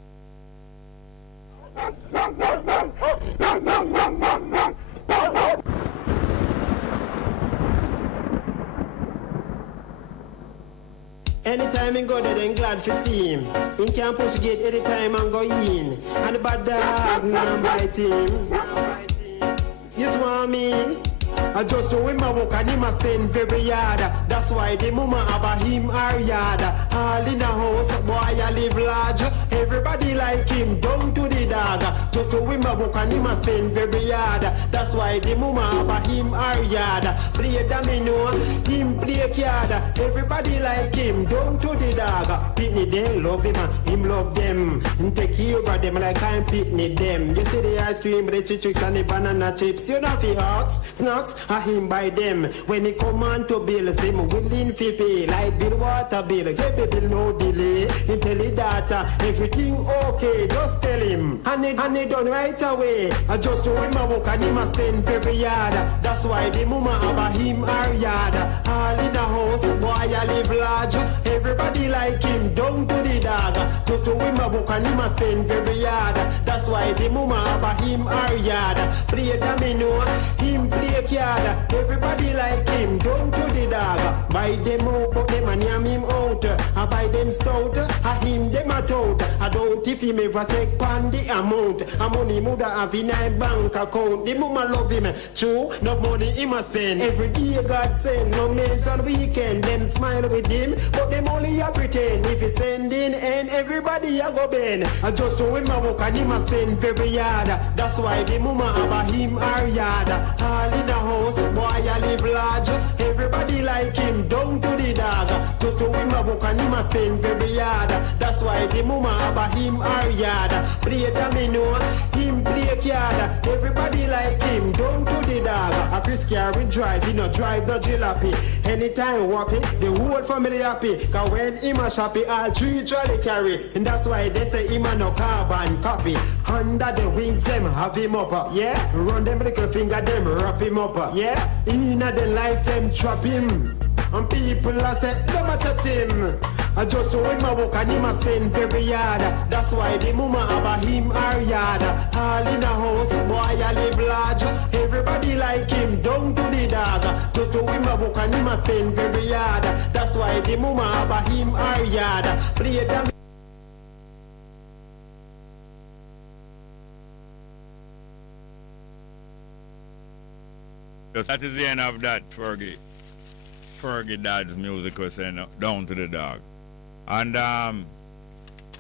Anytime I go there, then glad to see him. He can push the gate anytime and go in. And the bad dog, now bite him. You know what I mean? I just saw him a walk and him a spend very hard. That's why the mama have him her yard. All in a house, boy I live large. Everybody like him, down to the dog. Just saw him a walk and him a spend very hard. That's why the mama have him her yard. Play domino, him play card. Everybody like him, down to the dog. Pitney them love him love them. Him take care of them like I'm pitney them. You see the ice cream, the chicks and the banana chips. You know the hawks, snacks. I him by them. When he come on to bill, him willing to pay. Like bill, water bill, get the bill no delay. He tell the data, everything okay, just tell him. And he done right away. I just saw him a walk and him a spend very hard. That's why the mama have him her yard. All in the house, boy I live large. Everybody like him, down to the dog. Just saw him a walk and him a spend very hard. That's why the mama have him her yard. Play domino, him play card. Everybody like him, down to the dog. Buy them out, put them and yam him out. I buy them stout, I him them a tout. I doubt if him ever take pan the amount. A money mother have in a bank account. The mama love him, true, no money he must spend. Every day God send, no meals on weekend. Them smile with him, but them only a pretend. If he's spending and everybody a go bend. I just saw him a walk and him a spend spend very hard. That's why the mama have him or yard. All in a house, boy I live large. Everybody like him, down to the dog. Just to him a book and him a spend very hard. That's why the mama have him or yard. Play domino, him play card. Everybody like him, down to the dog. A Chris carry drive, he no drive no jalopy. Anytime whoppy, the whole family happy. Cause when him a shoppy, all three trolley carry. And that's why they say him a no carbon copy. Under the wings them have him up, yeah. Run them little finger them wrap him up, yeah. Inna the life them trap him. And people a say, let me chat him. I just saw him a walk and him a spend very hard. That's why the mama have him or yard. All in a house, boy I live large. Everybody like him, down to the dog. Just saw him a walk and him a spend very hard. That's why the mama have him or yard. Play them. That is the end of that Fergie Dad's music was saying down to the dog. And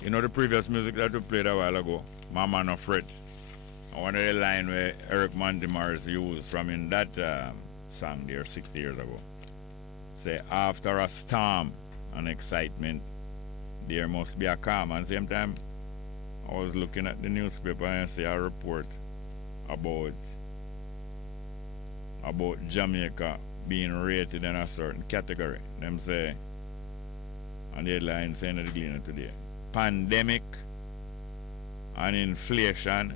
you know the previous music that we played a while ago, Mama No Fret. One of the line where Eric Montemars used from in that song there 60 years ago. Say, after a storm and excitement, there must be a calm. And same time, I was looking at the newspaper and I see a report about Jamaica being rated in a certain category. Them say, on the headline saying the Gleaner today, pandemic and inflation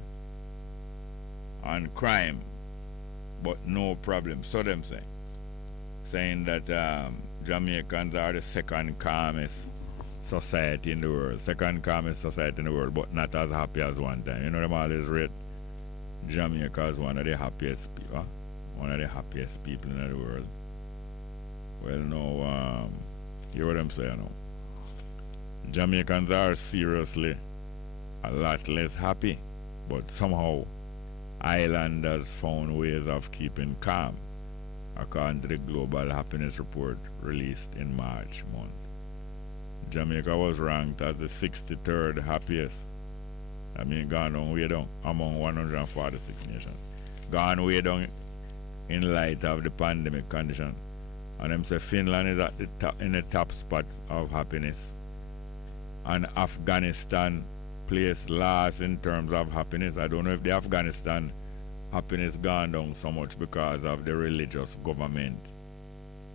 and crime, but no problem. So them say, saying that Jamaicans are the second calmest society in the world, but not as happy as one time. You know them always rate Jamaica as one of the happiest people. One of the happiest people in the world. Well, no, hear what I'm saying now. Jamaicans are seriously a lot less happy, but somehow islanders found ways of keeping calm, according to the Global Happiness Report released in March month. Jamaica was ranked as the 63rd happiest. I mean, gone way down among 146 nations. Gone way down in light of the pandemic condition. And them say Finland is at the top, in the top spot of happiness. And Afghanistan placed last in terms of happiness. I don't know if the Afghanistan happiness gone down so much because of the religious government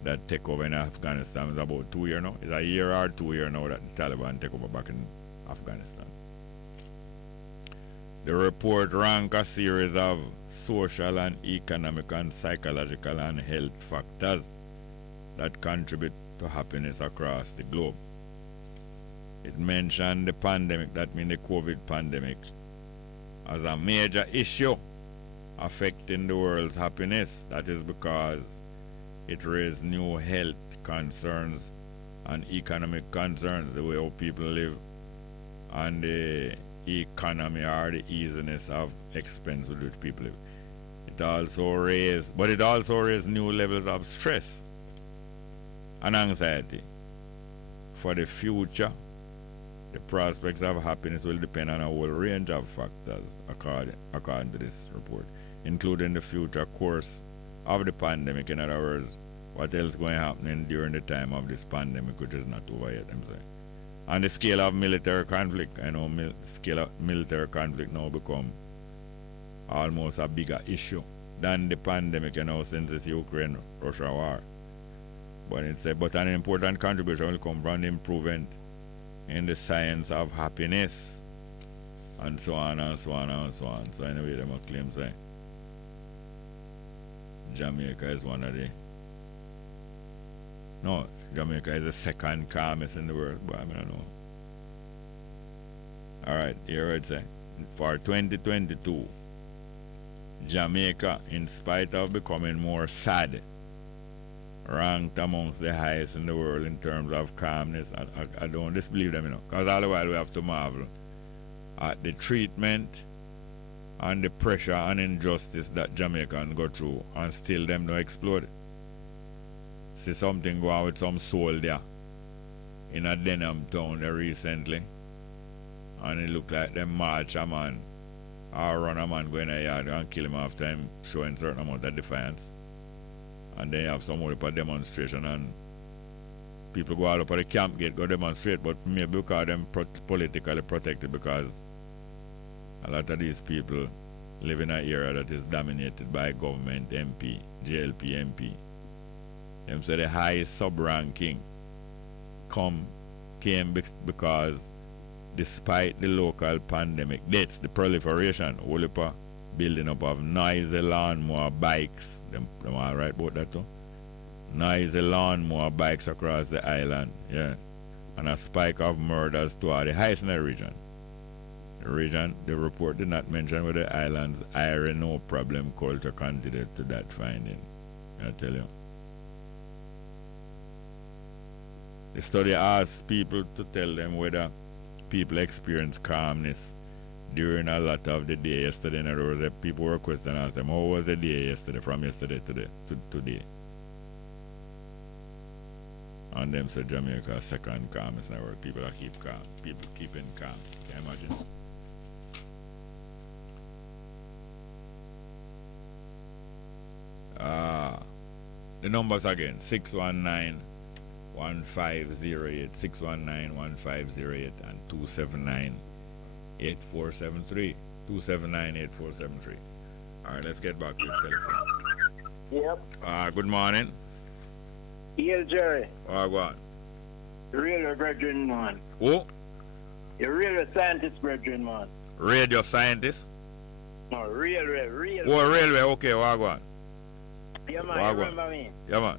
that take over in Afghanistan. It's about 2 years now. It's a year or 2 years now that the Taliban take over back in Afghanistan. The report ranked a series of social and economic and psychological and health factors that contribute to happiness across the globe. It mentioned the pandemic, that means the COVID pandemic, as a major issue affecting the world's happiness. That is because it raised new health concerns and economic concerns, the way how people live, and the economy or the easiness of expense with which people live. It also raised new levels of stress and anxiety. For the future, the prospects of happiness will depend on a whole range of factors, according to this report, including the future course of the pandemic. In other words, what else going to happen during the time of this pandemic, which is not over yet, I'm saying. And the scale of military conflict. I know scale of military conflict now become almost a bigger issue than the pandemic, since this Ukraine-Russia war. But an important contribution will come from the improvement in the science of happiness, and so on and so on and so on. So anyway, them claim say Jamaica is one of the Jamaica is the second calmest in the world, but I don't know. Alright, here it say, for 2022, Jamaica, in spite of becoming more sad, ranked amongst the highest in the world in terms of calmness. I don't disbelieve them, because all the while we have to marvel at the treatment and the pressure and injustice that Jamaicans go through, and still them don't explode. See something go on with some soul there in a Denham town there recently, and it looked like them march a man or run a man go in a yard and kill him after him showing certain amount of defiance. And then you have some more for demonstration and people go all up at the camp gate, go demonstrate, but maybe because them politically protected, because a lot of these people live in an area that is dominated by government MP, JLP MP. Them say the highest sub-ranking came because despite the local pandemic deaths, the proliferation, whole heap of building up of noisy lawnmower bikes, them all right about that too? Noisy lawnmower bikes across the island, yeah. And a spike of murders to the highest in the region. The report did not mention whether the island's iron no problem culture contributed to that finding. I tell you. The study asked people to tell them whether people experience calmness during a lot of the day yesterday. In other words, people were questioning us, how was the day yesterday, from yesterday to today? And them said Jamaica second calmest in the world. People that keep calm. People keeping calm. Can you imagine? The numbers again, 619-1508, 619-1508 and 279-8473. 279-8473. Alright, let's get back to the telephone. Yep. Good morning. Yes, Jerry. Go on. Real brethren, man. Who? You're real scientist, brethren, man. Radio scientist? No, real. Oh, railway, okay, go on. Yeah, man, you remember me? Yeah, man.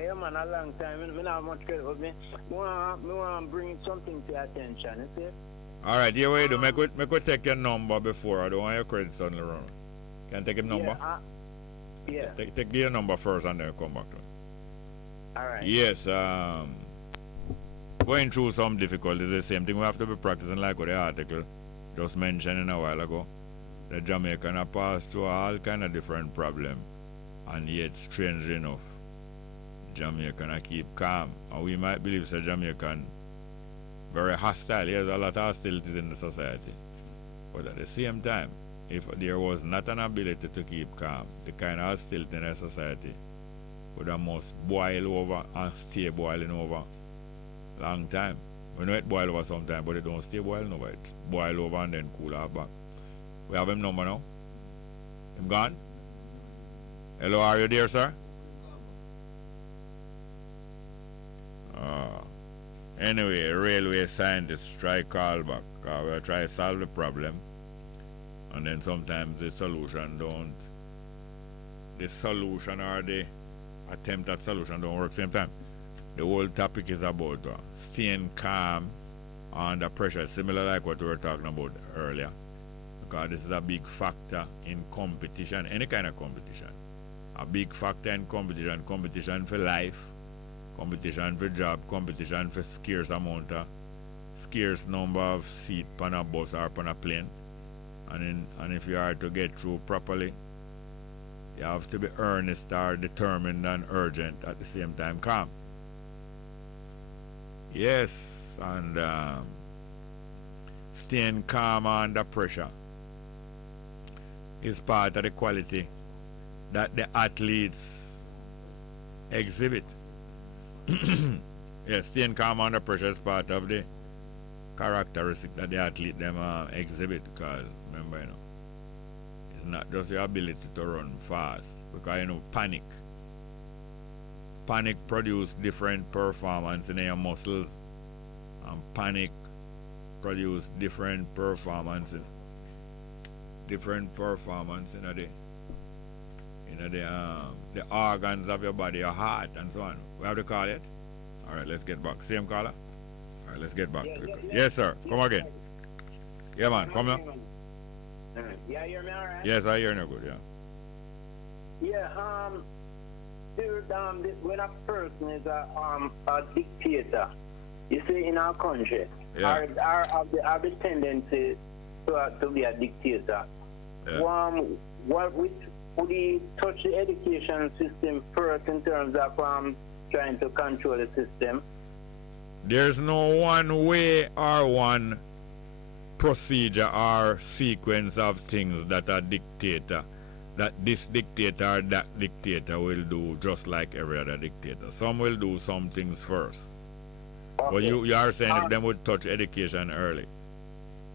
Yeah, man, a long time. I don't have much credit for me. I want to bring something to your attention, you see? Alright, here what you do. Make we take your number before. I don't want your credit suddenly wrong. Can I take your number? Yeah. Take your number first and then come back to it. Alright. Yes, going through some difficulties, the same thing we have to be practicing, like what the article just mentioned a while ago. The Jamaican have passed through all kind of different problems, and yet, strangely enough, Jamaican keep calm. And we might believe that Jamaican very hostile. There's a lot of hostilities in the society. But at the same time, if there was not an ability to keep calm, the kind of hostility in the society would have must boil over and stay boiling over long time. We know it boil over sometime, but it don't stay boiling over. It boil over and then cool off back. We have him number now. Him gone? Hello, are you there, sir? Anyway, railway scientists try call back. We'll try to solve the problem. And then sometimes the solution don't. The solution or the attempt at solution don't work same time. The whole topic is about staying calm under pressure, similar like what we were talking about earlier. Because this is a big factor in competition, any kind of competition. A big factor in competition for life, competition for job, competition for scarce number of seats on a bus or on a plane. And if you are to get through properly, you have to be earnest or determined and urgent at the same time calm. Yes, and staying calm under pressure is part of the quality that the athletes exhibit. Yes, staying calm under pressure is part of the characteristic that the athlete them exhibit. Because remember, it's not just your ability to run fast. Because panic produce different performance in your muscles, and panic produce different performance in the organs of your body, your heart, and so on. We have to call it. All right, let's get back. Same caller. All right, let's get back. Yes, sir. Come again. Yeah, man. Come now. Yeah, you hear me all right? Yes, I hear you good. Yeah. When a person is a dictator, you see, in our country, yeah. are the tendency to be a dictator. Yeah. Would he touch the education system first in terms of trying to control the system? There's no one way or one procedure or sequence of things that a dictator, that this dictator or that dictator will do just like every other dictator. Some will do some things first. Okay. But you are saying if them would touch education early.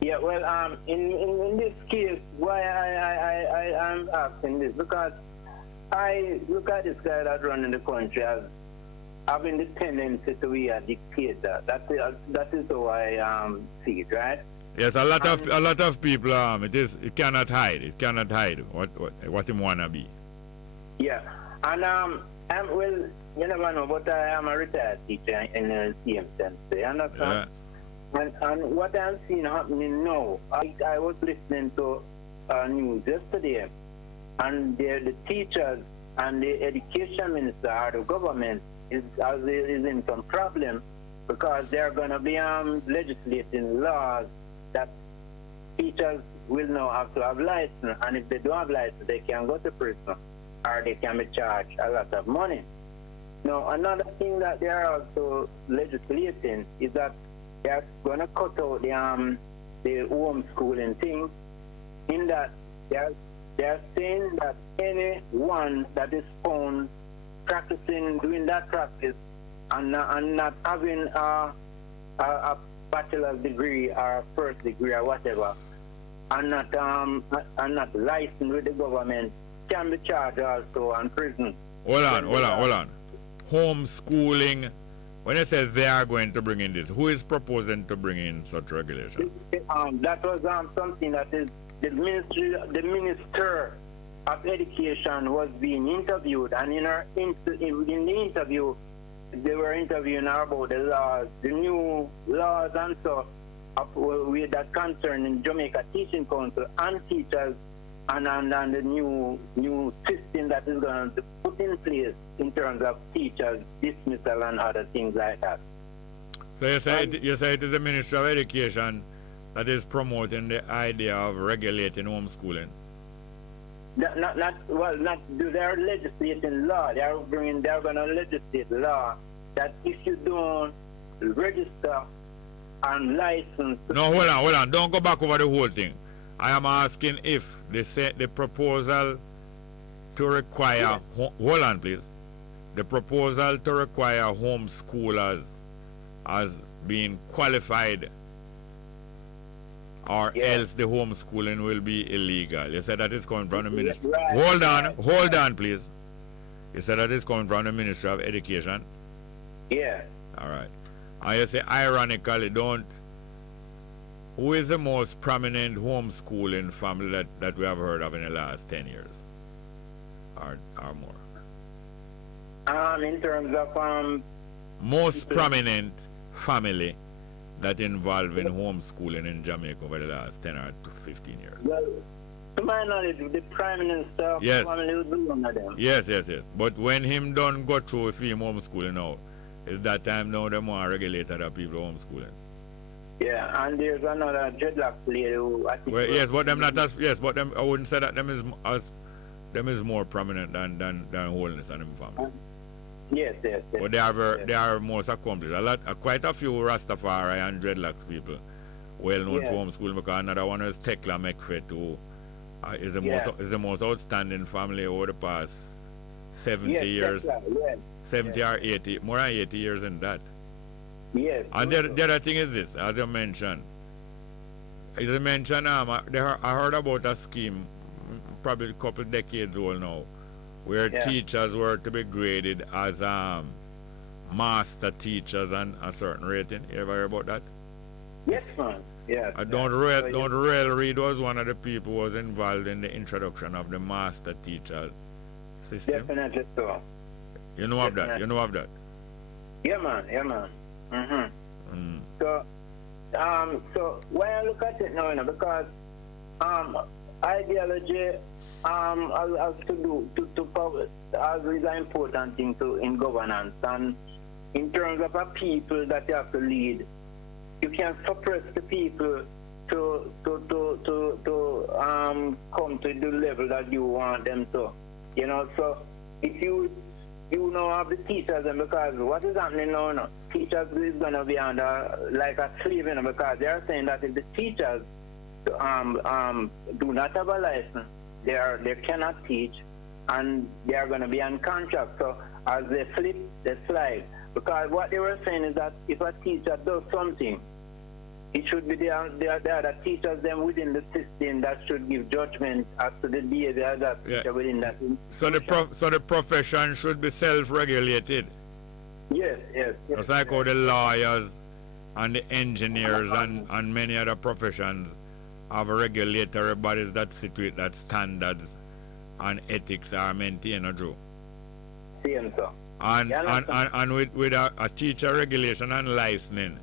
Yeah, well, in this case, why I'm asking this, because I look at this guy that running the country as having the tendency to be a dictator. That is how I see it, right? Yes, a lot of people it cannot hide what him wanna be. Yeah, and well, you never know, but I am a retired teacher in the CM you understand? Yeah. And what I'm seeing happening now, I was listening to news yesterday, and the teachers and the education minister or the government is in some problem because they're going to be legislating laws that teachers will now have to have license, and if they don't have license, they can go to prison or they can be charged a lot of money. Now, another thing that they are also legislating is that they're going to cut out the homeschooling thing, in that they're saying that anyone that is found doing that practice and not having a bachelor's degree or first degree or whatever, and not licensed with the government, can be charged also in prison. Hold on. Homeschooling, when they say they are going to bring in this, who is proposing to bring in such regulation? That was something that is the Minister of Education was being interviewed, and in the interview, they were interviewing her about the laws, the new laws and so with that concern in Jamaica Teaching Council and teachers, and the new system that is going to put in place in terms of teachers dismissal and other things like that. So you say it is the Ministry of Education that is promoting the idea of regulating homeschooling? They're legislating law. They're going to legislate law that if you don't register and license. No, hold on. Don't go back over the whole thing. I am asking if they say the proposal to require, hold on please, the proposal to require homeschoolers as being qualified, or else the homeschooling will be illegal. You said that is coming from the ministry. Right. Hold on please. You said that is coming from the Ministry of Education? Yeah. All right. And you say ironically, who is the most prominent homeschooling family that we have heard of in the last 10 years? Or more? In terms of most prominent family that involved in homeschooling in Jamaica over the last 10 or 15 years. Well, to my knowledge, the Prime Minister family would be one of them. Yes. But when him done go through with him homeschooling now, is that time now they more regulated that people homeschooling? Yeah, and there's another dreadlock lady who I think. Well, yes, but them not as but them I wouldn't say that them is more prominent than Holiness and them family. Yes. But they are most accomplished. Quite a few Rastafari and dreadlocks people well known for homeschooling, because another one is Tekla Mekfet, who is the most outstanding family over the past 70 years. Tekla, 70 or 80, more than 80 years in that. Yes. And the other thing is this, as you mentioned. I heard about a scheme, probably a couple decades old now, where teachers were to be graded as master teachers and a certain rating. You ever hear about that? Yes, man. Yeah. Don't Reed was one of the people who was involved in the introduction of the master teacher system. Definitely so. You know of that? Yeah, man. So when I look at it now, because ideology has to do is an important thing in governance, and in terms of a people that you have to lead, you can suppress the people to come to the level that you want them to. So if you have the teachers, and because what is happening now, teachers is going to be under like a slave, because they are saying that if the teachers do not have a license. They cannot teach, and they are going to be on contract. So as they flip the slide, because what they were saying is that if a teacher does something, it should be the other teachers then within the system that should give judgment as to the behavior of that teacher within that. So the profession should be self-regulated. Yes. Just like how the lawyers and the engineers and many other professions have regulatory bodies that situate that standards and ethics are maintained, Drew. Same, sir. And with a teacher regulation and licensing,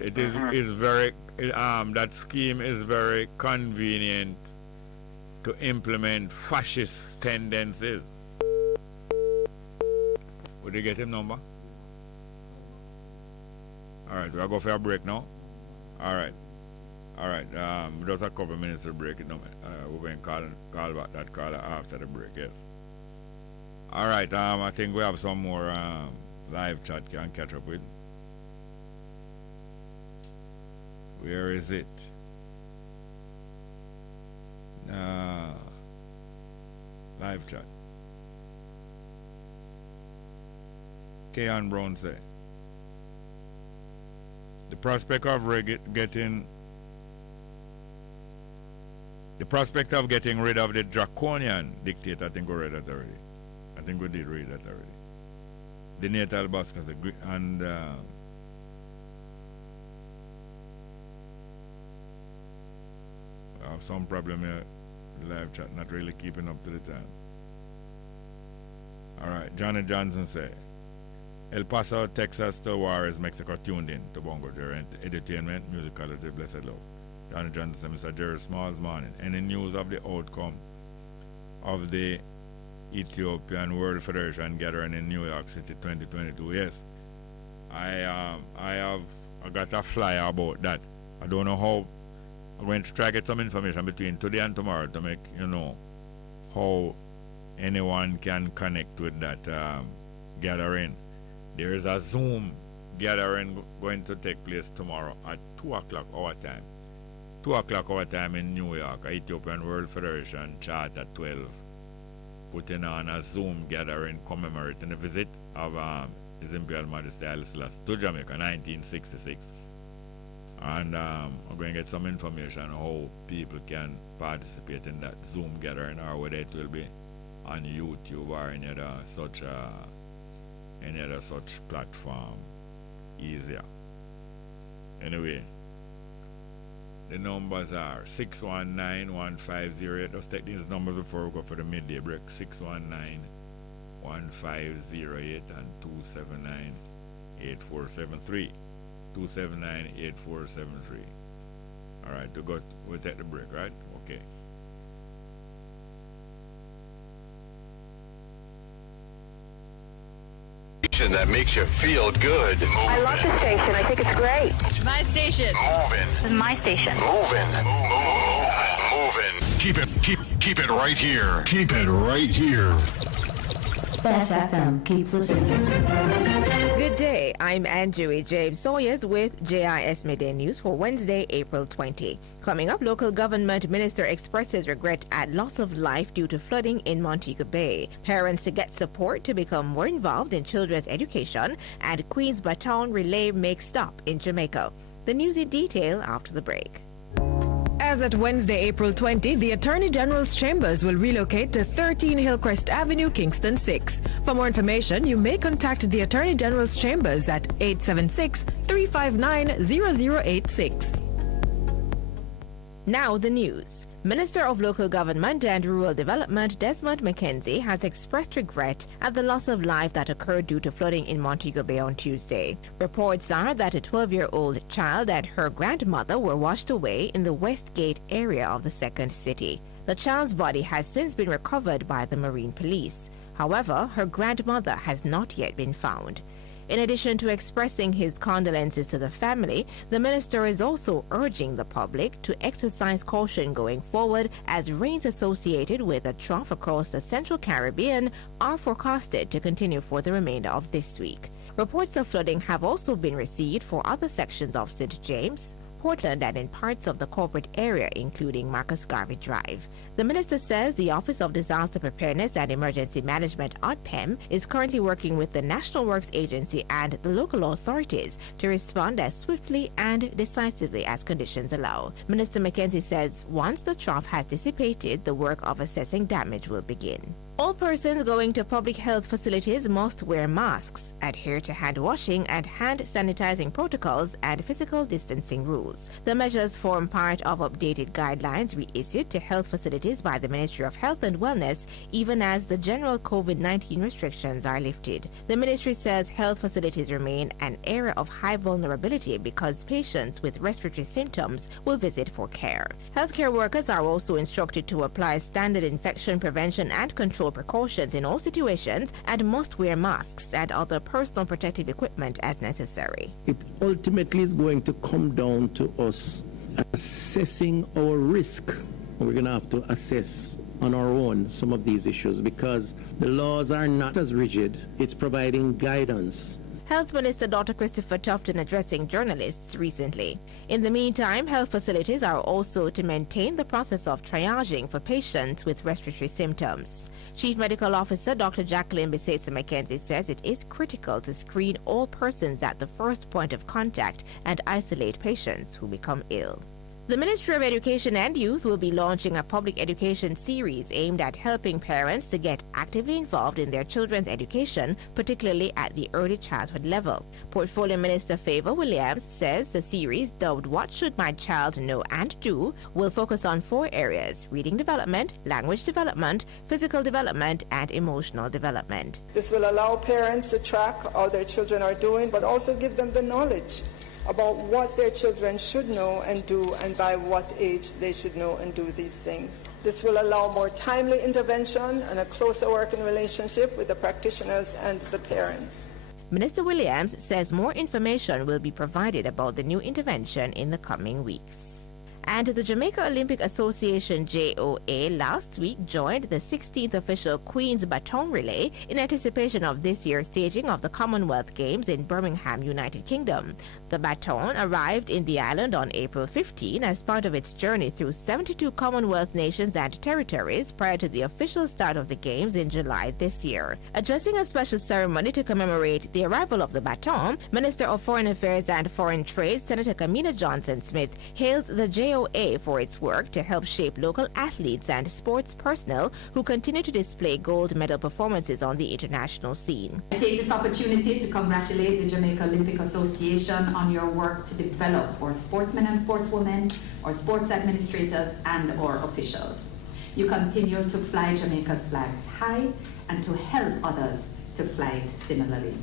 it is very that scheme is very convenient to implement fascist tendencies. Would you get him number? All right, we'll go for a break now. All right. Just a couple minutes to break it. We're going to call back that caller after the break. Yes. All right. I think we have some more live chat can catch up with. Where is it? Live chat. Keon Brown say the prospect of getting rid of the draconian dictator. I think we read that already. I think we did read that already. The natal Basque and I have some problem here. The live chat not really keeping up to the time. All right, Johnny Johnson say El Paso, Texas to Juarez, Mexico tuned in to Bongo during entertainment, musicality, blessed love. Johnny Johnson, Mr. Jerry Smalls morning. Any news of the outcome of the Ethiopian World Federation gathering in New York City 2022? Yes. I got a flyer about that. I don't know how. I'm going to try to get some information between today and tomorrow to make how anyone can connect with that gathering. There is a Zoom gathering going to take place tomorrow at 2 o'clock our time. 2 o'clock our time in New York. Ethiopian World Federation Charter 12 putting on a Zoom gathering commemorating the visit of His Imperial Majesty Haile Selassie to Jamaica 1966. And I'm going to get some information on how people can participate in that Zoom gathering, or whether it will be on YouTube or any other such platform easier. Anyway, the numbers are 619-1508. Let's take these numbers before we go for the midday break. 619-1508 and 279-8473. 279-8473. All right, we'll take the break, right? Okay. That makes you feel good. I love the station. I think it's great. My station. Moving. My station. Moving. Keep it right here. Keep it right here. Bess FM. Keep listening. Good day. I'm Anjui James Sawyers with JIS Midday News for Wednesday, April 20. Coming up, local government minister expresses regret at loss of life due to flooding in Montego Bay. Parents to get support to become more involved in children's education, and Queen's Baton Relay makes stop in Jamaica. The news in detail after the break. As at Wednesday, April 20, the Attorney General's chambers will relocate to 13 Hillcrest Avenue, Kingston 6. For more information, you may contact the Attorney General's chambers at 876-359-0086. Now the news. Minister of Local Government and Rural Development Desmond McKenzie has expressed regret at the loss of life that occurred due to flooding in Montego Bay on Tuesday. Reports are that a 12-year-old child and her grandmother were washed away in the Westgate area of the second city. The child's body has since been recovered by the Marine Police. However, her grandmother has not yet been found. In addition to expressing his condolences to the family, the minister is also urging the public to exercise caution going forward, as rains associated with a trough across the Central Caribbean are forecasted to continue for the remainder of this week. Reports of flooding have also been received for other sections of St. James, Portland, and in parts of the corporate area, including Marcus Garvey Drive. The minister says the Office of Disaster Preparedness and Emergency Management, ODPEM, is currently working with the National Works Agency and the local authorities to respond as swiftly and decisively as conditions allow. Minister McKenzie says once the trough has dissipated, the work of assessing damage will begin. All persons going to public health facilities must wear masks, adhere to hand washing and hand sanitizing protocols, and physical distancing rules. The measures form part of updated guidelines reissued to health facilities by the Ministry of Health and Wellness, even as the general COVID-19 restrictions are lifted. The ministry says health facilities remain an area of high vulnerability because patients with respiratory symptoms will visit for care. Healthcare workers are also instructed to apply standard infection prevention and control precautions in all situations and must wear masks and other personal protective equipment as necessary. It ultimately is going to come down to us assessing our risk. We're going to have to assess on our own some of these issues because the laws are not as rigid. It's providing guidance. Health Minister Dr. Christopher Tufton addressing journalists recently. In the meantime, health facilities are also to maintain the process of triaging for patients with respiratory symptoms. Chief Medical Officer Dr. Jacqueline Bisesa McKenzie says it is critical to screen all persons at the first point of contact and isolate patients who become ill. The Ministry of Education and Youth will be launching a public education series aimed at helping parents to get actively involved in their children's education, particularly at the early childhood level. Portfolio Minister Favor Williams says the series, dubbed What Should My Child Know and Do, will focus on 4 areas: reading development, language development, physical development, and emotional development. This will allow parents to track how their children are doing, but also give them the knowledge about what their children should know and do, and by what age they should know and do these things. This will allow more timely intervention and a closer working relationship with the practitioners and the parents. Minister Williams says more information will be provided about the new intervention in the coming weeks. And the Jamaica Olympic Association JOA last week joined the 16th official Queen's Baton Relay in anticipation of this year's staging of the Commonwealth Games in Birmingham, United Kingdom. The baton arrived in the island on April 15 as part of its journey through 72 Commonwealth nations and territories prior to the official start of the Games in July this year. Addressing a special ceremony to commemorate the arrival of the baton, Minister of Foreign Affairs and Foreign Trade Senator Kamina Johnson-Smith hailed the JOA for its work to help shape local athletes and sports personnel who continue to display gold medal performances on the international scene. I take this opportunity to congratulate the Jamaica Olympic Association on your work to develop our sportsmen and sportswomen, our sports administrators and our officials. You continue to fly Jamaica's flag high and to help others to fly it similarly.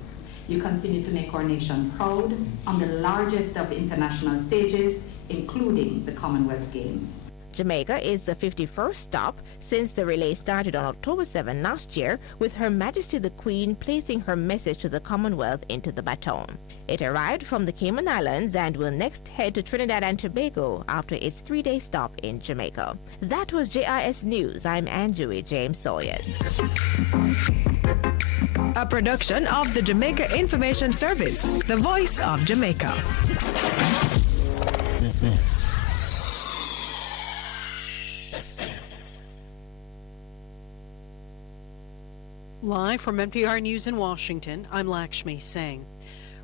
You continue to make our nation proud on the largest of international stages, including the Commonwealth Games. Jamaica is the 51st stop since the relay started on October 7 last year, with Her Majesty the Queen placing her message to the Commonwealth into the baton. It arrived from the Cayman Islands and will next head to Trinidad and Tobago after its 3-day stop in Jamaica. That was JIS News. I'm Anjui James Sawyers. A production of the Jamaica Information Service, the voice of Jamaica. Live from NPR News in Washington, I'm Lakshmi Singh.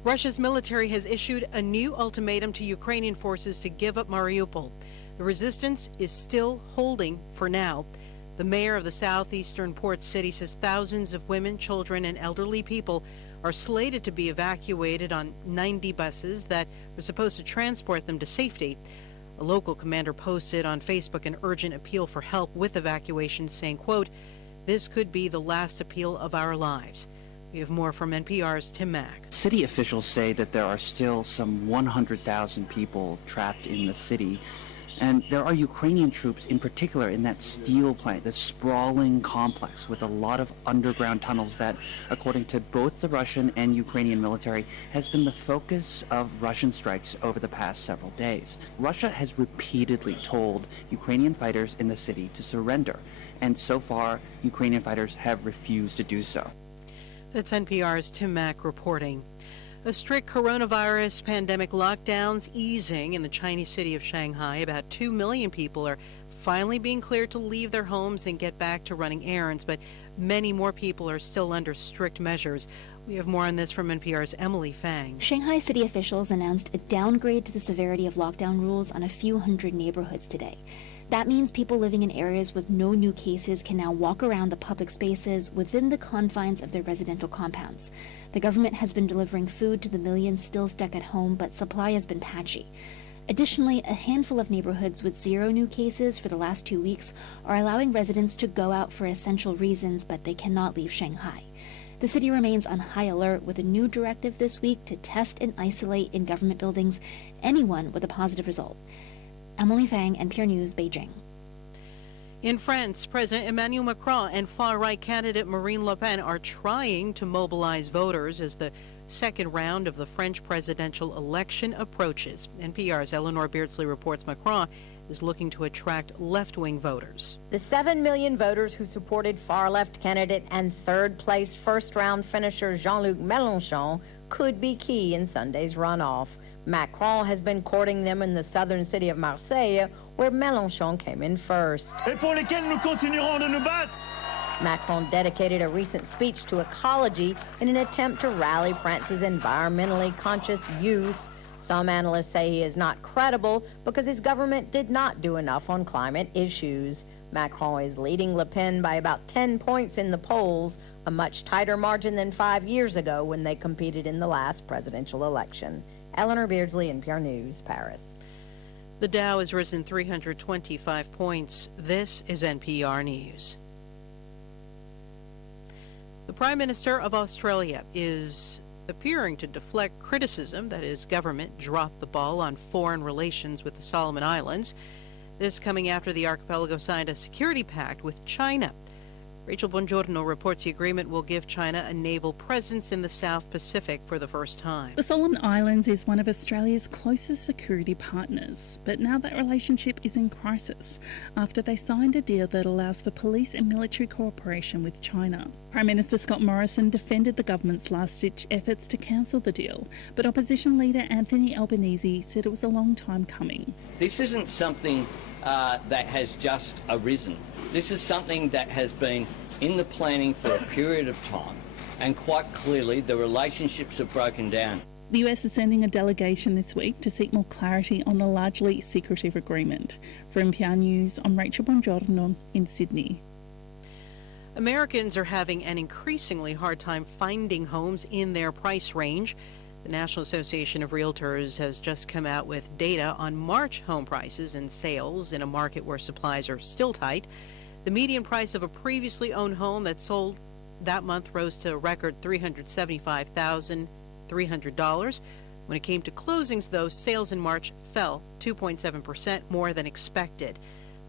Russia's military has issued a new ultimatum to Ukrainian forces to give up Mariupol. The resistance is still holding for now. The mayor of the southeastern port city says thousands of women, children, and elderly people are slated to be evacuated on 90 buses that were supposed to transport them to safety. A local commander posted on Facebook an urgent appeal for help with evacuations, saying, quote, "This could be the last appeal of our lives." We have more from NPR's Tim Mack. City officials say that there are still some 100,000 people trapped in the city. And there are Ukrainian troops in particular in that steel plant, this sprawling complex with a lot of underground tunnels that, according to both the Russian and Ukrainian military, has been the focus of Russian strikes over the past several days. Russia has repeatedly told Ukrainian fighters in the city to surrender, and so far, Ukrainian fighters have refused to do so. That's NPR's Tim Mack reporting. A strict coronavirus pandemic lockdowns easing in the Chinese city of Shanghai. About 2 million people are finally being cleared to leave their homes and get back to running errands, but many more people are still under strict measures. We have more on this from NPR's Emily Fang. Shanghai city officials announced a downgrade to the severity of lockdown rules on a few hundred neighborhoods today. That means people living in areas with no new cases can now walk around the public spaces within the confines of their residential compounds. The government has been delivering food to the millions still stuck at home, but supply has been patchy. Additionally, a handful of neighborhoods with 0 new cases for the last 2 weeks are allowing residents to go out for essential reasons, but they cannot leave Shanghai. The city remains on high alert with a new directive this week to test and isolate in government buildings anyone with a positive result. Emily Fang, NPR News, Beijing. In France, President Emmanuel Macron and far-right candidate Marine Le Pen are trying to mobilize voters as the second round of the French presidential election approaches. NPR's Eleanor Beardsley reports Macron is looking to attract left-wing voters. The 7 million voters who supported far-left candidate and third-place first-round finisher Jean-Luc Mélenchon could be key in Sunday's runoff. Macron has been courting them in the southern city of Marseille, where Mélenchon came in first. Et pour lesquels nous continuerons de nous battre. Macron dedicated a recent speech to ecology in an attempt to rally France's environmentally conscious youth. Some analysts say he is not credible because his government did not do enough on climate issues. Macron is leading Le Pen by about 10 points in the polls, a much tighter margin than 5 years ago when they competed in the last presidential election. Eleanor Beardsley, NPR News, Paris. The Dow has risen 325 points. This is NPR News. The Prime Minister of Australia is appearing to deflect criticism that his government dropped the ball on foreign relations with the Solomon Islands. This coming after the archipelago signed a security pact with China. Rachel Bongiorno reports the agreement will give China a naval presence in the South Pacific for the first time. The Solomon Islands is one of Australia's closest security partners, but now that relationship is in crisis after they signed a deal that allows for police and military cooperation with China. Prime Minister Scott Morrison defended the government's last-ditch efforts to cancel the deal, but opposition leader Anthony Albanese said it was a long time coming. This isn't something that has just arisen. This is something that has been in the planning for a period of time, and quite clearly the relationships have broken down. The US is sending a delegation this week to seek more clarity on the largely secretive agreement. For NPR News, I'm Rachel Bongiorno in Sydney. Americans are having an increasingly hard time finding homes in their price range. The National Association of Realtors has just come out with data on March home prices and sales in a market where supplies are still tight. The median price of a previously owned home that sold that month rose to a record $375,300. When it came to closings, though, sales in March fell 2.7% more than expected.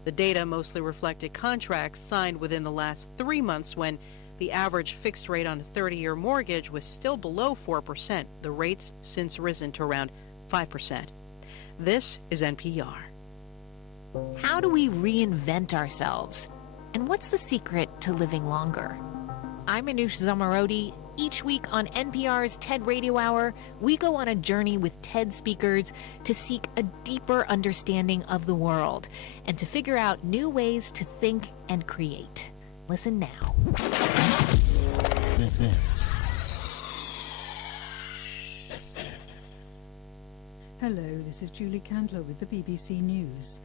The data mostly reflected contracts signed within the last 3 months when the average fixed rate on a 30-year mortgage was still below 4%. The rate's since risen to around 5%. This is NPR. How do we reinvent ourselves? And what's the secret to living longer? I'm Anoush Zamarodi. Each week on NPR's TED Radio Hour, we go on a journey with TED speakers to seek a deeper understanding of the world and to figure out new ways to think and create. Listen now. Hello, this is Julie Candler with the BBC News.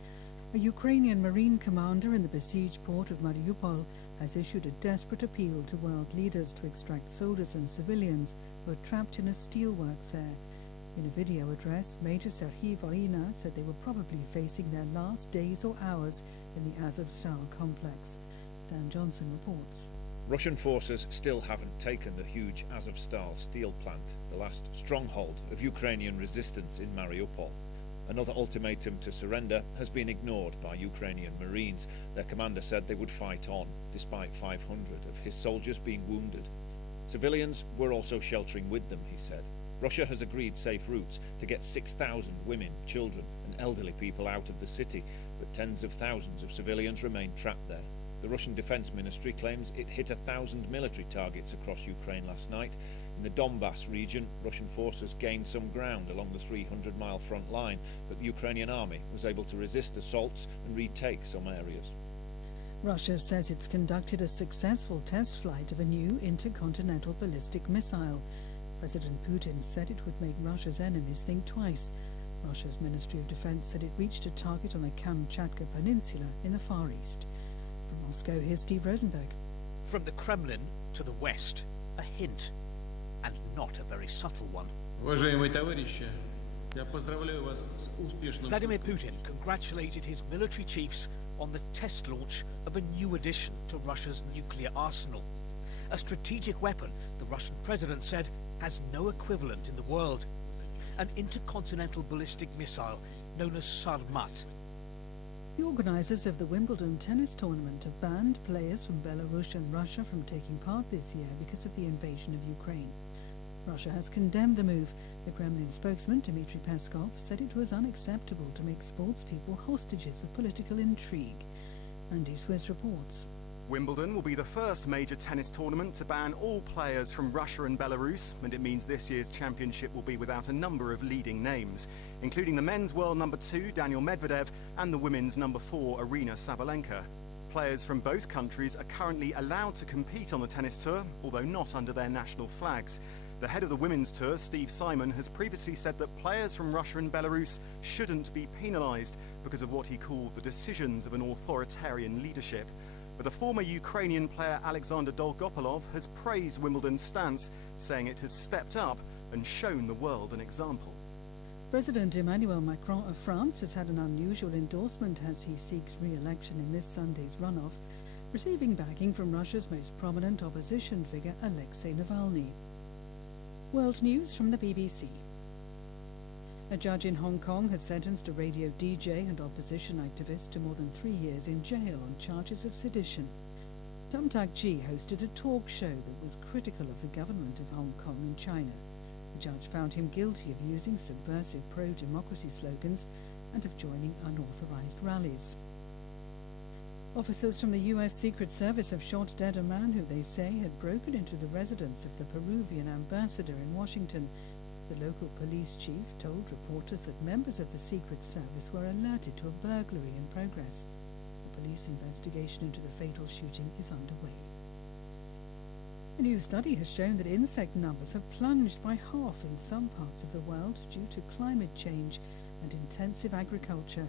A Ukrainian Marine commander in the besieged port of Mariupol has issued a desperate appeal to world leaders to extract soldiers and civilians who are trapped in a steelworks there. In a video address, Major Serhiy Volina said they were probably facing their last days or hours in the Azovstal complex. Dan Johnson reports. Russian forces still haven't taken the huge Azovstal steel plant, the last stronghold of Ukrainian resistance in Mariupol. Another ultimatum to surrender has been ignored by Ukrainian Marines. Their commander said they would fight on, despite 500 of his soldiers being wounded. Civilians were also sheltering with them, he said. Russia has agreed safe routes to get 6,000 women, children and elderly people out of the city, but tens of thousands of civilians remain trapped there. The Russian Defense Ministry claims it hit 1,000 military targets across Ukraine last night. In the Donbass region, Russian forces gained some ground along the 300-mile front line, but the Ukrainian army was able to resist assaults and retake some areas. Russia says it's conducted a successful test flight of a new intercontinental ballistic missile. President Putin said it would make Russia's enemies think twice. Russia's Ministry of Defense said it reached a target on the Kamchatka Peninsula in the Far East. From Moscow, here's Steve Rosenberg. From the Kremlin to the West, a hint, and not a very subtle one. Vladimir Putin congratulated his military chiefs on the test launch of a new addition to Russia's nuclear arsenal. A strategic weapon, the Russian president said, has no equivalent in the world. An intercontinental ballistic missile known as Sarmat. The organisers of the Wimbledon tennis tournament have banned players from Belarus and Russia from taking part this year because of the invasion of Ukraine. Russia has condemned the move. The Kremlin spokesman, Dmitry Peskov, said it was unacceptable to make sportspeople hostages of political intrigue. Andy Swiss reports. Wimbledon will be the first major tennis tournament to ban all players from Russia and Belarus, and it means this year's championship will be without a number of leading names, including the men's world number 2, Daniil Medvedev, and the women's number 4, Arina Sabalenka. Players from both countries are currently allowed to compete on the tennis tour, although not under their national flags. The head of the women's tour, Steve Simon, has previously said that players from Russia and Belarus shouldn't be penalised because of what he called the decisions of an authoritarian leadership. But the former Ukrainian player Alexander Dolgopolov has praised Wimbledon's stance, saying it has stepped up and shown the world an example. President Emmanuel Macron of France has had an unusual endorsement as he seeks re-election in this Sunday's runoff, receiving backing from Russia's most prominent opposition figure, Alexei Navalny. World news from the BBC. A judge in Hong Kong has sentenced a radio DJ and opposition activist to more than 3 years in jail on charges of sedition. Tum Tak Ji hosted a talk show that was critical of the government of Hong Kong and China. The judge found him guilty of using subversive pro-democracy slogans and of joining unauthorized rallies. Officers from the U.S. Secret Service have shot dead a man who they say had broken into the residence of the Peruvian ambassador in Washington. The local police chief told reporters that members of the Secret Service were alerted to a burglary in progress. A police investigation into the fatal shooting is underway. A new study has shown that insect numbers have plunged by half in some parts of the world due to climate change and intensive agriculture.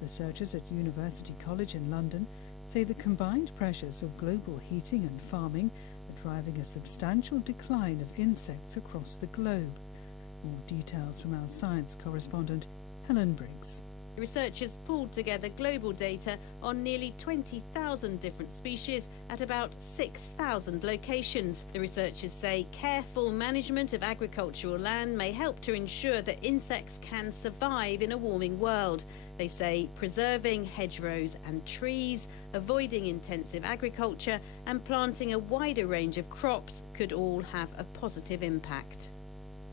Researchers at University College in London say the combined pressures of global heating and farming are driving a substantial decline of insects across the globe. More details from our science correspondent, Helen Briggs. Researchers pulled together global data on nearly 20,000 different species at about 6,000 locations. The researchers say careful management of agricultural land may help to ensure that insects can survive in a warming world. They say preserving hedgerows and trees, avoiding intensive agriculture, and planting a wider range of crops could all have a positive impact.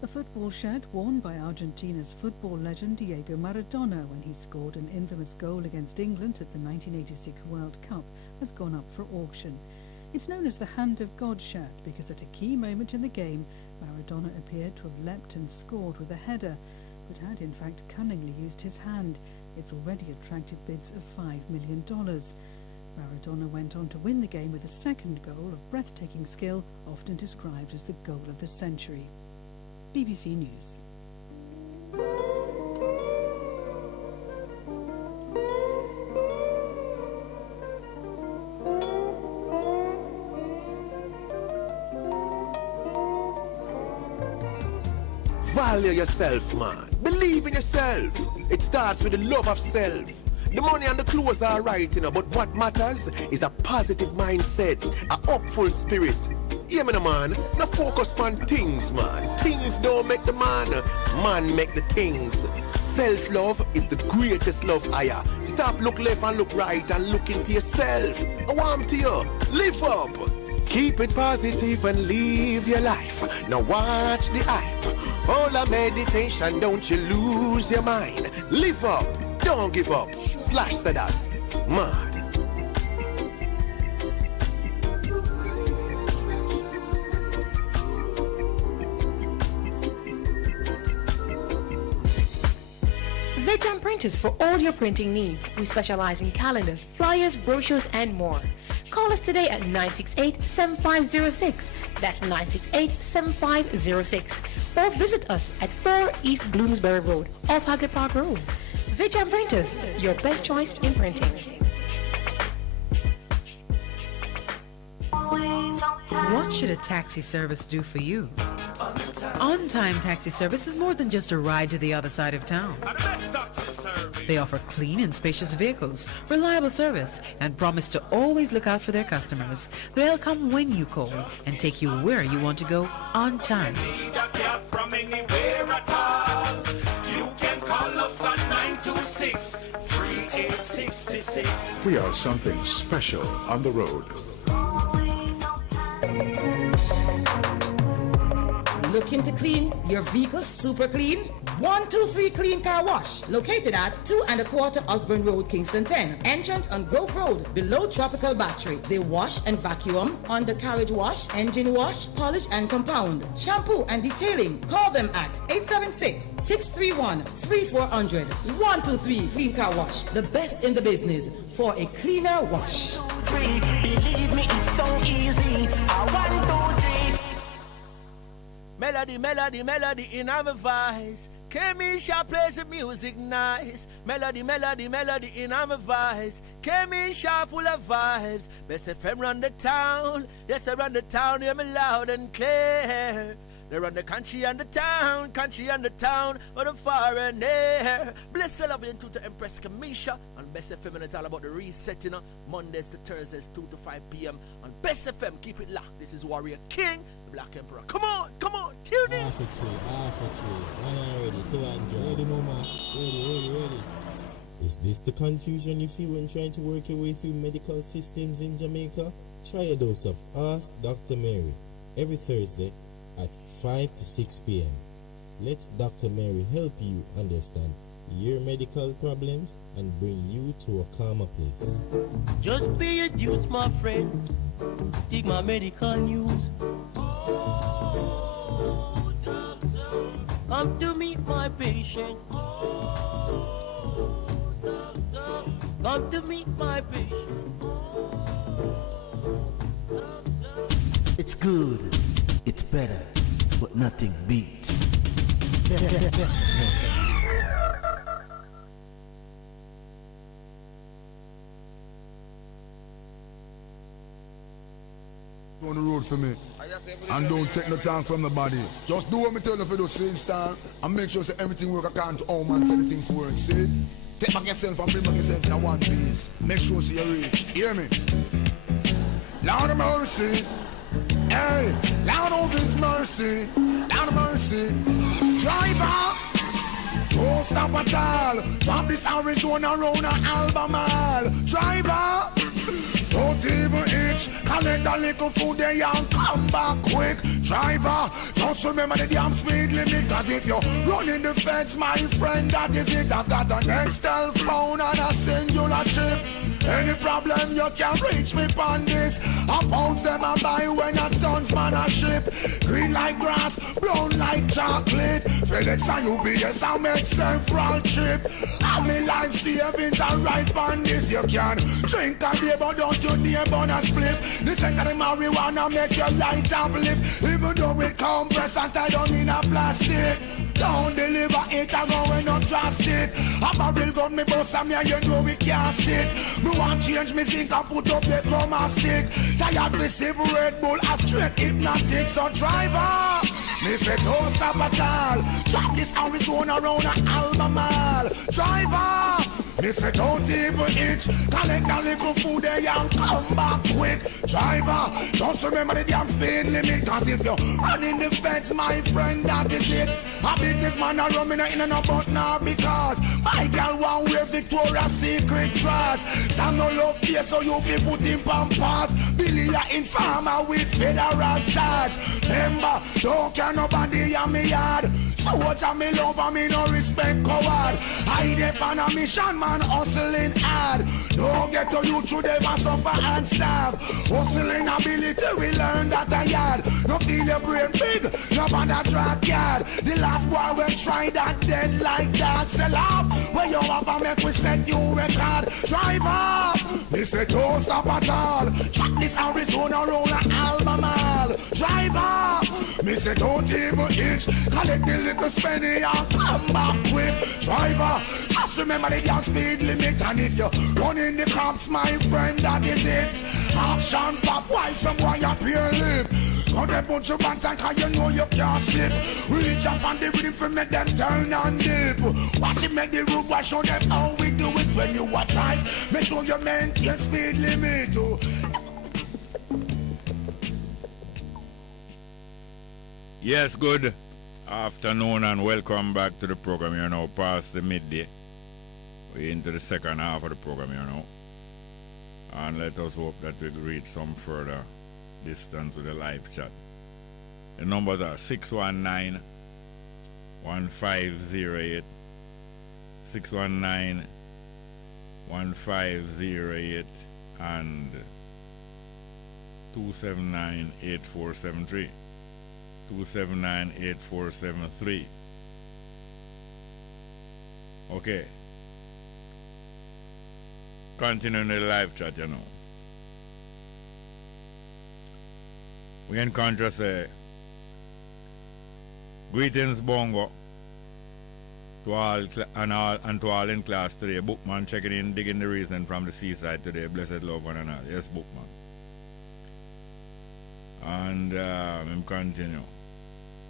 A football shirt worn by Argentina's football legend Diego Maradona when he scored an infamous goal against England at the 1986 World Cup has gone up for auction. It's known as the Hand of God shirt because at a key moment in the game, Maradona appeared to have leapt and scored with a header, but had in fact cunningly used his hand. It's already attracted bids of $5 million. Maradona went on to win the game with a second goal of breathtaking skill, often described as the goal of the century. BBC News. Value yourself, man. Believe in yourself. It starts with the love of self. The money and the clothes are right, but what matters is a positive mindset, a hopeful spirit. Yeah, man, no focus on things, man. Things don't make the man, man make the things. Self-love is the greatest love higher. Stop look left and look right and look into yourself. I want to you, live up. Keep it positive and live your life. Now watch the hype. All the meditation, don't you lose your mind. Live up, don't give up. Slash said that, man. Veg Printers for all your printing needs. We specialize in calendars, flyers, brochures, and more. Call us today at 968-7506. That's 968-7506. Or visit us at 4 East Bloomsbury Road, off Hagley Park Road. Veg Printers, your best choice in printing. What should a taxi service do for you? On-Time Taxi Service is more than just a ride to the other side of town. They offer clean and spacious vehicles, reliable service, and promise to always look out for their customers. They'll come when you call and take you where you want to go on time. We are something special on the road. Looking to clean your vehicle super clean? 123 Clean Car Wash, located at 2 1/4 Osborne Road, Kingston 10. Entrance on Grove Road, below Tropical Battery. They wash and vacuum, undercarriage wash, engine wash, polish and compound, shampoo and detailing. Call them at 876-631-3400. 123 Clean Car Wash, the best in the business for a cleaner wash. Believe me, it's so easy. 1, 2, 3. Melody, melody, melody in our voice. Kemisha plays the music nice. Melody, melody, melody in our voice. Kemisha full of vibes. Bess FM run the town. Yes, I run the town. Hear me loud and clear. They run the country and the town, or the far and near. Bless the love into to Empress Kamisha on Bess FM, and it's all about the reset, you know. Mondays to Thursdays, 2 to 5 p.m. on Bess FM. Keep it locked. This is Warrior King, the Black Emperor. Come on, tune in. Half a tree, 1 already, 200. Ready, mama? Ready. Is this the confusion you feel when trying to work your way through medical systems in Jamaica? Try a dose of Ask Dr. Mary every Thursday at 5 to 6 p.m. Let Dr. Mary help you understand your medical problems and bring you to a calmer place. Just pay your dues, my friend. Take my medical news. Oh, doctor, come to meet my patient. Oh, doctor, come to meet my patient. It's good. It's better, but nothing beats. On the road for me, and don't take no time from nobody. Just do what me tell you for the same style, and make sure that everything work according to how man say the thing for work. See? Take back yourself and bring back yourself in a one piece. Make sure you're ready. Hear me? Lord of mercy. Hey, Lord of His mercy, Lord of mercy. Driver, don't stop at all. Drop this Arizona round an Albemarle. Driver, don't even itch. Collect a little food there and come back quick. Driver, just remember the damn speed limit. Cause if you're running the fence, my friend, that is it. I've got an Excel phone and a singular chip. Any problem you can reach me on this. I pounds them and buy when a tons man a ship. Green like grass, brown like chocolate. FedEx and UPS I make several trip. I'm in life savings and right on this. You can drink and beer but don't you dare burn a split. This ain't the marijuana make your light uplift. Even though it compress and tied down in a plastic. Don't deliver it, I'm going up drastic. A barrel gun me boss and me and you know we can't stick. Me want change me zinc and put up the chroma stick. Tired receive Red Bull a straight hypnotic. So driver, me say don't stop at all. Drop this Arizona round an Albemarle. Driver, me say don't even itch. Collect a little food there and come back quick. Driver, just remember the damn speed limit. Cause if you're running the fence, my friend, that is it. I beat this man a rum in and a but now because my girl want wear Victoria's Secret dress. Some no love here so you feel put in pampas. Billy a informer with federal charge. Remember, don't care nobody on me yard. Soldier me love and me no respect coward. I dep on a mission, man, hustling hard. No get to you through them and suffer and starve. Hustling ability, we learn that a yard. No feel your brain big, no bother drag yard. The last boy will try that dead like that. Sell off, where you have a make we set you record. Drive up, me say don't stop at all. Track this Arizona roll a Albemarle. Drive up, me say don't even itch. Collect the little spenny and come back quick. Driver, just remember the gas speed limit. And if you run in the cops, my friend, that is it. Action pop while some boy appear lip. Got a bunch of bantan cause you know you can't slip. Reach up on the rhythm for make them turn and dip. Watch it make the road, watch show them how we do it. When you watch right, make sure you maintain speed limit. Yes, good afternoon and welcome back to the program. You're now past the midday. We're into the second half of the program here now. And let us hope that we reach some further distance with the live chat. The numbers are 619-1508, 619-1508 and 279-8473. 279-8473. Okay. Continuing the live chat, you know. We encounter say greetings Bongo to all and to all in class today. Bookman checking in, digging the reason from the seaside today. Blessed love one and all. Yes, Bookman. And him continue.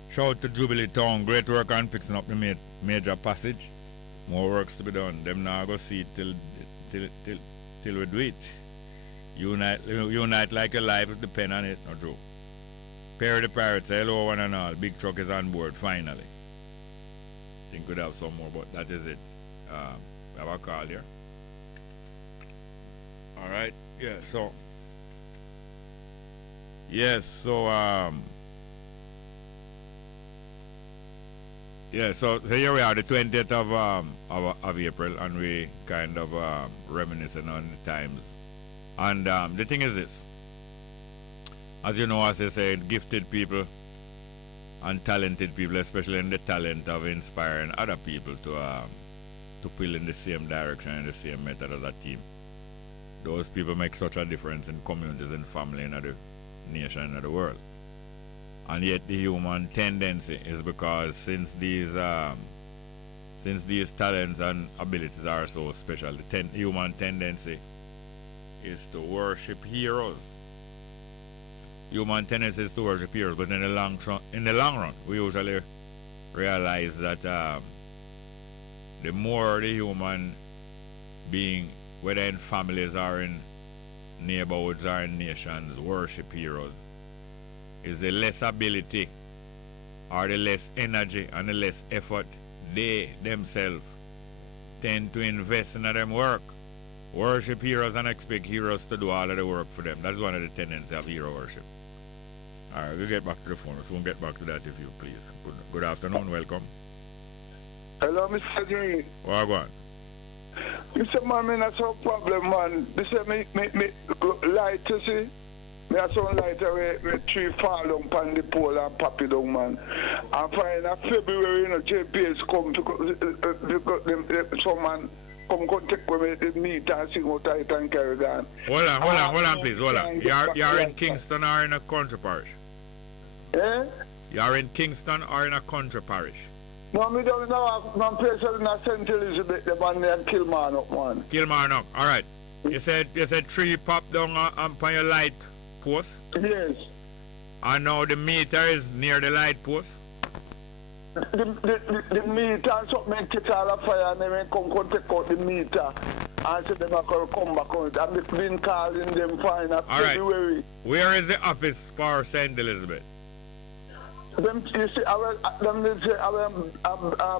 Shout to Jubilee Town. Great work on fixing up the major passage. More works to be done. Them now go see it till we do it. Unite like a life with the pen on it. No joke. Perry the Pirates, hello one and all. Big truck is on board finally. Think we'd have some more, but that is it. We have a call here. Alright, yeah, so yes, so yeah, so here we are, the 20th of April, and we kind of reminiscing on the times. And the thing is this, as you know, as they say, gifted people and talented people, especially in the talent of inspiring other people to pull in the same direction and the same method as a team. Those people make such a difference in communities and family in the nation and the world. And yet the human tendency is because since these talents and abilities are so special, the human tendency is to worship heroes. Human tendency is to worship heroes, but in the long run, we usually realize that the more the human being, whether in families or in neighborhoods or in nations, worship heroes, is the less ability or the less energy and the less effort they themselves tend to invest in them work. Worship heroes and expect heroes to do all of the work for them. That's one of the tendencies of hero worship. Alright, we'll get back to the phone. So we'll get back to that if you please. Good afternoon, welcome. Hello, Mr. Green. What go on? Mr. Man, that's no problem, man. This is me light, you see? Me have some light with tree fall down on the pole and pop it down, man. And find in February, you know, JPS come because someone come take away the meat and sing out it and carry on. Hold on, please, hold on. You're in Kingston or in a country parish? Eh? You're in Kingston or in a country parish? No, me don't know. I'm place in St. Elizabeth, the man named Kilmarnock, man. Kilmarnock, alright. You said tree pop down on your light post? Yes. And now the meter is near the light post? The meter and something catch all the fire and then come take out the meter and say them are going to come back on it. I've been calling them fine at February. Where is the office for St. Elizabeth? Them, you see, them say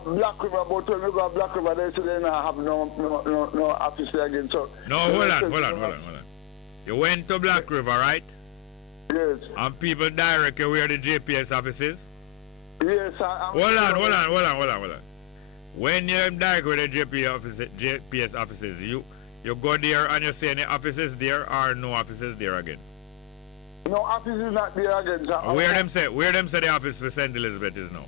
Black River, but when we go to Black River, they say they don't have no office there again. So no, hold on. You went to Black River, right? Yes. And people direct you where the JPS office is? Yes, Hold on. When you're direct with the GPS offices, you go there and you see any offices there or no offices there again? No office is not there again, sir. Where them say the office for St. Elizabeth is now?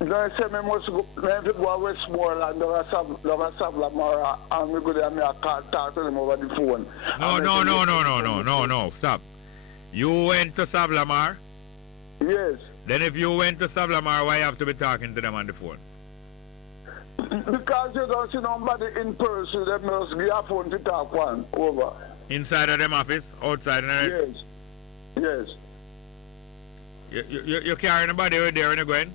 They say me must go to Westmoreland, Savlamara, and we go there and I can't talk to them over the phone. No, stop. You went to Savlamar? Yes. Then if you went to Savlamar, why you have to be talking to them on the phone? Because you don't see nobody in person, they must give a phone to talk one, over. Inside of them office? Outside? Yes. You carry nobody over there when you're going?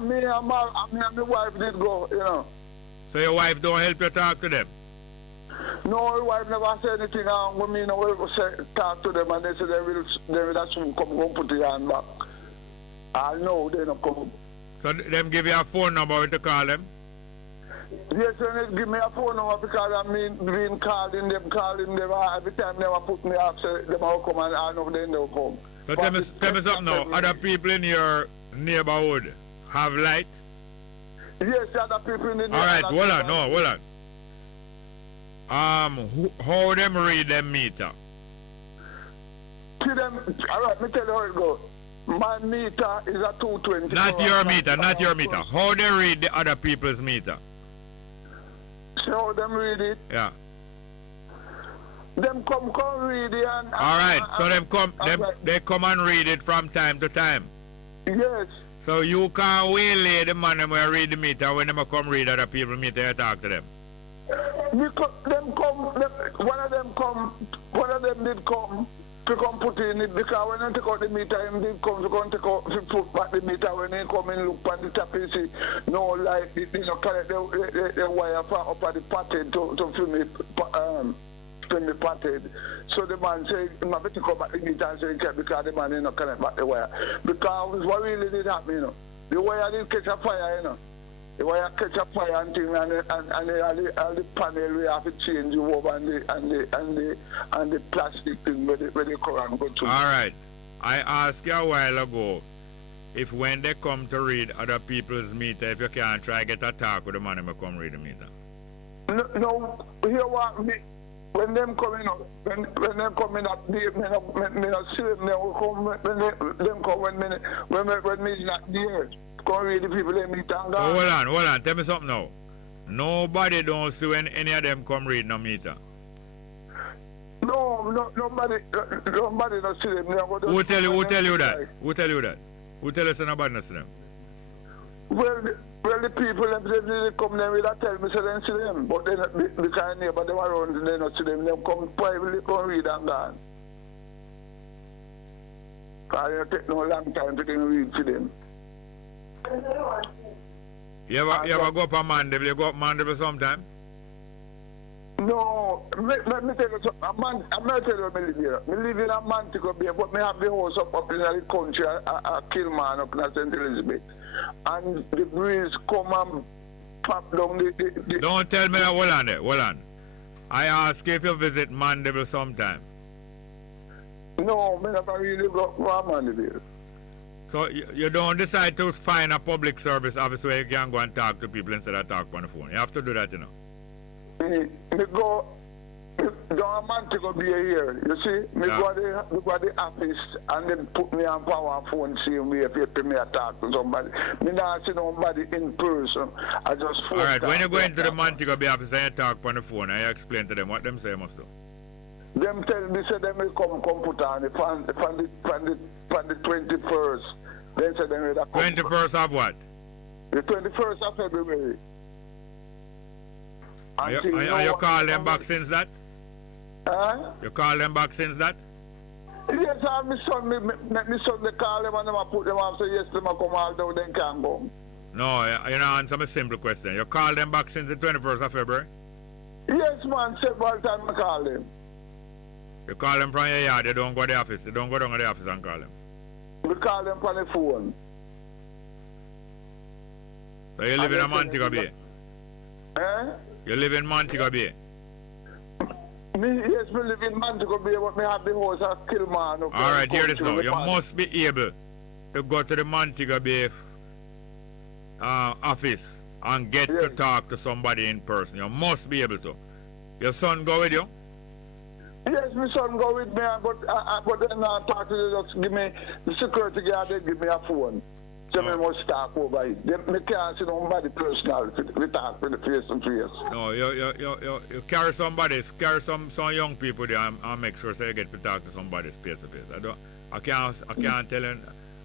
Me and my wife did go, you know. So your wife don't help you talk to them? No, my wife never said anything with me, talk to them, and they said they will soon come put the hand back. I know they don't come. So them give you a phone number to call them? Yes, they give me a phone number because I've been calling them, every time they put me up, say they will come and I know they don't come. So tell me something now, other people in your neighborhood have light? Yes, other people in the neighborhood. Alright, hold on. How them read them meter? Alright, me tell you how it goes. My meter is a 220. Not your meter. How they read the other people's meter? So them read it? Yeah. Them come read it and... Alright, so they come and read it from time to time? Yes. So you can't waylay the man who read the meter when they come read other people's meter and talk to them? Because one of them did come to come put in it because when they take out the meter, him did come to put back the meter when he come and look at the tap and see no light, collect the wire up at the pattern to film it pattern. So the man said, I'm going to come back the meter and say, because the man did not connect back the wire. Because what really did happen, the wire did catch a fire, The wire catch a fire and thing, and the panel we have to change the over and the plastic thing where the current go to. All right. I asked you a while ago if when they come to read other people's meter, if you can't try get a talk with the man who come read the meter. No, here what me. When them coming up, when them coming up, me not see them. They will come when them come when me not there. Come read the people they meet and go. Hold on. Tell me something now. Nobody don't see when any of them come read no meter. No, nobody don't see them. Who tell you that? Who tell you say nobody don't see them? Well, the people they come there with a tell me so they see them, but they because neighbor them around they not see them. They come privately come read and gone. Because it take no long time to read to them. You ever go up a Mandeville? You go up Mandeville sometime? No, let me tell you something. I'm not telling you I live here. I live in a Montego Bay, but I have the house up in the country, a Kilman up in St. Elizabeth. And the breeze come and pop down the... Don't tell me that. Hold on. I ask if you visit Mandeville sometime. No, I never really go to Mandeville. So you don't decide to find a public service office where you can go and talk to people instead of talk on the phone. You have to do that, Me go down Montego Bay here, you see? Me go to the office and then put me on power phone same way if you pay me a talk to somebody. Me not see nobody in person. I just phone. Alright, when you go into the Montego Bay office and you talk on the phone and you explain to them what them say you must do. Them tell me say them will come put on it from the 21st. Then say them will come. 21st of what? The 21st of February. You call them back since that? Huh? You call them back since that? Yes, my son they call them and them put them up, say yes, them come all down, then can go. No, you know, answer a simple question. You call them back since the 21st of February? Yes, man, several times I call them. You call them from your yard, they don't go to the office. They don't go down to the office and call them. We call them from the phone. So you live in Montego Bay? Eh? You live in Montego Bay? Yes, we live in Montego Bay, but we have the house at Kilman. Alright, hear this now. You must be able to go to the Montego Bay office and get to talk to somebody in person. You must be able to. Your son go with you? Yes, my son go with me, but then I talk to you, just give me, the security guard, they give me a phone. So I must talk over it. I can't see nobody personal, we talk with the face to face. No, you carry somebody, carry some young people there and make sure so you get to talk to somebody face to face. I can't tell you,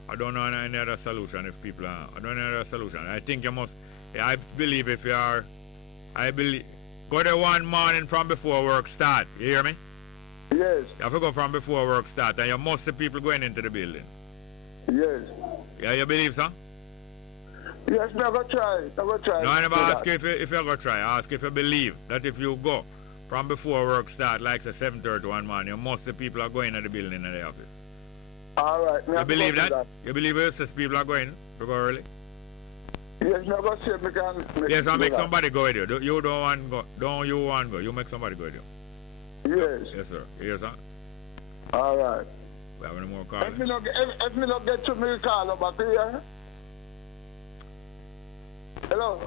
I don't know any other solution if people are, I don't know any other solution. I think you must, I believe if you are, go there one morning from before work start, you hear me? Yes. You have to go from before work start and you must see people going into the building. Yes. Yeah, you believe so? Yes, I'm going to try. No, I never ask you if you're going to try. I ask if you believe that if you go from before work start, like say 7:30 one morning, you must see people are going in the building in the office. All right. You believe that? You believe it says people are going to go early? Yes, I'm going to see if we can. Yes, I'll make somebody go with you. You don't want to go. Don't you want to go. You make somebody go with you. Yes. Yes, sir. Yes, sir. All right. We have any more calls? If me not get to me, call back here. Hello?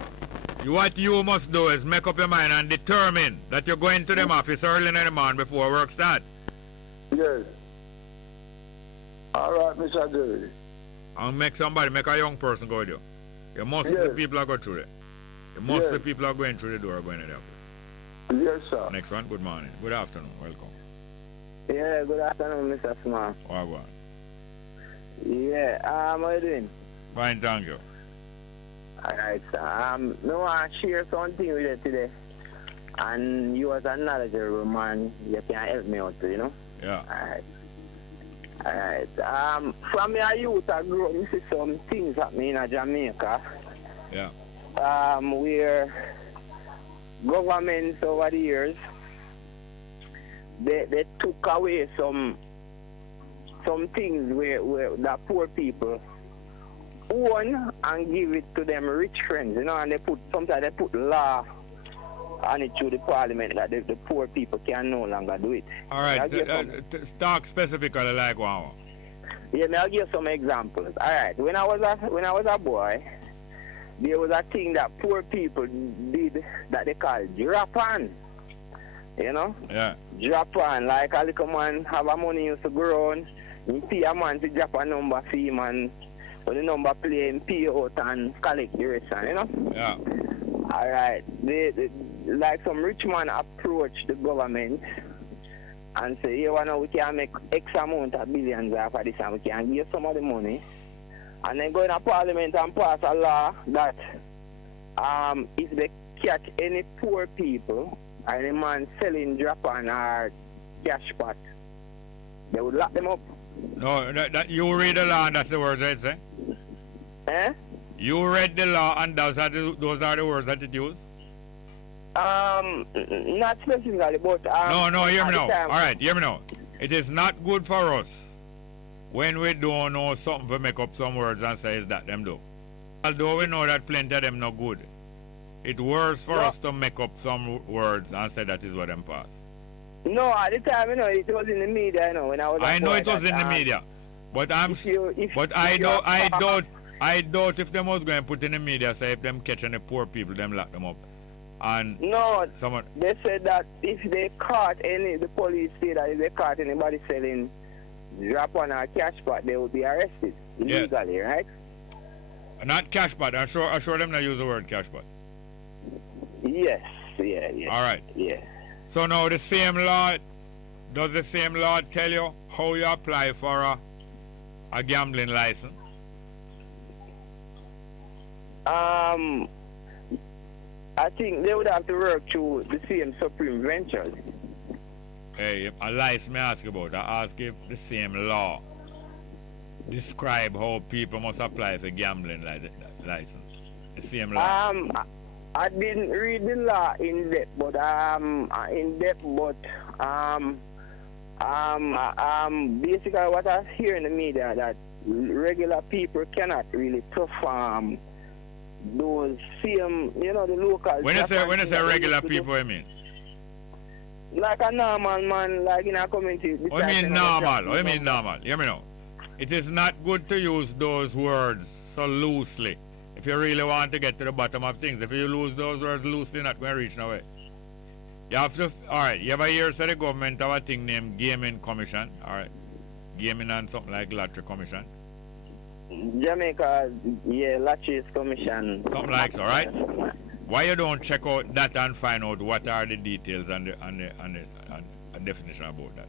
What you must do is make up your mind and determine that you're going to them office early in the morning before work start. Yes. All right, Mr. Jerry. And make a young person go with you. You must see people are going through it. You must see people are going through the door going to the office. Yes, sir. Next one, good morning. Good afternoon. Welcome. Yeah, good afternoon, Mr. Smart. What about? Yeah, how are you doing? Fine, thank you. Alright, sir. I want to share something with you today. And you as a knowledgeable man, you can help me out, you know? Yeah. Alright. From my youth, I grew up, you see some things happening in Jamaica. Yeah. Where governments over the years, they took away some things where the poor people own and give it to them rich friends, you know, and sometimes they put law on it through the parliament that the poor people can no longer do it. All right, talk specifically like one. Yeah, I'll give some examples. All right, when I was a boy, there was a thing that poor people did that they call drop-on. You know? Yeah. Drop-on, like a little man have a money used to grow on, you pay a man to drop a number for him and when the number play and pay out and collect the rest, you know? Yeah. All right. They, like some rich man approach the government and say, you know, we can make X amount of billions out of this and we can give some of the money. And then go in a parliament and pass a law that if they catch any poor people, any man selling drop-on or cash pot, they would lock them up. No, that you read the law and that's the words it say? Eh? You read the law and those are the words that it use? Not specifically, but... no, hear me now. Alright, hear me now. It is not good for us when we don't know something to make up some words and say is that them do. Although we know that plenty of them not good, it's worse for us to make up some words and say that is what them pass. No, at the time, you know, it was in the media, you know, when I was... I know it was in the media, but I doubt if them was going to put in the media, say if them catch any poor people, them lock them up. And no, someone... they said that if they caught the police say that if they caught anybody selling drop-on or cash pot, they would be arrested illegally, right? Not cash pot. I'm sure them not use the word cash pot. Yes, yeah. All right. Yeah. So now the same law, does the same law tell you how you apply for a gambling license? I think they would have to work through the same Supreme Ventures. Hey, a license me ask about. I ask if the same law describe how people must apply for gambling license. The same law. I didn't read the law in depth, but basically what I hear in the media that regular people cannot really perform those same, you know, the local. When you say regular people, I mean? Like a normal man, like in a community. What do you mean normal? What do you mean normal? Hear me now. It is not good to use those words so loosely. If you really want to get to the bottom of things, if you use those words loosely, you're not going to reach nowhere. You have to, alright, you ever hear say the government have a thing named Gaming Commission, alright? Gaming and something like Lottery Commission. Jamaica, yeah, Lotteries Commission. Something like so, right? Why you don't check out that and find out what are the details and the definition about that?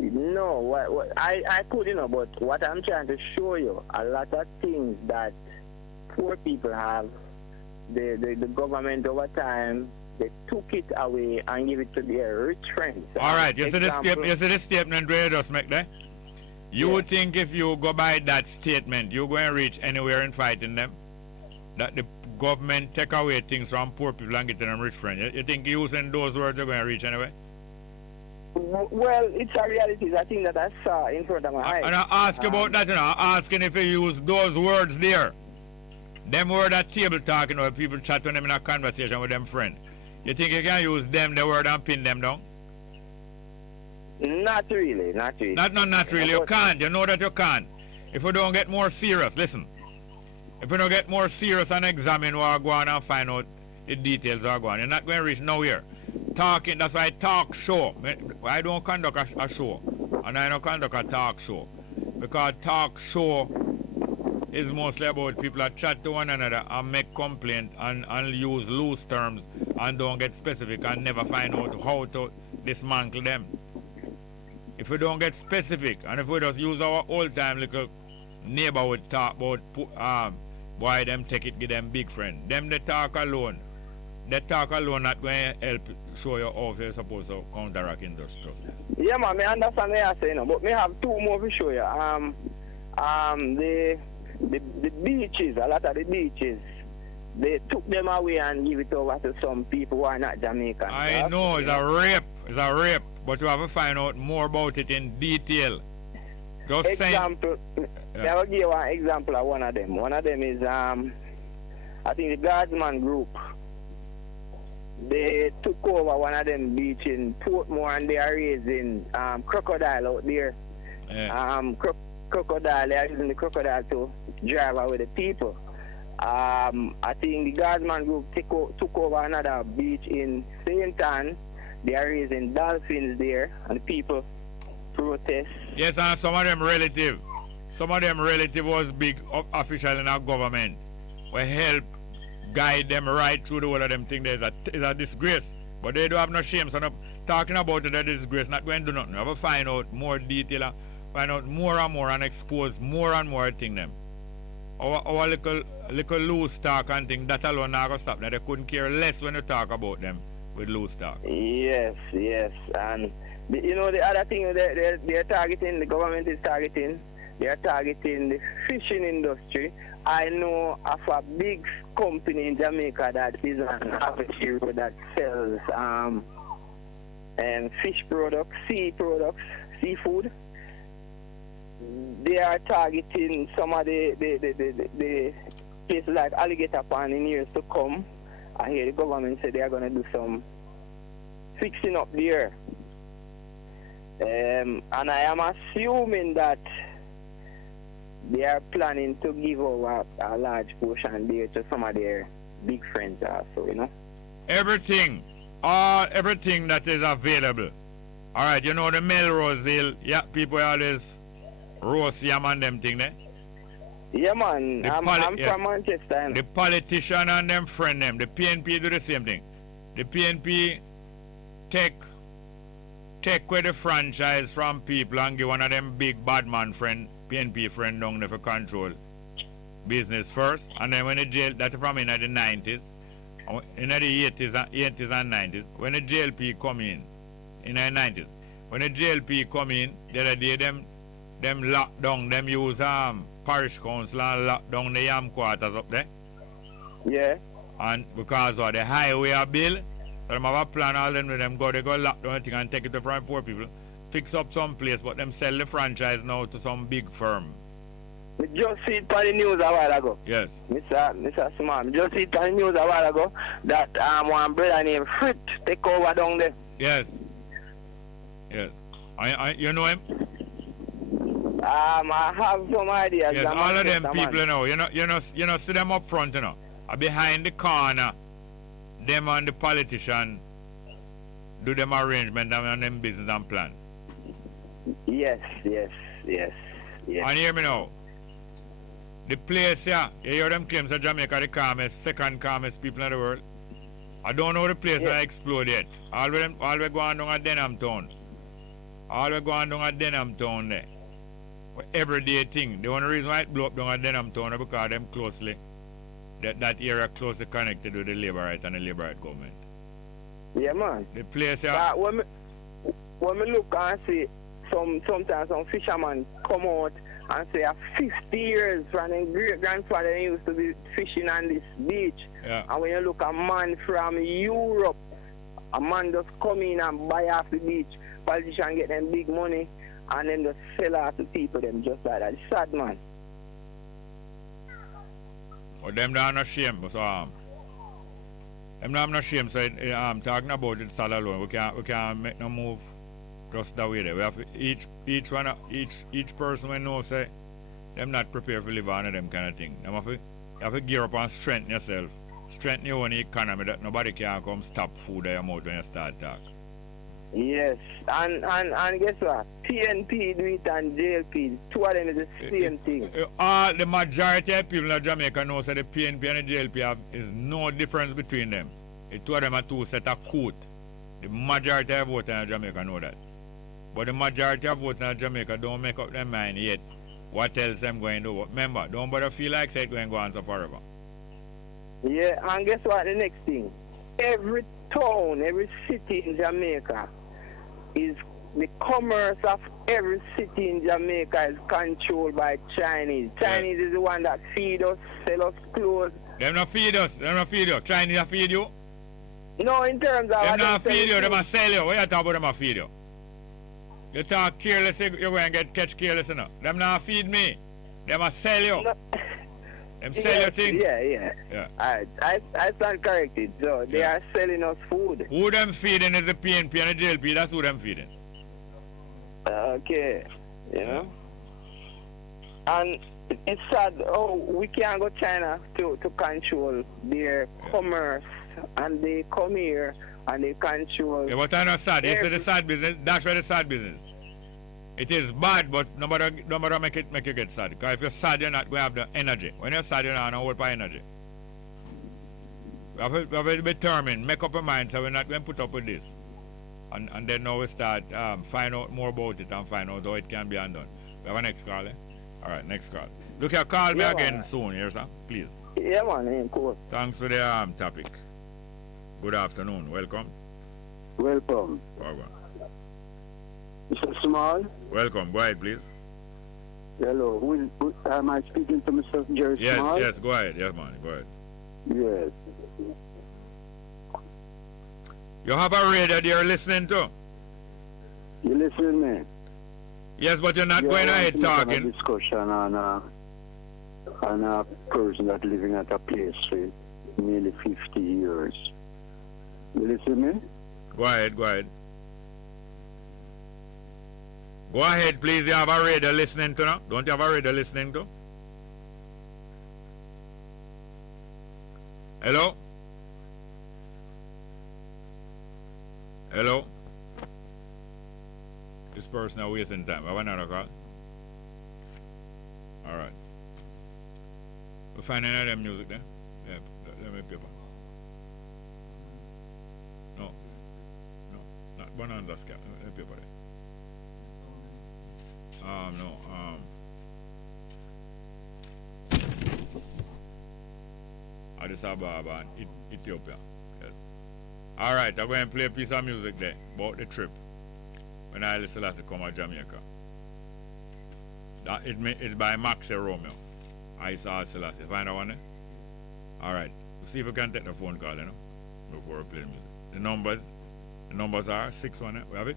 No, I could, but what I'm trying to show you, a lot of things that poor people have, the government over time, they took it away and give it to their rich friends. All right, you see the statement where you just make there? You would think if you go by that statement, you're going to reach anywhere in fighting them? That the government take away things from poor people and get them rich friends. You think using those words you're going to reach anyway? Well, it's a reality. It's a thing that I saw in front of my eyes. And I ask about that, I'm asking if you use those words there. Them words at table talking, or people chat to them in a conversation with them friend. You think you can use them, the word, and pin them down? Not really. Not really. You can't. You know that you can't. If you don't get more serious, listen. If you don't get more serious and examine what go on and find out the details are going, you're not going to reach nowhere. Talking, that's why I talk show. I don't conduct a show. And I don't conduct a talk show. Because talk show is mostly about people that chat to one another and make complaint and use loose terms and don't get specific and never find out how to dismantle them. If we don't get specific and if we just use our old time little neighborhood talk about why them take it, give them big friend. Them they talk alone. They talk alone not going to help show you how you're supposed to counteract injustice. Yeah, man, I understand what you're saying, but me have two more to show you. The beaches, a lot of the beaches, they took them away and give it over to some people who are not Jamaican. I know, it's a rape. It's a rape. But you have to find out more about it in detail. Just example, I will give you an example of one of them. One of them is, I think the Guardsman group. They took over one of them beach in Portmore and they are raising crocodile out there. Yeah. Crocodile, they are using the crocodile to drive away the people. I think the Guardsman group took over another beach in St. Ann. They are raising dolphins there and the people protest. Yes, and some of them relative was big official in our government. We help guide them right through the whole of them thing. It's a disgrace. But they don't have no shame. So no, talking about it, that disgrace, not going to do nothing. We have to find out more detail, find out more and more and expose more and more thing them. Our little loose talk and thing, that alone not going to stop. Now they couldn't care less when you talk about them with loose talk. Yes. And the other thing they're targeting, the government is targeting, they're targeting the fishing industry. I know of a big company in Jamaica that is an avenue that sells fish products, seafood. They are targeting some of the places like Alligator Pond in years to come. I hear the government say they are going to do some fixing up there. And I am assuming that they are planning to give over a large portion there to some of their big friends also, Everything that is available. All right, the Melrose Hill, people always roast yam and them thing there. Yeah, man, I'm from Manchester. The politician and them friend them, the PNP do the same thing. The PNP take away the franchise from people and give one of them big bad man friend, PNP friend down there for control business first, and then when the jail, that's from in the 90s, in the 80s and 90s, when the JLP come in the 90s, when the JLP come in, the other day them lock down, them use parish council and lock down the yam quarters up there. Yeah. And because of the highway bill, so them have a plan, all them go lock down the thing and take it to from poor people, fix up some place, but them sell the franchise now to some big firm. We just see it on the news a while ago. Yes. Mr. Simon, just see it on the news a while ago that one brother named Fritz take over down there. Yes. Yes. You know him? I have some ideas. Yes, all of them people, you know, see them up front, you know. Behind the corner, them and the politician do them arrangement and them business and plan. Yes. And hear me now. The place here, you hear them claims that Jamaica the calmest, second calmest people in the world. I don't know the place that explode yet. All we go on down at Denham Town. All we go on down at Denham Town there. Everyday thing. The only reason why it blew up down at Denham Town is because them closely, that area closely connected with the Labour Right and the Labour Right government. Yeah, man. The place here. When we look and see sometimes some fishermen come out and say 50 years from their great-grandfather used to be fishing on this beach. Yeah. And when you look at a man from Europe, a man just come in and buy off the beach, politician get them big money, and then just sell off to people them just like that. It's sad, man. Well, them not no shame, so them not no shame, so talking about it all alone. We can't make no move just that way there. We have to, each person we know say them not prepared for live on them kind of thing. You have to gear up and strengthen yourself. Strengthen your own economy that nobody can come stop food in your mouth when you start talk. Yes, and guess what? PNP do it and JLP. Two of them is the same thing. The majority of people in Jamaica know that the PNP and the JLP is no difference between them. The two of them are two set of coat. The majority of voters in Jamaica know that. But the majority of voters in Jamaica don't make up their mind yet what else them going to do. But remember, don't bother feel like it's going to go on so forever. Yeah, and guess what? The next thing, every town, every city in Jamaica is the commerce of every city in Jamaica is controlled by Chinese. Chinese is the one that feed us, sell us clothes. Them not feed us. Chinese feed you? No, in terms of... Them not feed you, them a sell you. What you talk about them a feed you? You talk careless, you're going to catch careless enough. Them not feed me. Them a sell you. No. Them sell your thing. Yeah. I stand corrected. So they are selling us food. Who them feeding is the PNP and the JLP. That's who them feeding. Okay. You know? And it's sad. We can't go China to control their commerce. And they come here and they control... Yeah, but I know sad. This is the sad business. That's why the sad business. It is bad, but no matter make you get sad. Because if you're sad, you're not going to have the energy. When you're sad, you're not going to hold for energy. We have to be determined, make up our mind, so we're not going to put up with this. And then now we start find out more about it and find out how it can be undone. We have a next call, eh? All right, next call. Look here, call me again soon, here, sir, please. Yeah, man, cool. Thanks for the topic. Good afternoon, welcome. Welcome. Mr. Small? Welcome, go ahead, please. Hello, who am I speaking to Mr. Jerry Small? Yes, go ahead, yes, man, go ahead. Yes. You have a radio that you're listening to? You listening, man? Yes, but you're not going ahead talking. A discussion on a person that living at a place for nearly 50 years. You listen me? Go ahead. Go ahead, please. You have a radio listening to now? Don't you have a radio listening to? Hello? Hello? This person is wasting time. Have another call? Alright. We'll find any of them music there. Yeah, let me paper. No, not Bonanza's cap. Let me paper there. Addis Ababa and Ethiopia. Yes. Alright, I'm going to play a piece of music there about the trip when I listen to come to Jamaica. It's by Maxie Romeo. I saw Selassie. Find that one there? Alright. We'll see if we can take the phone call, before we play the music. The numbers are 618. We have it?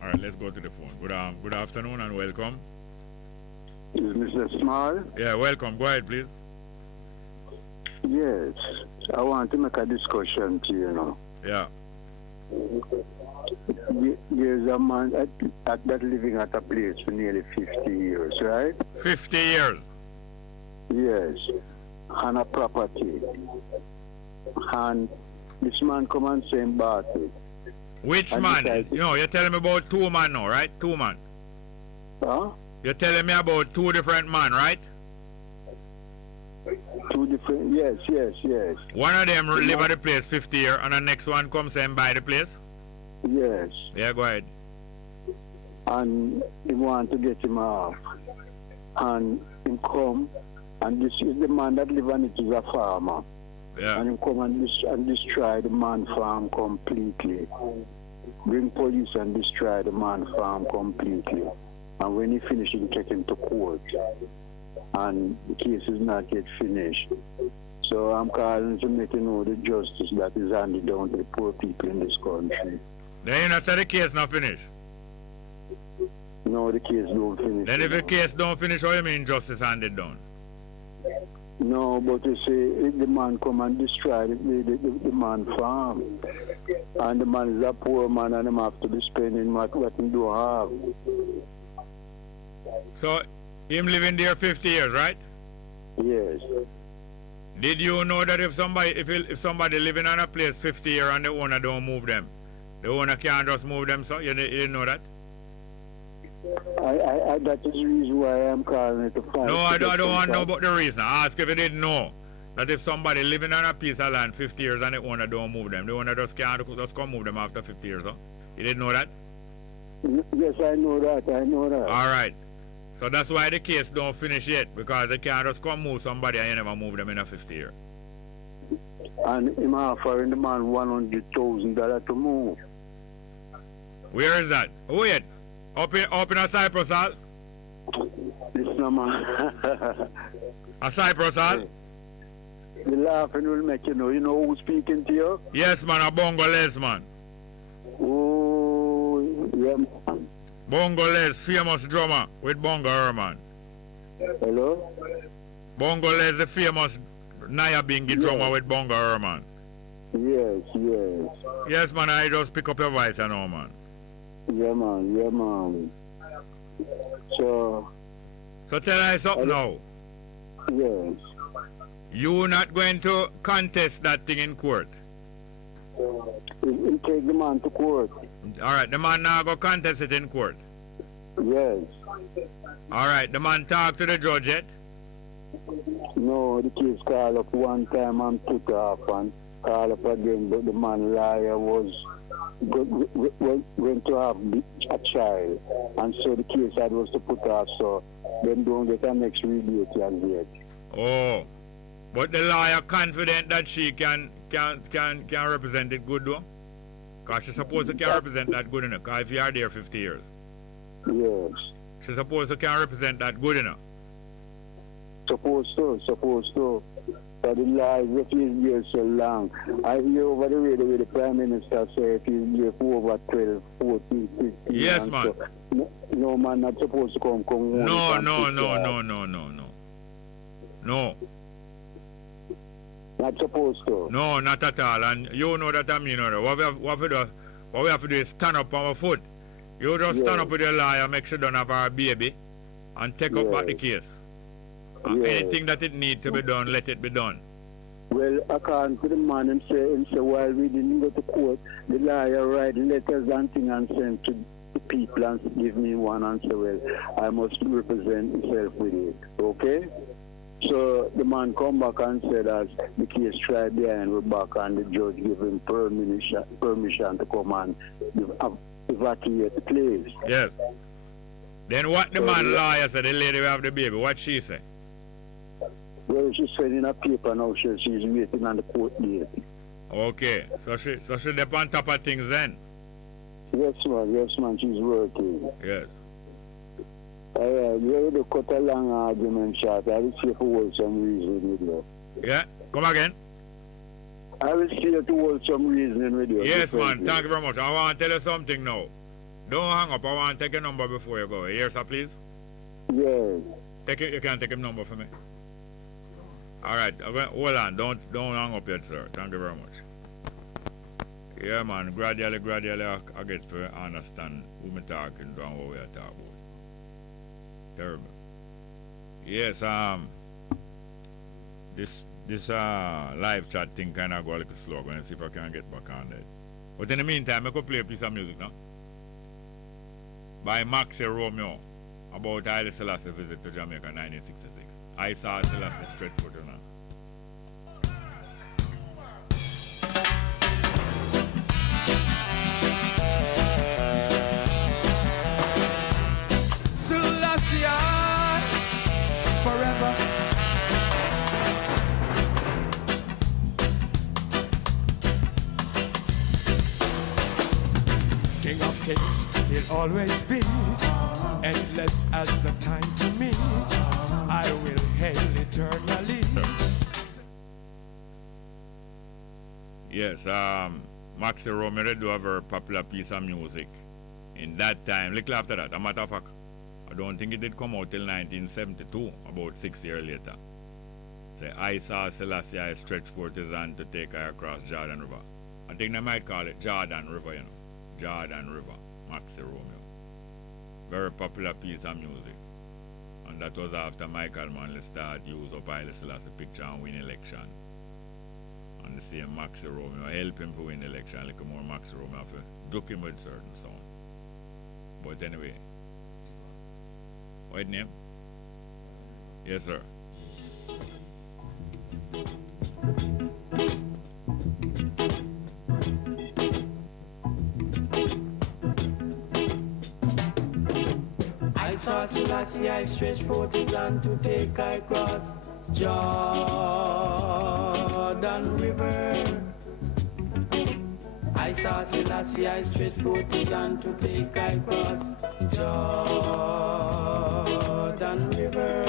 Alright, let's go to the phone. Good afternoon and welcome. Is Mr. Small? Yeah, welcome. Go ahead, please. Yes. I want to make a discussion to you now. Yeah. There's a man that living at a place for nearly 50 years, right? 50 years? Yes. On a property. And this man come and say him bought it. Which man? You're telling me about two man now, right? Two man. Huh? You're telling me about two different men, right? Two different, yes. One of them live at the place 50 years and the next one comes and buy the place? Yes. Yeah, go ahead. And he want to get him off. And him come, and this is the man that live on it is a farmer. Yeah. And him come and destroy the man farm completely. Bring police and destroy the man farm completely. And when he finish, he take him to court. And the case is not yet finished. So I'm calling to make you know the justice that is handed down to the poor people in this country. Then you not say the case not finished? No, the case don't finish. Then if the case don't finish, how you mean justice handed down? No, but you see, if the man come and destroy the man farm, and the man is a poor man and him have to be spending what he do have. So, him living there 50 years, right? Yes. Did you know that if somebody living on a place 50 years and the owner don't move them, the owner can't just move them, so you didn't know that? That is the reason why I'm calling it to find. No, I don't want to know about the reason. I ask if you didn't know that if somebody living on a piece of land 50 years and the owner don't move them, the owner just can't just come move them after 50 years, huh? You didn't know that? Yes, I know that. All right. So that's why the case don't finish yet, because they can't just come move somebody and you never move them in a 50 year. And him offering the man $100,000 to move. Where is that? Wait. Up in a Cyprus Hall? Listen, man. A Cyprus Hall? The laughing will make you know. You know who's speaking to you? Yes, man. A Bongo Les, man. Oh, yeah, man. Bongo Les, famous drummer with Bongo Herman. Hello? Bongo Les, the famous Naya Bingi drummer with Bongo Herman. Yes. Yes, man. I just pick up your voice, I know, man. Yeah, man. So tell us something now. Yes. You not going to contest that thing in court? You take the man to court. All right, the man now go contest it in court. Yes. All right, the man talk to the judge yet? No, the case called up one time and put off and call up again, but the man liar was going to have a child, and so the case had was to put off, so then don't get a next review as yet. Oh, but the lawyer confident that she can represent it good though? Because she's supposed to can represent that good enough, because if you are there 50 years. Yes. She's supposed to can represent that good enough. Supposed to. But the law is if he's here so long. I hear over the radio where the Prime Minister say if he's here for over 12, 14, 15. Yes, man. So, no man not supposed to come No. Not supposed to. No, not at all. And you know that I mean, what we have to do is stand up on our foot. You just stand up with your lawyer, make sure you don't have our baby, and take up back the case. And anything that it needs to be done, let it be done. Well, according to the man, him say while we didn't go to court, the lawyer write letters and things and send to the people and give me one answer. Well, I must represent myself with it. Okay? So the man come back and said that the case tried behind we back and the judge give him permission to come and evacuate the place. Yes. Then what the man lawyer said, the lady will have the baby, what she say? Well, she said in a paper now she's waiting on the court date. Okay, so she dep on top of things then? Yes, man, she's working. Yes. You have to cut a long argument short. I will see if you hold some reason with you. Yeah, come again? I will see if you hold some reasoning with you. Yes, man, thank you very much. I want to tell you something now. Don't hang up, I want to take a number before you go. Here, sir, please? Yes. You can take a number for me. All right, hold on. Don't hang up yet, sir. Thank you very much. Yeah, man, gradually, I get to understand who me talking to and what we are talking about. Terrible. Yes, this live chat thing kind of go a little slow. I'm going to see if I can get back on that. But in the meantime, I could play a piece of music now. By Maxi Romeo about Haile Selassie visit to Jamaica 1966. I saw Selassie straight foot on. Forever. King of kings, he'll always be endless as the time to me. I will hail eternally. Yes, Maxi Romero do a very popular piece of music in that time. Little after that, a matter of fact, I don't think it did come out till 1972, about 6 years later. Say, I saw Selassie I stretch forth his hand to take I across Jordan River. I think they might call it Jordan River, you know. Jordan River, Maxi Romeo. Very popular piece of music. And that was after Michael Manley started use up Haile Selassie picture and win election. And the same Maxi Romeo help him to win election, like more Maxi Romeo for duck him with certain sound. But anyway. What name? Yes, sir. I saw Selassie, I stretched forth his hand to take I cross Jordan River. I saw Selassie, I stretched forth his hand to take I cross Jordan River.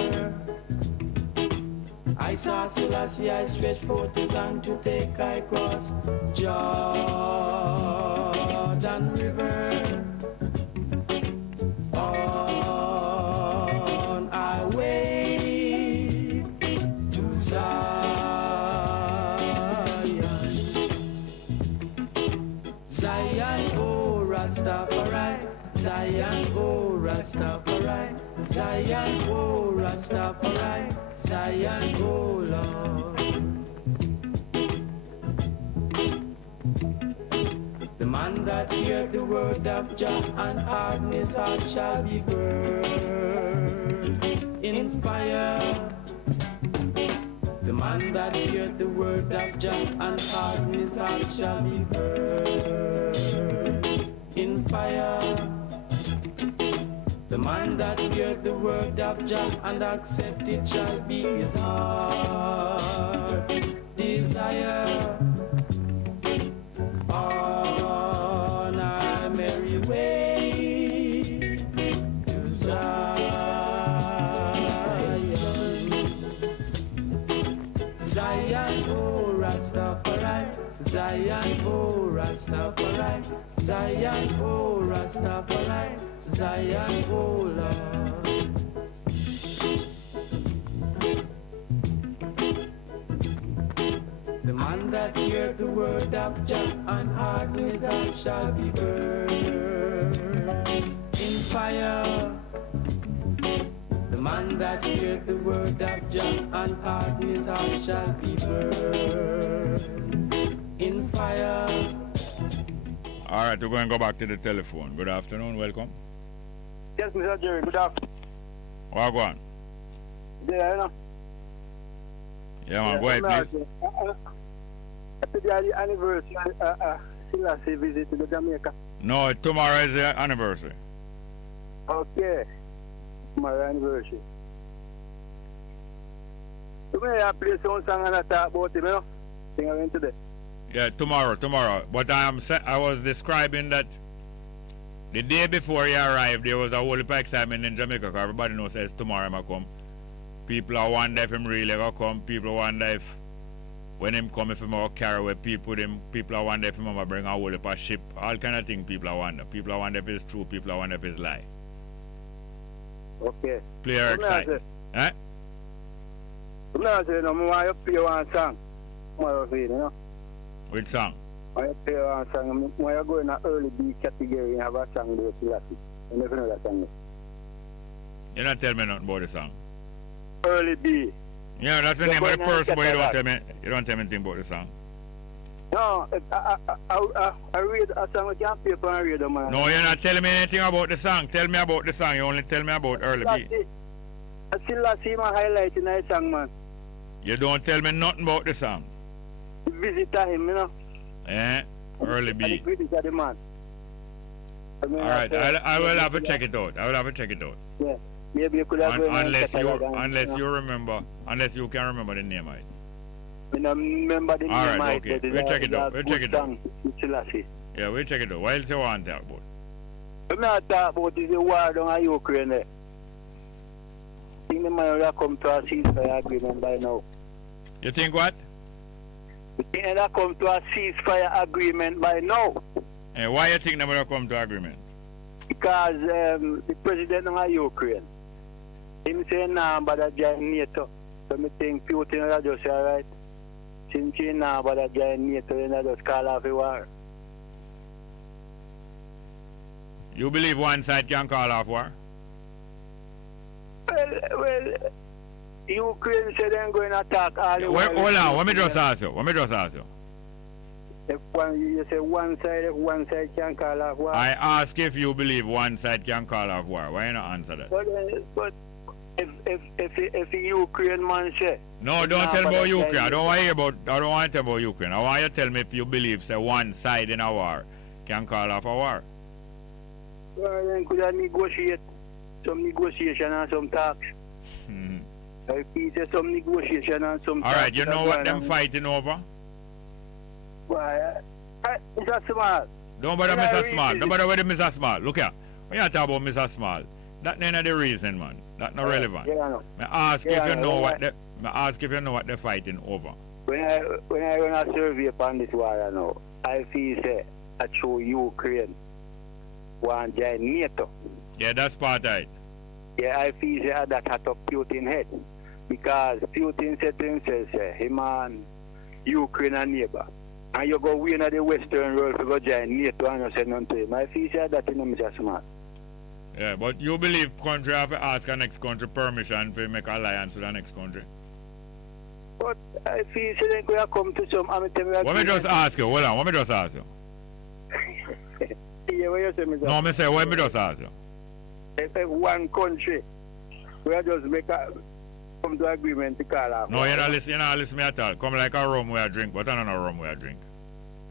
I saw Selassie, I stretched forth his hand to take I cross Jordan River. On our way to Zion. Zion, oh Rastafari. Zion, oh Rastafari. Zion, oh Rastafari. Zion, oh Lord. The man that heard the word of Jah and hardened his heart shall be burned in fire. The man that heard the word of Jah and hardened his heart shall be burned in fire. The man that heard the word of Jah and accept it shall be his heart desire. On our merry way to Zion. Zion, oh Rastafari. Zion, oh Rastafari. Zion, oh Rastafari. Zion, oh Lord. The man that heard the word of Jah and hardened his heart shall be burned in fire. The man that heard the word of Jah and hardened his heart shall be burned in fire. All right, we're going to go back to the telephone. Good afternoon, welcome. Yes, Mr. Jerry, good afternoon. What go on? Yeah, you know. Yeah, man, go ahead, please. Today is the anniversary Selassie visit to the Jamaica. No, tomorrow is the anniversary. Okay. Tomorrow anniversary. So may I play some song and I talk about him, you know? Thing I went today. Yeah, tomorrow. But I was describing that the day before he arrived, there was a whole heap of excitement in Jamaica because everybody knows says tomorrow he come. People are wonder if him really gonna come. People wonder if when him come, if him gonna carry away people with him. People are wonder if him gonna bring a whole heap of ship. All kind of things people are wonder. People are wonder if it's true. People are wonder if it's lie. Okay. Player excited. Eh? I'm not saying I want you to play one song tomorrow, you know? Which song? I play a song. When you go in an early B category, you have a song there, Selassie. You never know that song. You don't tell me nothing about the song. Early B. Yeah, that's the name of the person, but you don't tell me anything about the song. No, I read a song with your paper and read them. No, you're not telling me anything about the song. Tell me about the song. You only tell me about early B. I still see my highlight in that song, man. You don't tell me nothing about the song. Visit him, you know. Eh? Early B. And the critics of the man. Alright, I will have to check it out. I will have to check it out. Yeah. Maybe you could have unless you remember, unless you can remember the name of it. I remember the name. Alright, okay. We'll check it out. We'll check it out. Selassie. Yeah, we'll check it out. What else you want to talk about? What I talk about is the war down in Ukraine. I think the man will come to a ceasefire agreement by now. You think what? I think they will come to a ceasefire agreement by now. And why you think they will come to agreement? Because the president of Ukraine, him say nah, but I join NATO. So I think Putin will just say, alright, since he nah, but I join NATO, then I just call off the war. You believe one side can call off war? Well, Ukraine said they're going to attack all the hold on, let me just ask you. If you say one side can call off war. I ask if you believe one side can call off war. Why you not answer that? But if the Ukraine man say. No, don't tell me about Ukraine. I don't want to tell about Ukraine. I want you to tell me if you believe say one side in a war can call off a war. Well, then could I negotiate some negotiation and some talks? If he say some negotiation and some talks. Alright, you know what them fighting over? Why, Mr. Small. Don't bother Mr. Small. Don't bother with Mr. Small. Look here. When you talk about Mr. Small, that's none of the reason, man. That's not relevant. Yeah, I know. I ask if you know what they're fighting over. When I run a survey upon this war, I know, I feel say I show Ukraine want to join NATO. Yeah, that's part of it. Yeah, I feel say that hat up Putin's head. Because Putin said to himself, say, him and Ukraine are neighbor. And you go win at the Western world to go join NATO and you say nothing to him. I feel say that in Mr. Smart. Yeah, but you believe country have to ask the next country permission to make alliance with the next country? But I feel so then we have come to some. Let me just ask you. Hold on. Let me just ask you. Yeah, what you say, Mr. No, me say, let me just ask you. If one country, we just come to agreement to call off. No, you're not listening to me at all. Come like a rum we a drink, but I don't know rum we a drink.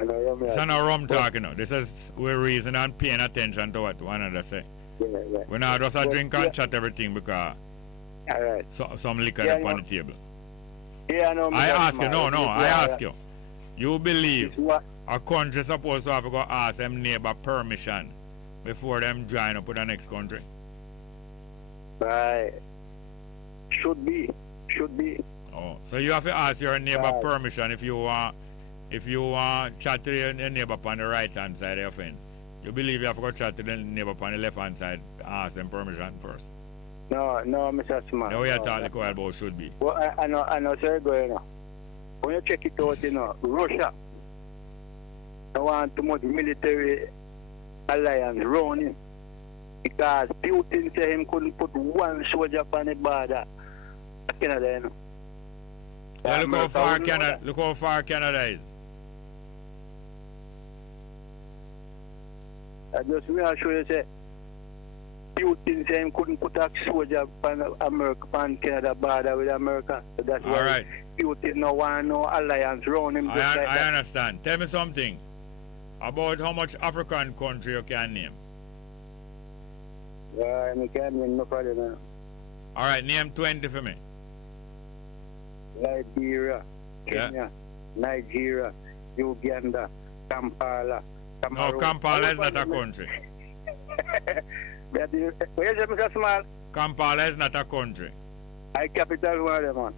It's not a rum talking now. This is we're reasoning and paying attention to what one another say. Yeah. We're not just a drink and chat everything because some liquor up on the table. Yeah, no, I ask you, I ask you. You believe a country supposed to have to go ask them neighbor permission before them join up with the next country? Right. Should be. Oh, so you have to ask your neighbor permission if you want chat to your neighbor on the right hand side of your fence. You believe you have to go chat to the neighbor on the left hand side, ask them permission first? No, Mr. Smart. Now we are talking about should be. Well, I know, sir, going on. When you check it out, Russia, they want too much military alliance running because Putin said him couldn't put one soldier on the border. Canada, Well, look how far Canada is. I just want to show you say Putin said him couldn't put a soldier on America, on Canada border with America. So that's why right. Putin no want no alliance around him. I understand. Tell me something about how much African country you can name. I can't name no problem. All right, name 20 for me. Liberia, Kenya, Nigeria, Uganda, Kampala. No, Kampala is not a country. Where is it, Mr. Small? Kampala is not a country. I capital one of them, man.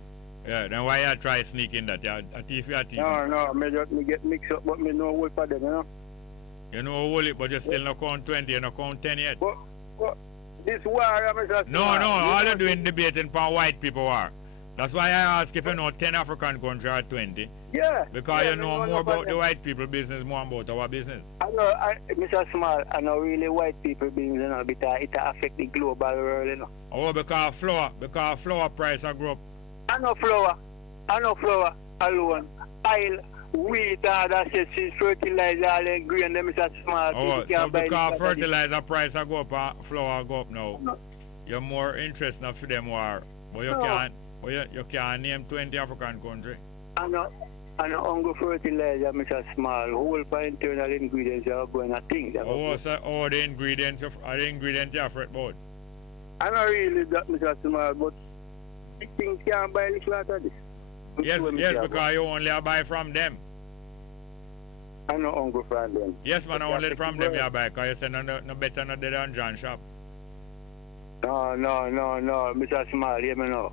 Yeah, then why you try sneaking that? You thief. No, me get mixed up, but me know what for them, you know. You know what, but you still not count 20, you not count 10 yet. But this war, Mr. Small. No, all you're doing debating for white people war. That's why I ask if you know 10 African countries or 20. Yeah. Because yeah, you know more about the white people business, more about our business. I know, Mr. Small, I know really white people business, you know, because it affect the global world, you know. Oh, because flour price are go up. I know flour alone. Oil, wheat, that says fertilizer, all the grain, them Mr. Small. Oh, so because fertilizer price are go up and flour go up now, you're more interested enough for them war. But you can't name 20 African countries. I know ongo fertilizer, Mr. Small, whole by internal ingredients are going to things. So the ingredients you have fret about? I know really that, Mr. Small, but big things can't buy little out of this. Yes, because you only buy from them. I know ongo from them. Yes, man, only from them you buy, because you say no better not than John shop. No, Mr. Small, hear me now.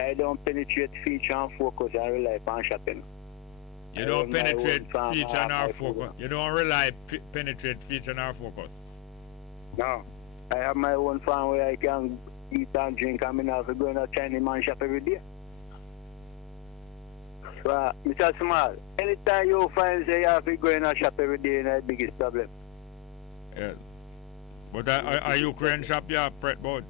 I don't penetrate feature and focus, I rely on shopping. You don't penetrate feature nor focus. You don't rely penetrate feature nor focus. No. I have my own farm where I can eat and drink. I mean, I have to go in a Chinese man shop every day. So, Mr. Small, anytime you find say you have to go in a shop every day, that's the biggest problem. Yeah. But are Ukraine shop you have fret about?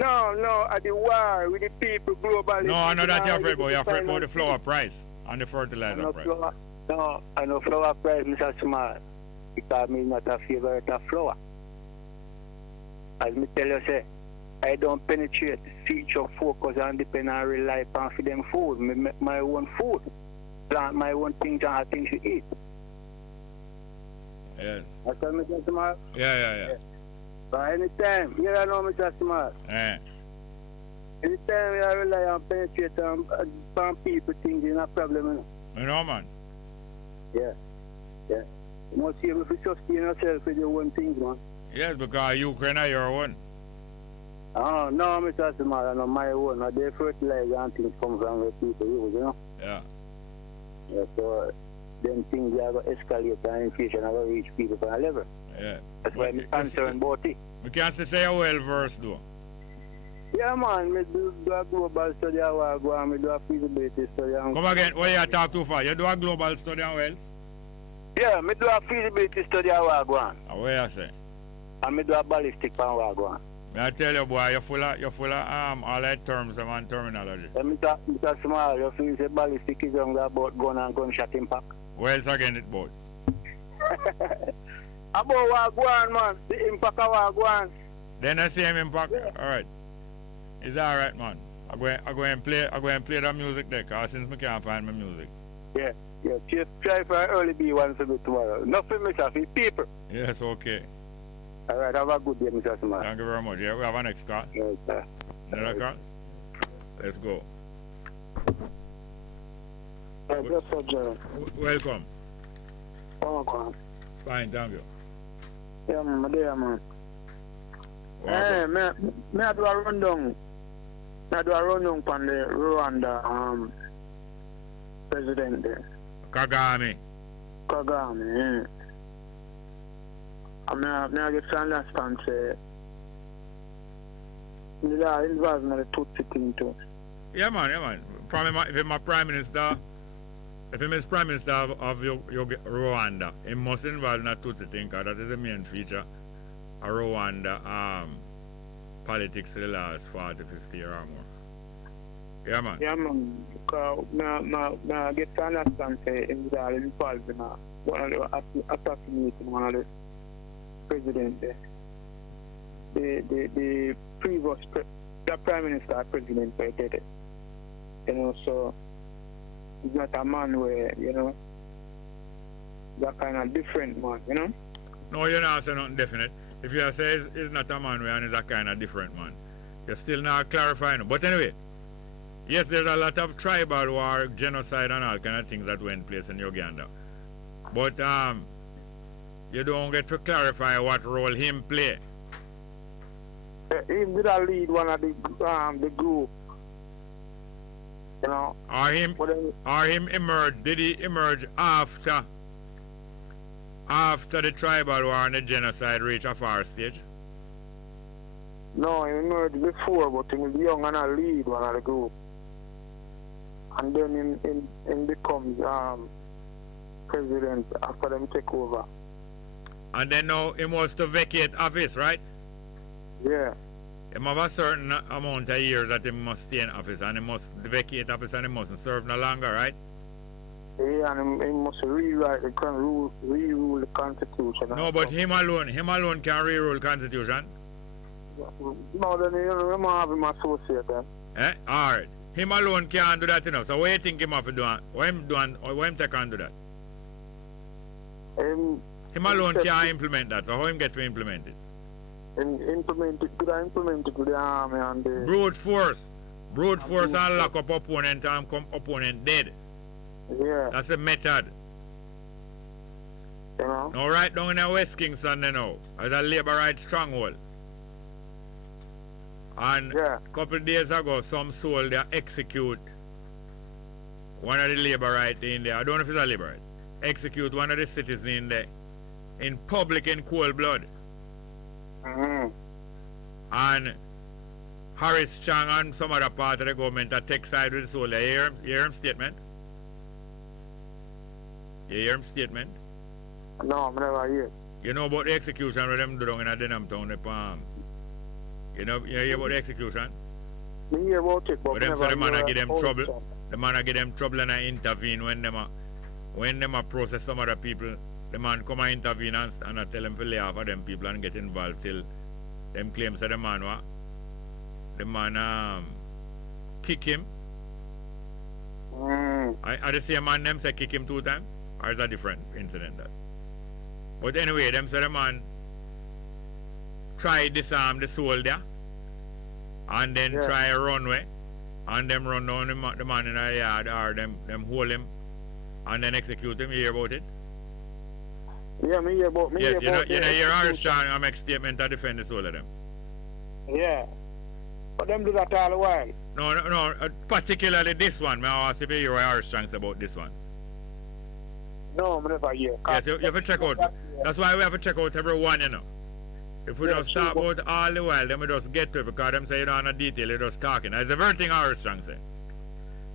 No, at the war with the people globally. No, I know that you have fret about. You have fret about the flour price and the fertilizer price. No, I know flour price, Mr. Small, because I'm not a favorite of flour. As me tell you, say, I don't penetrate, feature, focus, and depend and rely on for them food. Me make my own food, plant my own things and things to eat. Yeah. That's what Mr. Small? Yeah. But anytime, you know, Mr. Small. Yeah. Anytime you rely on penetrate on people thinking a problem, you know, man. Yeah. You must be able to sustain yourself with your own things, man. Yes, because Ukraine are your own. Oh, no, Mr. Small, I know my own. They fertilizer and things come from where people use, you know? Yeah. Yeah, so them things are going to escalate and inflation are going to reach people from a level. Yeah. That's why I'm concerned about it. We can't say a well versed though. Yeah, man, I do a global study and I go and I do a feasibility study. Come again, what you talk too far? You do a global study and well? Yeah, I do a feasibility study and I go on. And what you say? And I do a ballistic and I go on. I tell you, boy, you're full of all that terms and terminology. Mr. Small, you feel say ballistic is only about gun and gunshot impact? What else again it about? About what go on, man. The impact of what go on. Then the same impact. Yeah. Alright. It's alright, man. I go and play the music there, cause since I can't find my music. Yeah. Just try for an early B1 for me tomorrow. Not for myself, it's people. Yes, okay. Alright, have a good day, Mr. Smart. Thank you very much. Yeah, we have a next call. Yes, sir. Another call? Let's go. Welcome. Welcome. Fine, thank you. Yeah, man, my dear man. Hey, me I do a rundown. I do a rundown from the Rwanda president there. Kagame, yeah. I get to understand, say, they are involved in the Tutsi thing too. Yeah, man. If I'm a prime minister, if I'm prime minister of Rwanda, he must involve in a Tutsi thing, because that is the main feature of Rwanda politics for the last 40, 50 years or more. Yeah, man. Yeah, man. Because I get to understand, say, involved in one of the assassinating one of the president there. The previous prime minister president did it. You know, so he's not a man where, you know, that kind of different man, you know? No, you're not saying nothing definite. If you say he's not a man where and he's a kind of different man, you're still not clarifying. But anyway, yes, there's a lot of tribal war, genocide and all kind of things that went place in Uganda. But you don't get to clarify what role him play. He did lead one of the group. You know. Or him emerge? Did he emerge after the tribal war and the genocide reached a far stage? No, he emerged before, but he was young and a lead one of the group. And then him becomes president after them take over. And then now he must to vacate office, right? Yeah. He have a certain amount of years that he must stay in office, and he must vacate office, and he mustn't serve no longer, right? Yeah, and he must rewrite the rerule the constitution. No, but him alone can rerule constitution. No, then you must have him associate then. Eh? Alright. Him alone can't do that, you know. So what do you think him have to do? What him take on do that? Him alone can't implement that, so how him get to implement it? Implement it with the army and the... Brute force and lock up opponent and come opponent dead. Yeah. That's the method. You know? Now right down in the West Kingston you know, as a Labour right stronghold. And a couple of days ago some soldier execute one of the Labour right in there. I don't know if it's a Labour right. Execute one of the citizens in there. In public in cold blood. And Harris Chang and some other part of the government are take side with the soldier. You hear him statement? You hear him statement? No, I'm never hear. You know about the execution with them down in Denham Town, the Palm? You hear about the execution? Me hear about it, but them never say the man hear give them about trouble. it. The man give them trouble and I intervene when them a process some other people. The man come and intervene and I tell them to lay off of them people and get involved till them claims that the man kick him. Are the same man them say kick him 2 times? Or is that a different incident that? But anyway, them say the man try disarm the soldier and then try a runway and them run down the man in the yard or them hold him and then execute him. You hear about it? Yeah, me hear about me. Yes, hear about you know, you're Armstrong and make statement to defend the soul of them. Yeah. But them do that all the while. No, particularly this one. I ask if you hear Armstrong about this one. No, I never hear. Yes, you have to check out. That's why we have to check out everyone, you know. If we just talk about all the while, then we just get to it because them say you don't know detail, you're just talking. It's the very thing Armstrong say.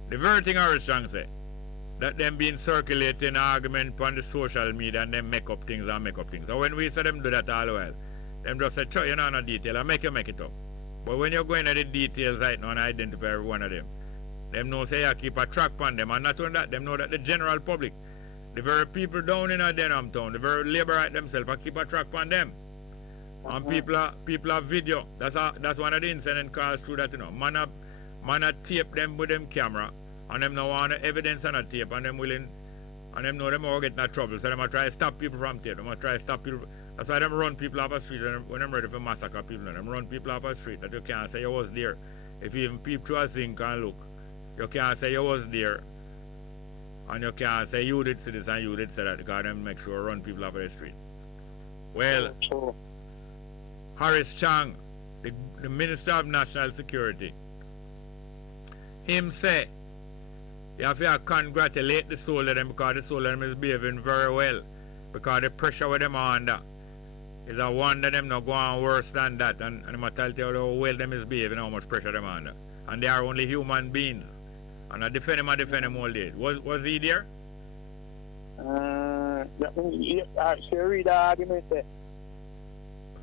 The very thing Armstrong say. That them being circulating argument on the social media and them make up things. So when we say them do that all the while, them just say, you know, no detail, and make it up. But when you're going to the details right now and identify every one of them know say you keep a track on them. And not only that, them know that the general public, the very people down in Denham Town, the very Labour right themselves, and keep a track on them. And people have video. That's one of the incident calls through that, you know. Man a tape them with them camera. And them now want evidence on a tape and them willing and them know them all get in trouble. So them a try to stop people from tape. Them a try to stop people. That's why them run people off the street when them ready for massacre people. Them run people off the street that you can't say you was there. If you even peep through a zinc and look, you can't say you was there. And you can't say you did say this and you did say that because them make sure run people off the street. Well, Harris Chang, the Minister of National Security, him say you have to congratulate the soul of them because the soul of them is behaving very well. Because the pressure with them are under is a wonder them not going worse than that. And I'm going to tell you how well them is behaving, how much pressure them are under. And they are only human beings. And I defend him all day. Was he there? You read the argument there.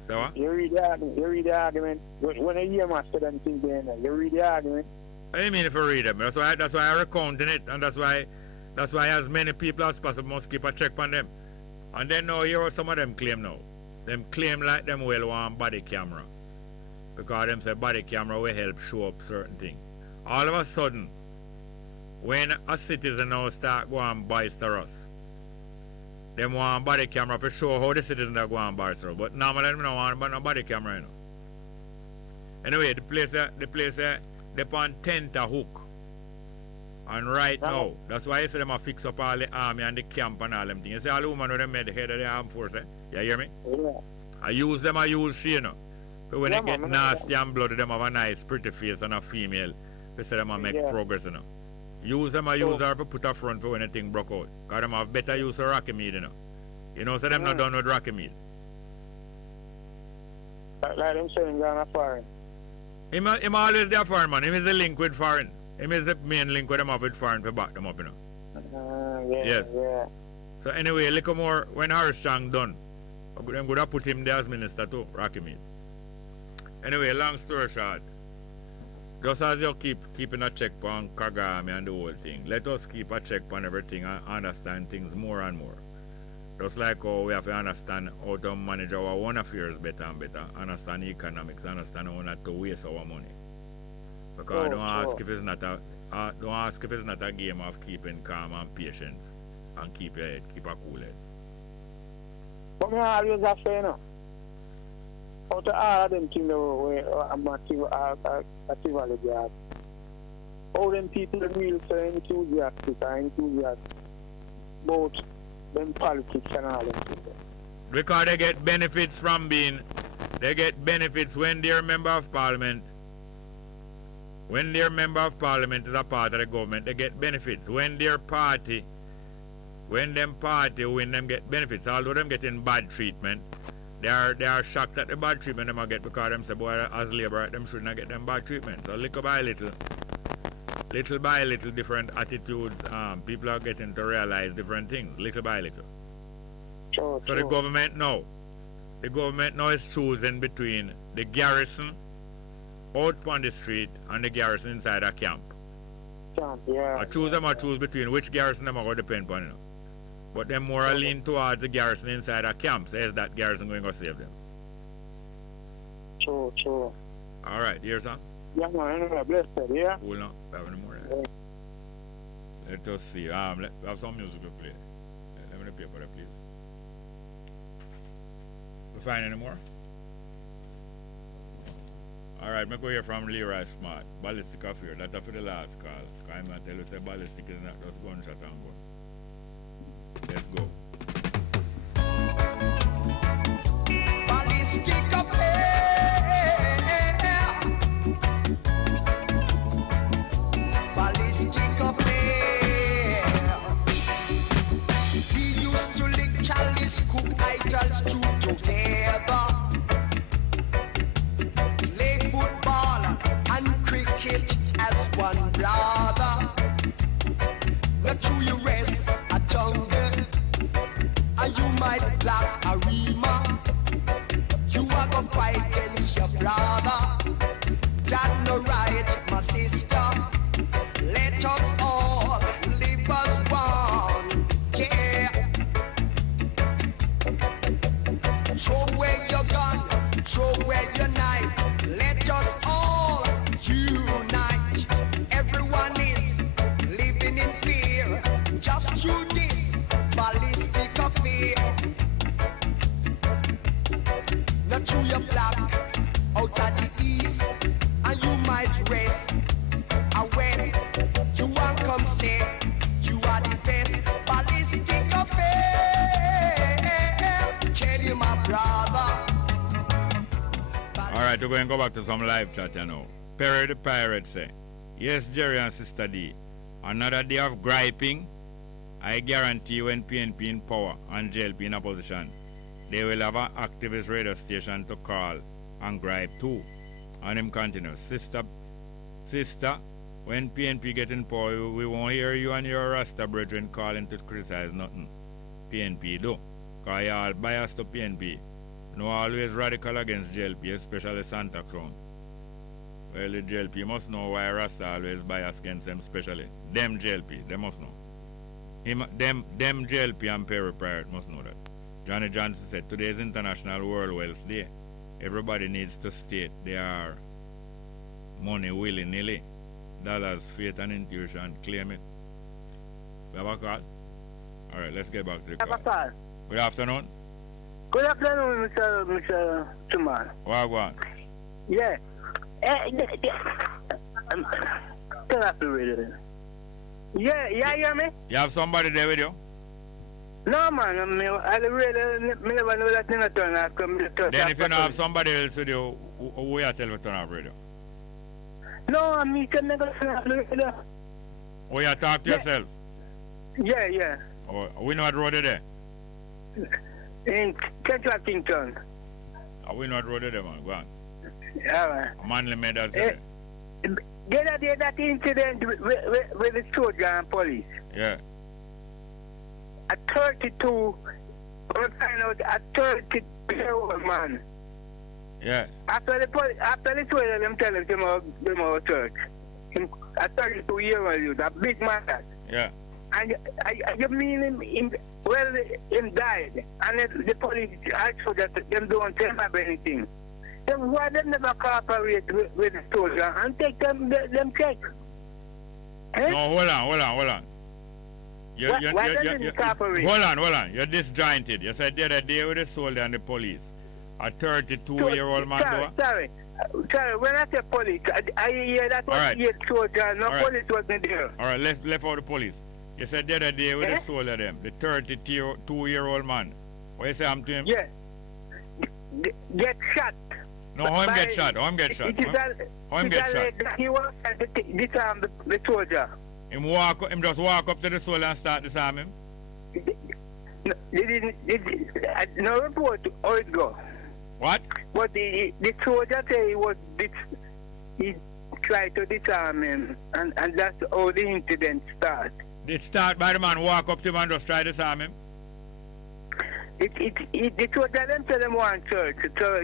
So what? You read the argument. When I hear my student thing there, you read the argument. I mean if I read them. That's why I'm recounting it, and that's why as many people as possible must keep a check on them. And then now here what some of them claim now. Them claim like them will want body camera. Because them say body camera will help show up certain things. All of a sudden, when a citizen now start going boisterous, them want body camera to show how the citizens are going boisterous. But normally them don't want no body camera, you know. Anyway, the place they on tent a hook. And right now, that's why I say them a fix up all the army and the camp and all them things. You see all the women with them made the head of the armed force, eh? You hear me? Yeah. I use she, you know. But when they get nasty and bloody, them have a nice pretty face and a female. They say them a make progress, you know. Use them use her to put a front for when the thing broke out. Because them have better use of Rocky Mead, you know. You know, so them not done with Rocky Mead. Like them saying they're not foreign. Him always there foreign, man. Him is a link with foreign. Him is the main link with them up with foreign to back them up, you know. Yeah, Yes. yeah. So anyway, a little more when Harris Chang done. I'm going to put him there as minister too, Rocky Meat. Anyway, long story short, just as you keeping a check on Kagame and the whole thing, let us keep a check on everything and understand things more and more. Just like how we have to understand how to manage our own affairs better and better, understand economics, understand how not to waste our money. Because don't ask if it's not a game of keeping calm and patience and keep your head, keep a cool head. But I always have to, you know, out of all of them things where I'm actively job, all them people that really so enthusiastic about them politics and all them things. Because they get benefits from they get benefits when they're a member of parliament. When their member of parliament is a part of the government, they get benefits. When their party, when them party win, them get benefits. Although them getting bad treatment, they are shocked at the bad treatment them get because them say, boy, as labor, them shouldn't get them bad treatment. So little by little different attitudes, people are getting to realize different things, little by little. So the government now is choosing between the garrison out on the street and the garrison inside a camp. Yeah. I choose between which garrison them are going to depend on, you know. But them more lean towards the garrison inside a camp, says that garrison going to save them. True. Alright, here's some. Yeah, man, blessed, yeah? Cool now, have any more. Yeah. Let us see. We have some music to play. Let me play for that, please. We find any more? Alright, me go hear from Leroy Smart. Ballistic affair. That's for the last call. I'm going to tell you that ballistic is not just gunshot and gun. Let's go. Ballistic affair. Ballistic affair. We used to lick chalice, cook idols two together. Play football and cricket as one brother. Not true you rest a jungle, and you might black a rima. You are gonna fight against your brother. That no right, my sister. Let us all live as one. Yeah. Throw away your gun, throw away your knife. Let us all unite. Everyone is living in fear. Just through this ballistic affair. Not through your black, out of the east, and you might rest a west. You won't come say you are the best. Ballistic affair. Tell you, my brother. Alright, we're going to go back to some live chat, you know. Perry the Pirate say, yes, Jerry and Sister D, another day of griping. I guarantee when PNP in power and JLP in opposition, they will have an activist radio station to call and gripe too. And him continues, Sister, when PNP get in power, we won't hear you and your Rasta brethren calling to criticize nothing. PNP do. Because you all biased to PNP. No always radical against JLP, especially Santa Crown. Well, the JLP must know why Rasta always biased against them, especially. Them JLP, they must know. Them JLP and Perry Pirate must know that. Johnny Johnson said, today is International World Wealth Day. Everybody needs to state their money willy-nilly. Dollars, faith and intuition, claim it. We have a call? Alright, let's get back to the call. Good afternoon. Good afternoon, Mr. Chuman. Wagwan. Yeah. Turn off the radio. Yeah, you hear me? You have somebody there with you? No, man. I never know that thing turn off. Then if you don't have somebody else with you, who you tell you to turn off radio? No, I can never turn off the radio. Oh, you talk to yourself? Yeah. Oh, we know what road is there? In Ketchwatington. We know what road is there, man. Go on. Yeah, man. Manly made us say. the other day that incident with the soldier and police. Yeah. At 32, we find out a 32-year-old man. Yeah. After the soldier, them tell him them out church. A 32-year-old youth, a big man. Yeah. And you mean him died, and the police also that them don't tell him anything. Then why they never cooperate with the soldier and take them check? No, hold on. Why don't you cooperate? Hold on. You're disjointed. You said the other day with the soldier and the police. A 32-year-old man. Sorry. When I say police, I hear that was right. the soldier. No police wasn't there. All right, let's left out the police. You said the other day with the soldier them, the 32-year-old man. What you say I'm to him? Yeah. Get shot. No, how him get shot? How him get shot? How him get shot? He was to disarm the soldier. Him just walk up to the soldier and start disarm him? No report how it go. What? But the soldier say he tried to disarm him, and that's how the incident started. It start by the man walk up to him and just try to disarm him? The soldier them tell them one church, so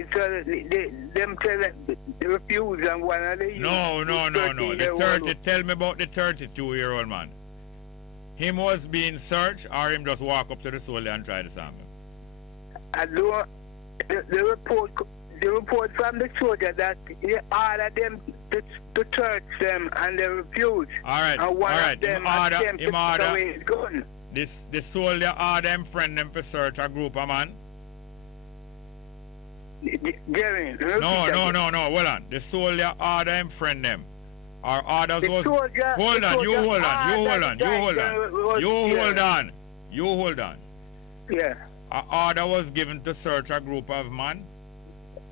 them tell them they refuse and one of the No. Tell me about the 32-year-old man. Him was being searched, or him just walk up to the soldier and try to disarm him? I don't. The report from the soldier that he ordered them to search them and they refused. All right. And one of them attempted to take away his gun. The soldier ordered them friend them to search a group of man? Jerry, no. Hold on. The soldier ordered them friend them. Our orders the was. Soldier, hold on. You hold on. Yeah. An order was given to search a group of men?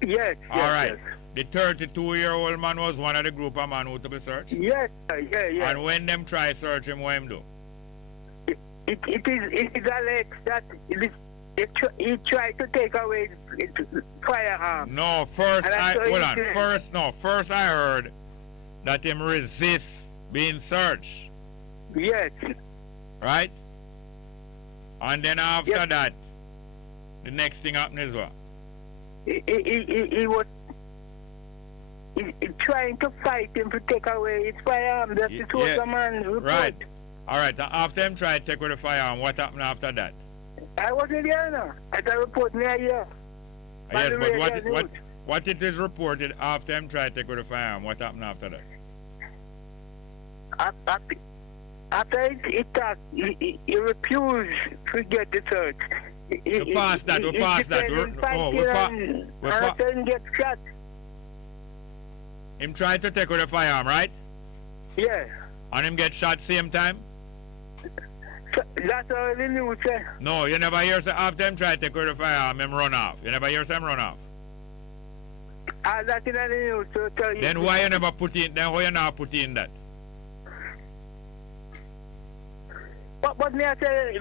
Yes. All right. Yes. The 32-year-old man was one of the group of men who to be searched? Yes, yeah. And when them try search him, what him do? It is alleged that he tried to take away his firearm. No, first I heard that him resist being searched. Yes. Right? And then after that, the next thing happened is what? He was trying to fight him to take away his firearm. That's the man report. Right. All right. After him try to take away the firearm, what happened after that? I wasn't there now. I got report near here. Yes, but what it is reported after him try to take away the firearm, what happened after that? After he talked, he refused to get the search. We passed that. After he gets shot. Him tried to take away the firearm, right? Yeah. And him get shot same time? So, that's all the news say. No, you never hear say after him try to take away the firearm, him run off. You never hear say him run off? That's in the news. So tell you. Then why you never put in? Then why you not put in that? But me I say,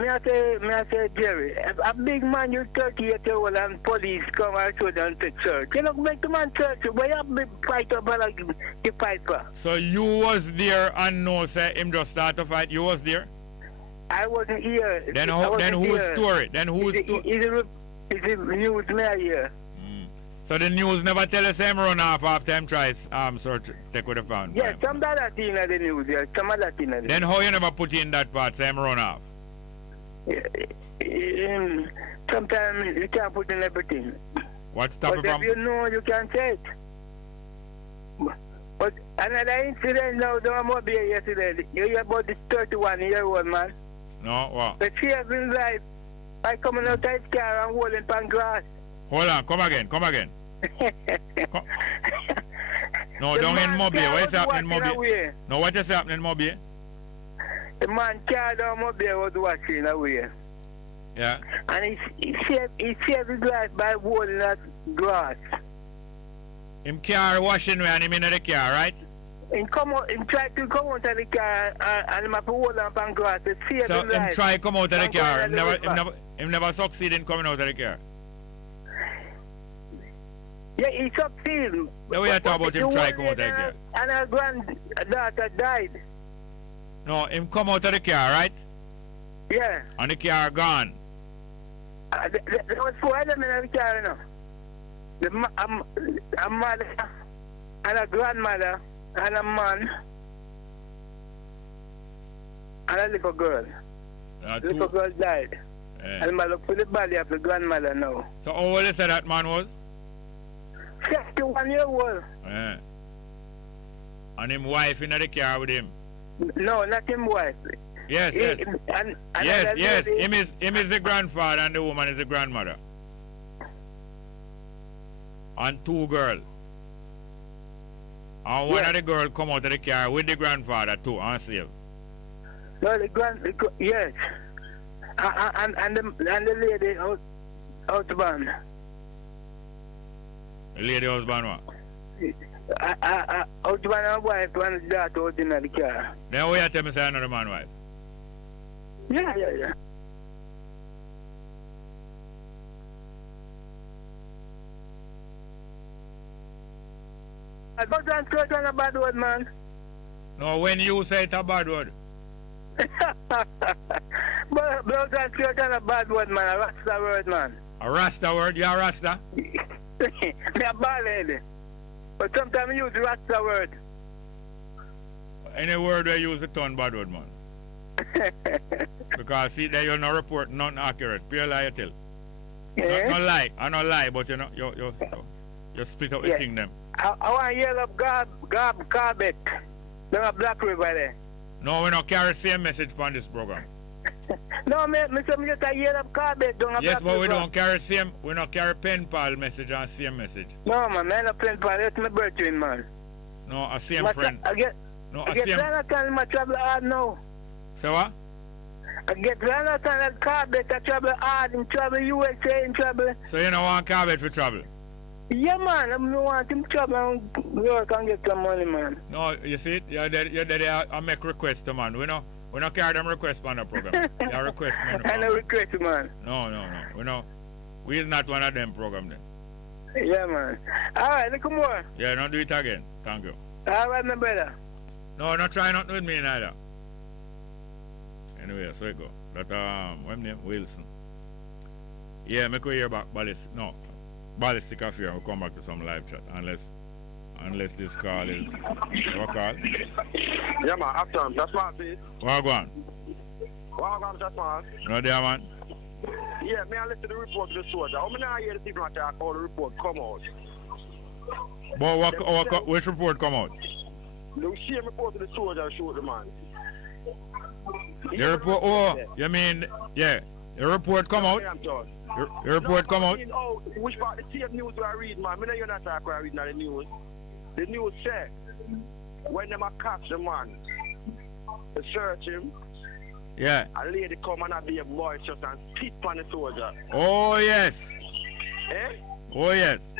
Jerry, a big man, you 38-year-old and police come and show them to church. You know, make the man church. Why you fight up like you fight for? So you was there and no say him just start to fight. You was there? I wasn't here. Then whose story? Then whose story? Is it news me here? So the news never tell us him run off after him tries search take with the phone. Yes, some of that in the news, yes. Some of that in the news. Then how you never put in that part, say him run off? Sometimes you can't put in everything. What's stopping from? If you know, you can say it. But another incident now, don't want to be yesterday. You hear about this 31-year-old man? No, what? The saved his life by coming out of his car and holding pan grass. Hold on, come again. No, down in Mobile. What is happening in Mobile? No, what is happening in Mobile? The man car down Mobile was watching away. Yeah. And he saved his life by holding that grass. Him car washing away and him in the car, right? He tried to come out of the car and him have to hold on pan grass to save his life. So him try to come out of the car. Him never succeed in coming out of the car. Yeah, he succeeded. The way I talk about him try come out of the car. And her granddaughter died. No, him come out of the car, right? Yeah. And the car gone. There was 4 of them in the car, you know. A mother and a grandmother and a man and a little girl. The little girl died. Yeah. And I look for the body of the grandmother now. So how old you say that man was? 61 years old. Yeah. And him wife in the car with him? No, not him wife. Yes, yes. Yes. Him is the grandfather and the woman is the grandmother. And 2 girls. And one of the girls come out of the car with the grandfather too and save. No, yes. And the lady husband. The lady husband what? Husband and wife and daughter out in the car. Then what you tell me say another man wife? Yeah. Blood and skirt on a bad word, man. No, when you say it a bad word. Blood and skirt on a bad word, man. A Rasta word, man. A Rasta word? You a Rasta? Me a bald head. But sometimes I use the Rasta word. Any word where you use a ton bad word, man. Because see there you no report nothing accurate. Pure lie you tell. Yeah. No lie. I no lie, but you know you split up the thing them. I want to yell up Garbet. There's a Black River there. No, we don't carry same message on this program. No, me just a yell up Garbet. Yes, but we don't carry same. We don't carry pen pal message and same message. No, man, I don't pen pal. It's my birthday, man. No, a same friend. I get Jonathan in my trouble hard now. So what? I get Jonathan at Garbet. I trouble hard in trouble. USA in trouble. So you don't want Garbet for trouble? Yeah, man, I want him trouble and work and get some money, man. No, you see it? You're there, I make requests, man. We don't carry them requests on the program. You request, man. I no request, man. No. We is not one of them program then. Yeah, man. All right, look more. Yeah, don't do it again. Thank you. All right, my brother. No, not try nothing with me neither. Anyway, so you go. That, what's name? Wilson. Yeah, make we hear about ballistic affair. We'll come back to some live chat unless this call is what call? Yeah, man, after that's my piece. What go on? That's man. No there, man. Yeah, may I listen to the report to the soldier. How many I hear the people attack all the report come out? But which report come out? The same report to the soldier showed the man. Your report you mean your report come out? Your report come out? Which part the same news I read, man? I know you're not talking about reading the news. The news said when them catch the man, they search him. Yeah. A lady come and be a boy just and spit on the soldier. Oh yes. Eh? Oh yes.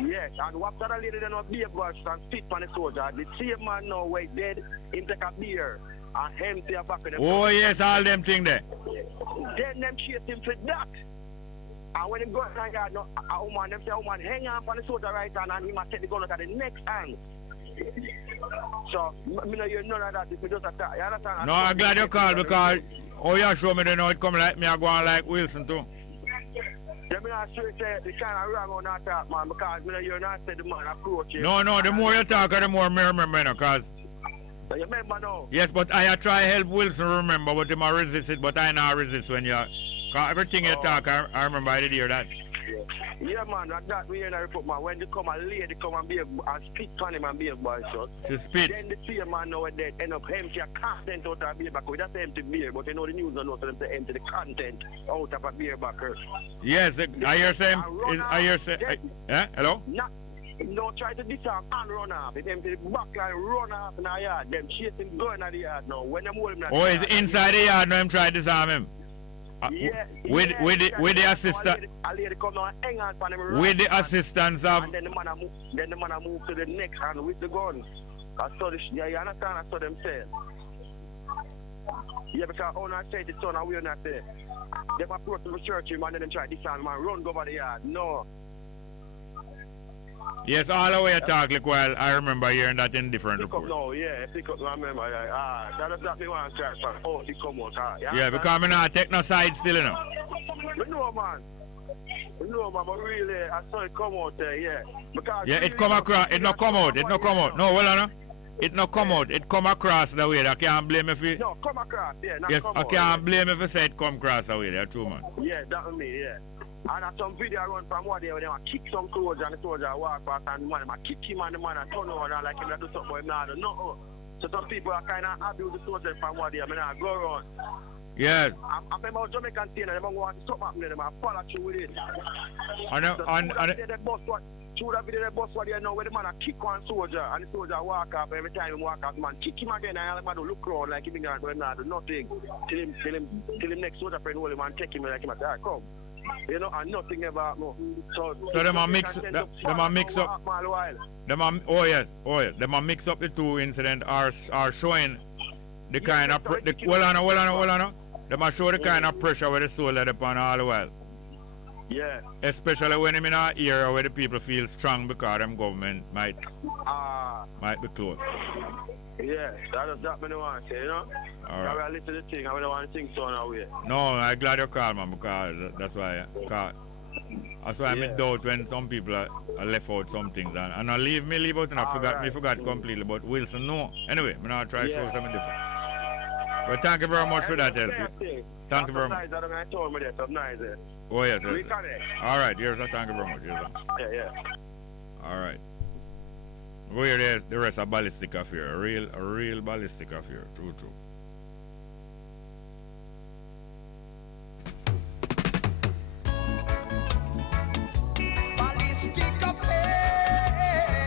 Yes, and after the lady then not be a boy just and spit on the soldier. The same man now where dead, him take a beer and empty a back of the Oh yes, all them thing there. Then them chase him for that. And when him go to the yard, a woman, them say a woman hang on for the soldier right hand and he must take the gun out of the next hand. So, me know you none of that. If me just attack, you understand? No, I'm glad you called because you show me they know it come like me, I go on like Wilson too. Yeah, me not sure say the kind of wrong on that talk, man, because me know you're not say the man approach you. No, the more you talk, the more me remember, because. So you remember now? Yes, but I try help Wilson remember, but him resist it, but I not resist when you. Because everything you talk, I remember I did hear that. Yeah, man, that we in a report, man. When they come a lady come and be and spit on him and be a boy, so. She spit. Then the same man now they end up empty a content out of a beer backer. That's empty beer, but you know the news don't know, so them say empty the content out of a beer backer. Yes, I hear saying. Hello? Don't try to disarm and run off. If empty the back line, run off in the yard. Them chasing gun at the yard now. When them hold him. Oh, is inside the yard now? Them try to disarm him. With the assistant, with the assistance of, and then the man move to the next hand with the gun. You understand? That's what them say. Yeah, because all I say the son and we're not there. They approach to the church him and then them try to disarm man, run go over the yard. No. Yes, all the way you talk like while I remember hearing that in different reports. No, yeah, pick up, I remember, that's exactly what I'm trying to oh, he come out, yeah, because I'm not take no side still, you know. We know, man, but really, I saw it come out there, yeah. Because yeah, it come across, it not come out, No, well, no. It not come out, it come across the way. I can't blame if it... No, come across, yeah, not yes, come I out. can't blame if it say it come across the way, that's true, man. Yeah, that's me, yeah. And at some video I run from one day when they kick some clothes and the soldier walk past and the man kick him and the man and turn over and like him do something but him not do nothing. So some people are kind of abuse the soldier from one day, I mean I go around. Yes. I remember Jamaican thing and they want to stop happening, they follow through with it. Through that video, the bus was there now where the man kick one soldier and the soldier walk up. Every time he walk up, the man kick him again and the man do look around like him not do nothing. Till him next soldier friend hold him and take him like him at that come. You know, and nothing ever happened. So them a mix up. Oh yes. Them a mix up the two incidents are showing the kind of hold on. Them a show the kind of pressure where the soldier upon all the while. Yeah. Especially when I'm in an era where the people feel strong because them government might be close. Yeah, that me no want to say, you know? All right. I listen to the thing, I don't want to think so now way. No, I'm glad you called, man, because that's why I doubt when some people are left out some things. And I leave out and I forgot completely, but Wilson, no. Anyway, I'm going to try to show something different. But thank you very much for that help. Thank you very much. Oh, yes. All right, thank you very much. Yeah. All right. Where the rest of ballistic affair, a real ballistic affair, true. Ballistic affair.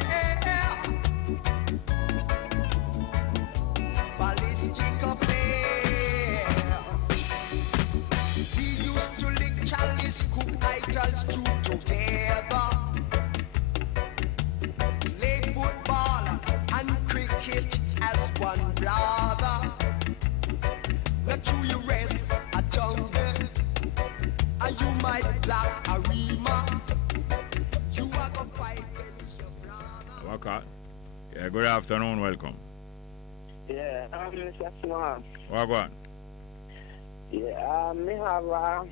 Ballistic affair. We used to lick chalice, cook idols two together. As one brother, not true you rest a jungle, and you might black a rima. You are gonna fight against your brother. Waka. Yeah, good afternoon, welcome. Yeah, Mr. Smart. Wagwan. Yeah, me have a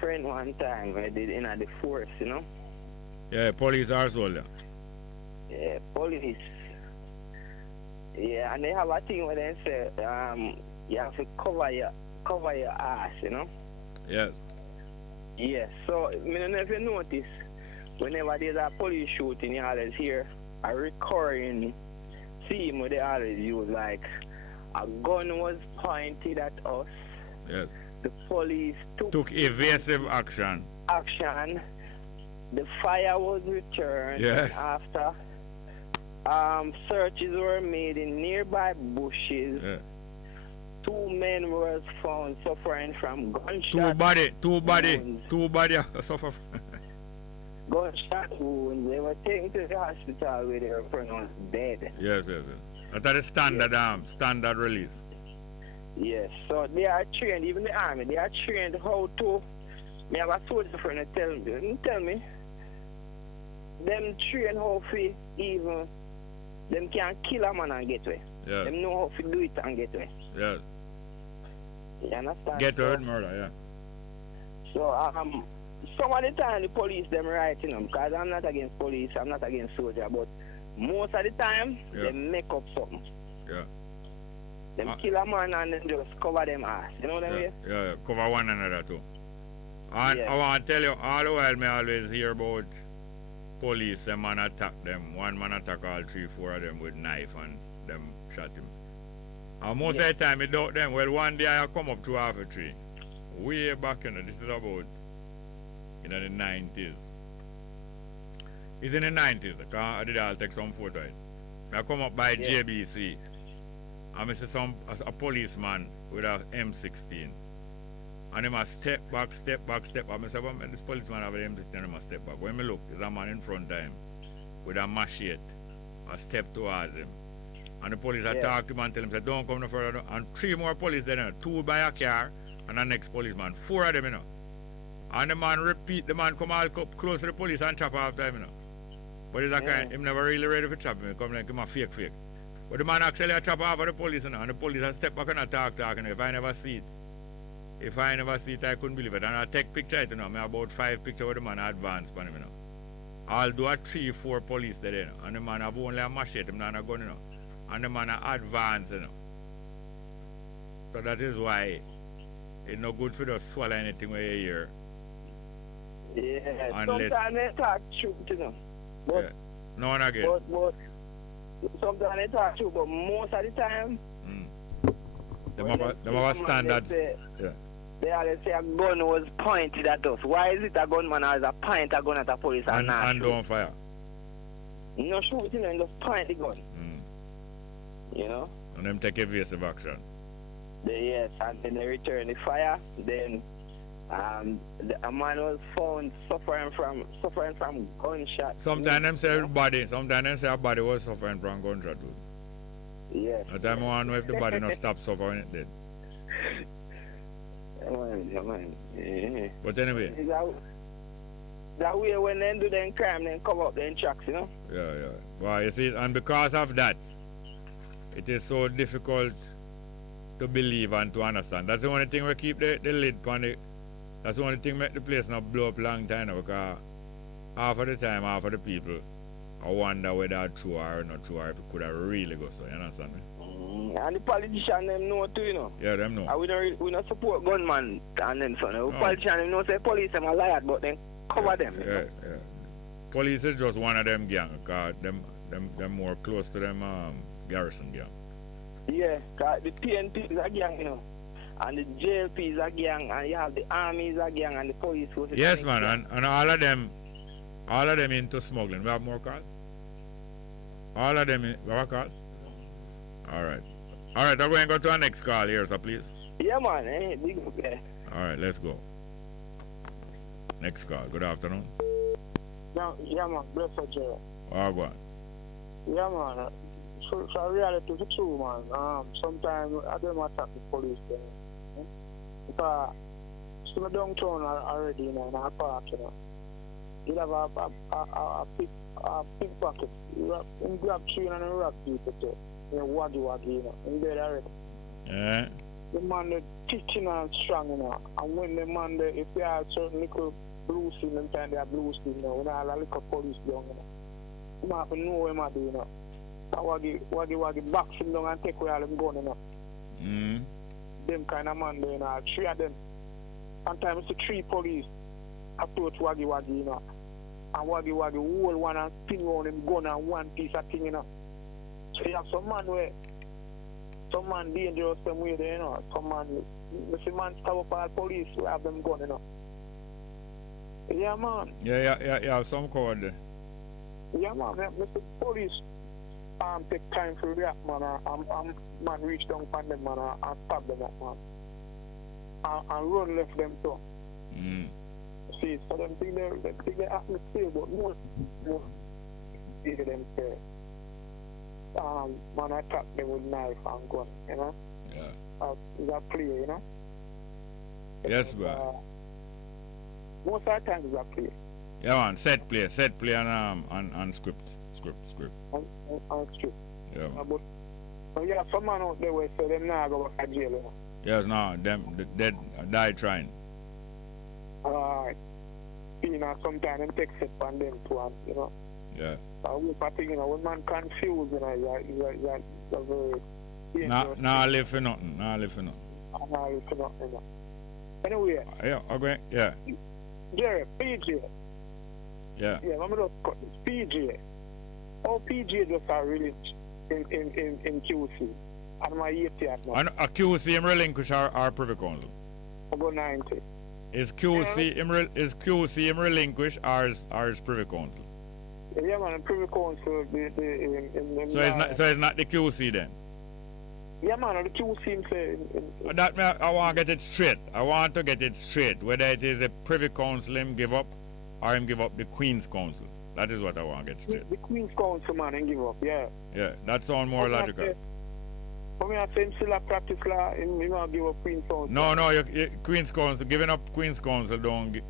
friend one time I did in the force, you know. Yeah, police are soldier. Yeah, police. Yeah, and they have a thing where they say you have to cover your ass, you know? Yes. Yes, so I don't know if you notice, whenever there's a police shooting, you always hear a recurring theme where they always use like a gun was pointed at us. Yes. The police took evasive action. The fire was returned. Yes. After searches were made in nearby bushes. Yeah. 2 men were found suffering from gunshot. Two body suffer from gunshot wounds. They were taken to the hospital where they were pronounced dead. Yes. That's the standard release. Yes, so they are trained, even the army, they are trained how to. Me have a soldier friend that tell me, them train how to even, them can kill a man and get away. Yeah. Them know how to do it and get away. Yes. You understand? Get away murder, yeah. So, some of the time the police them right, you know, because I'm not against police, I'm not against soldier, but most of the time, they make up something. Yeah. Them kill a man and then just cover them ass. You know what I mean? Yeah, cover one another too. And I want to tell you, all the while, I always hear about police, a man attack them. One man attack all 3-4 of them with knife and them shot him. And most of the time, it doubt them. Well, one day I come up to half a tree. Way back, this is about in the 90s. It's in the 90s. I did all take some photo. I come up by JBC. And I see a policeman with a M16. And he must step back. I say, well, this policeman have an M16 and he must step back. When I look, there's a man in front of him with a machete. I step towards him. And the police talk to him and tell him, say, don't come no further. And 3 more police there, 2 by a car and the next policeman. 4 of them, you know. And the man repeat, the man come all close to the police and chop after him, you know. But it's a kind, him never really ready for chop me. Come like him a fake. But the man actually a chop off of the police, you know, and the police a step back and a talk, and if I never see it, I couldn't believe it. And I take picture, you know, I about 5 pictures with the man advance on him, you know. I'll do a 3-4 police there, you know, and the man have only a machete, him not a gun, you know. And the man a advance, you know. So that is why it's not good for you to swallow anything where you hear. Yeah, Unless, sometimes they talk truth, you know. But, yeah. No one again. But sometimes they talk truth, but most of the time, They have a standard. Yeah. They always say a gun was pointed at us. Why is it a gunman has a point a gun at a police and not and don't fire? No shoot, you know, and just point the gun. You know? And them take evasive action. Yes, and then they return the fire. Then a man was found suffering from gunshot. Sometimes them say a body was suffering from gunshot. Yes. At time I want to know if the body not stop suffering it dead. Yeah. But anyway. That way when they do them crime, then come up them tracks, you know? Yeah. Well, you see, and because of that, it is so difficult to believe and to understand. That's the only thing we keep the lid on it. That's the only thing make the place not blow up long time now, because half of the time, half of the people, I wonder whether it's true or not true, or if it could have really go so, you understand me? And the politicians them know too, you know. Yeah, them know. And we don't support gunman and them so. The politicians them know say police them are liars, but then cover them. Yeah. Police is just one of them gang, because them more close to them garrison gang. Yeah, cause the PNP is a gang, you know. And the JLP is a gang, and you have the army is a gang, and the police was yes, man, and all of them into smuggling. We have more calls? All of them, we have a call? Alright, I'm going to go to our next call here, so please. Yeah, man, big up there. Alright, let's go. Next call. Good afternoon. Yeah, man, bless you, Jerry. Oh, go on. Yeah, man. So reality is true, man. Sometimes I don't attack the police there. Because some downtown already, you know, in our park, you know. You have a pickpocket. You grab 3 and rob people too. You know, waggy, you know. In there already. Yeah. The man is teaching and strong, you know. And when the man, if they have certain little blue skin, them time they are blue skin, you know. When I have a little police down, you know. You have to know what I do, you know. Waggy, box him down and take away all them gun, you know. Them kind of man, you know, 3 of them. Sometimes it's 3 police approach Waggy, you know. And Waggy, hold one and spin around him gun and one piece of thing, you know. So you have some man dangerous them way there, you know. Some man, if a man stop up all police, we have them gun, you know. Yeah, man. Yeah, some coward there. Yeah, man, Mr. Police take time to react, man, and man reach down on them, man, and stab them up, man. And run left them too. See, so them think they atmosphere, but most people them say, man, attack them with knife and gun, you know? Yeah. Is a play, you know? Yes, bro. Most of the time is a play. Yeah, man, set play and script. And script. Yeah, man. But yeah, some man out there will say them now go back to jail, you know? Yes, no, them dead die trying. Alright. You know, sometimes them take set on them too, and, you know? Yeah. I think, you know, when man confused, you know, you're very dangerous. Nah, live for nothing. Nah, live for nothing, you know. Anyway. Yeah, okay, yeah. Jerry, PJ. Yeah. Yeah, let me just cut this. PJ. All PJ just are released in QC. And my ETR now. And a QC him relinquish our privy council? About 90. Is QC him relinquish ours privy council? Yeah, man, privy council. So it's not the QC then? Yeah, man, the QC him say. I want to get it straight. I want to get it straight. Whether it is a privy council him give up, or him give up the Queen's Council. That is what I want to get straight. The Queen's Council, man, him give up, yeah. Yeah, that sounds more logical. For me, I say him still a practice law, him not give up Queen's Council. No, Queen's Council, giving up Queen's Council don't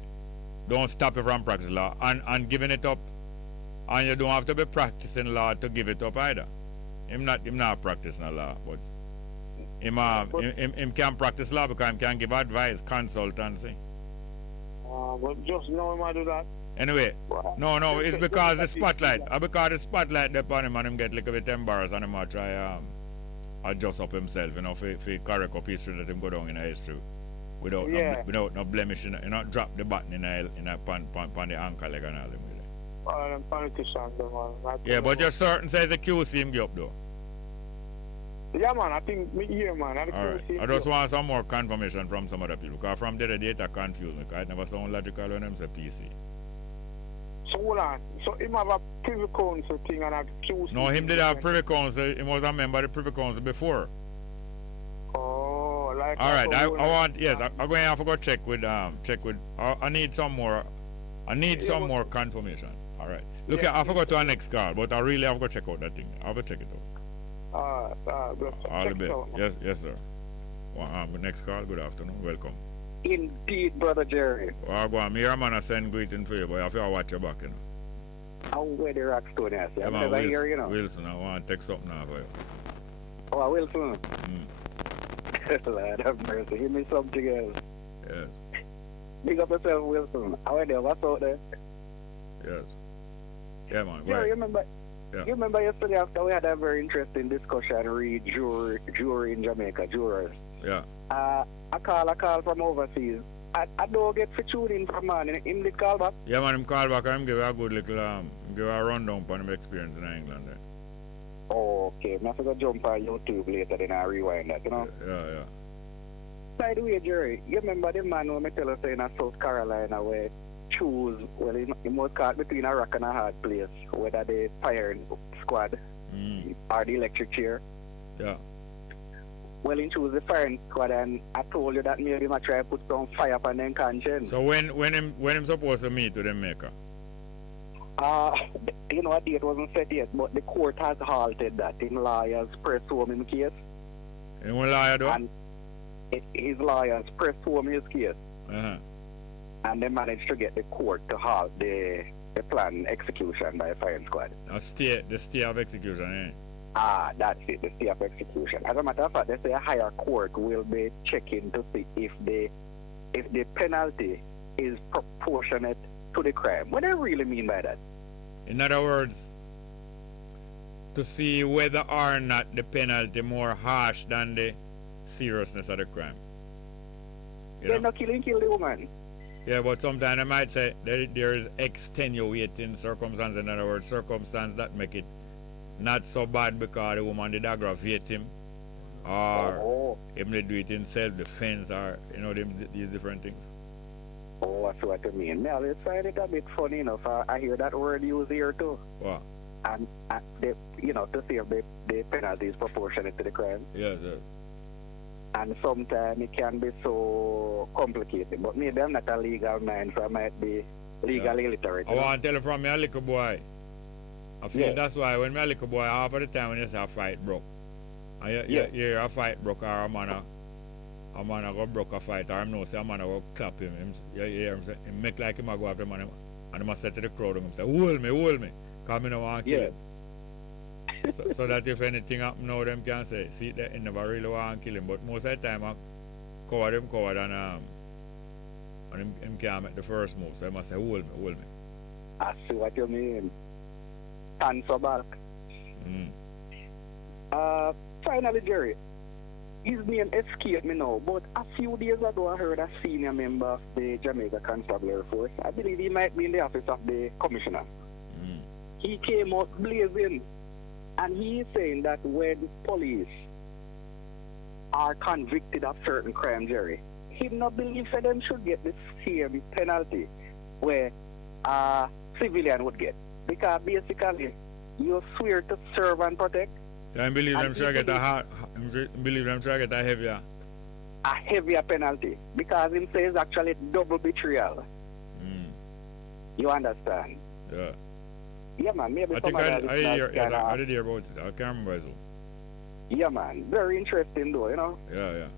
stop you from practice law. And giving it up And you don't have to be practicing law to give it up either. Him not practicing law, but him can practice law because him can give advice, consultancy. But just know him I do that. Anyway, no, it's because the spotlight. Because the spotlight upon him and him get a little bit embarrassed and him might try adjust up himself, you know, for correct up history that him go down in history. Without no blemish, you not drop the button in the ankle leg and all them. Politicians, man. Yeah, but you're certain say the QC him give up though. Yeah, man, I think me here, man. Alright. I just want some more confirmation from some other people. Because from there, the data confused me. Because it never sound logical when them say PC. So hold on. So him have a privy council thing and a QC. No, him did have privy council. He was a member of the privy council before. Oh, like. Alright, I want, yes, I'm going to have to go check with, I need some more, more confirmation. Alright. Look, I forgot to our next call, but I really have to go check out that thing. I'll go check it out. All the best. Yes, sir. Next call, good afternoon, welcome. Indeed, Brother Jerry. Well, go on. Me, man, I send greeting for you, but I have to watch your back, you know. How where the rock stone is? Yeah, man, Wilson, I want to take something now for you. Oh, Wilson? Lord have mercy. Give me something else. Yes. Big up yourself, Wilson. How are they? What's out there? Yes. Yeah, man. Yeah, you remember? Yeah. You remember yesterday after we had a very interesting discussion re jury in Jamaica, jurors. Yeah. I call from overseas. I don't get for tuning from man. Him did call back? Yeah, man, him call back and him give a good little give a rundown on him experience in England. Oh, okay. I'm going to jump on YouTube later, then I rewind that, you know? Yeah. By the way, Jerry, you remember the man who I tell us in South Carolina where choose, well, he must caught between a rock and a hard place, whether the fire squad or the electric chair. Yeah. Well, he chose the firing squad, and I told you that maybe I try to put some fire upon them conscience. So when him supposed to meet with Jamaica? You know, a date wasn't set yet, but the court has halted that. In lawyers press home in the case. And what lawyer do? And his lawyers press home his case. And they managed to get the court to halt the planned execution by a firing squad. The stay of execution, That's it, the stay of execution. As a matter of fact, they say a higher court will be checking to see if the penalty is proportionate to the crime. What do they really mean by that? In other words, to see whether or not the penalty more harsh than the seriousness of the crime. They're not kill the woman. Yeah, but sometimes I might say there is extenuating circumstance. In other words, circumstance that make it not so bad because the woman did aggravate him, or him did do it in self-defense, or these different things. Oh, I see what you mean. I always find it a bit funny enough. I hear that word used here too. What? And to see if the penalty is proportionate to the crime. Yes. And sometimes it can be so complicated. But maybe I'm not a legal man, so I might be legally illiterate. I want to tell you from me a little boy. I feel that's why when me a little boy, half of the time when you say a fight broke, and you hear a fight broke, or a man go broke a fight, or him know say a man go clap him. You hear him say, him make like him a go after him, and him a say to the crowd, him say, hold me, because me no want to kill him. So that if anything happen now, them can say, see, they never really want to kill him. But most of the time, I cover and him can't make the first move. So he must say, hold me. I see what you mean. Hands are back. Finally, Jerry, his name escaped me now, but a few days ago I heard a senior member of the Jamaica Constabulary Force. I believe he might be in the office of the commissioner. He came out blazing. And he is saying that when police are convicted of certain crime, Jerry, he not believe that them should get the same penalty where a civilian would get. Because basically, you swear to serve and protect. I believe them should get a heavier. A heavier penalty. Because him says actually double betrayal. You understand? Yeah. Yeah, man. Maybe I think I did hear about it. I can't remember as well. Yeah, man. Very interesting, though, you know? Yeah.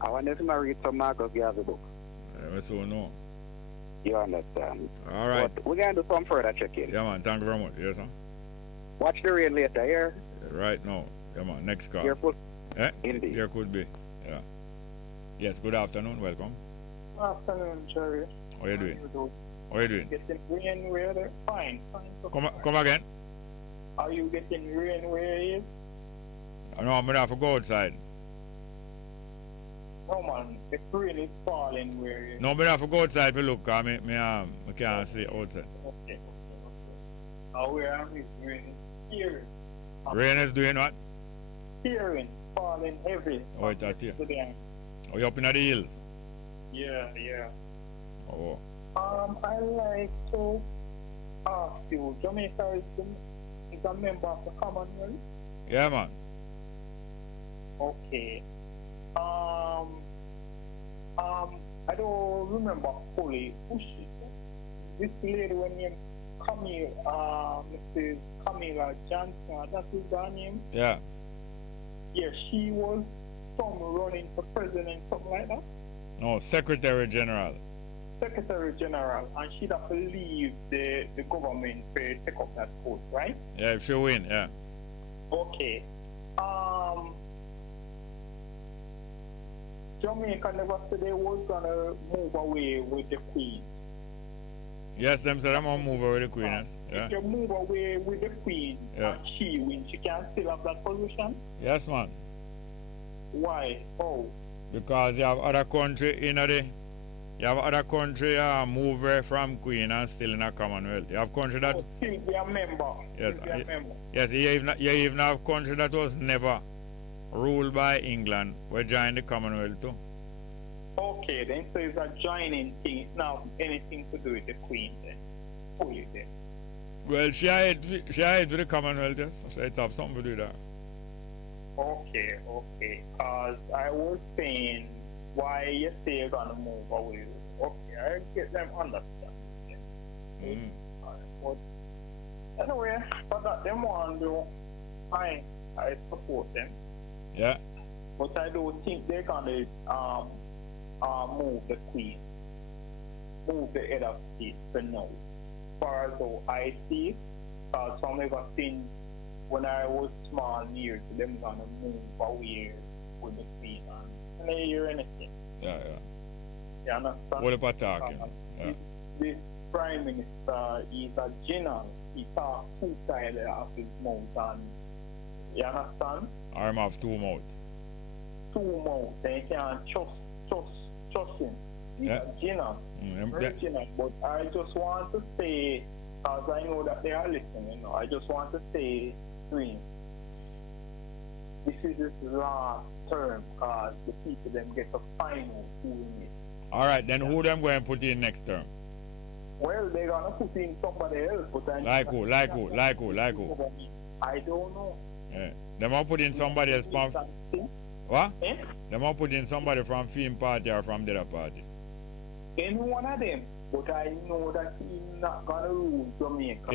I wonder if I read some Marcus Garvey book. I also know. You understand? All right. But we're going to do some further checking. Yeah, man. Thank you very much. Yes, sir. Watch the rain later, here. Right now. Yeah, man. Next call. Careful. Eh? Indeed. There could be. Yeah. Yes, good afternoon. Welcome. Good afternoon, Jerry. How you doing? How you doing? Getting rain where they fine. Come again? Are you getting rain where you is? No, I'm gonna have to go outside. No man, the rain is falling where you is. No, I'm gonna have to go outside to look, cause I can't see outside. Okay. Where am I? Rain is here. Rain is doing what? Hearing, falling heavy. Oh, it's out here. Today. Oh, you up in the hills? Yeah. Oh. I like to ask you, Jamaica is a member of the Commonwealth? Yeah, man. Okay. I don't remember fully. This lady when named Camille, Mrs. Camilla Johnson, that is her name? Yeah. Yeah, she was some running for president, something like that? No, Secretary General. Secretary General, and she'd have to leave the government to take up that post, right? Yeah, if she win, yeah. Okay. Jamaica never said they was gonna move away with the Queen. Yes, them said I'm gonna move away with the Queen. Yeah. If you move away with the Queen and she wins, she can still have that position? Yes, man. Why? Oh. Because you have other country in the move away from Queen and still in a Commonwealth. You have country that still be a member. Yes, Still be a member. Yes, you even have country that was never ruled by England. We joined the Commonwealth too. Okay, then so it's a joining thing. It's not anything to do with the Queen then. Fully then. Well, she had with the Commonwealth, yes. So it have something to do with that. Okay. Because I was saying why you say you're gonna move away. Okay, I get them understand. But anyway, but that them want to do, I support them. Yeah. But I don't think they're gonna move the Queen, move the head of state for now. As far as though I see, some ever since when I was small near to them gonna move away with the Queen and I hear anything. Yeah. You understand? What about talking? This Prime Minister is a general. He talks two sides of his mouth and you understand? I'm have two mouths. Two mouths. They can't trust him. He's a general. General. But I just want to say, because I know that they are listening, I just want to say to him, this is his last term because the people them get to find out who he is. Alright, then who them going to put in next term? Well, they're going to put in somebody else. But Like who? I don't know. Yeah. They might put in somebody else from... What? Eh? They might put in somebody from Film Party or from the other party. Any one of them. But I know that he's not going to rule Jamaica.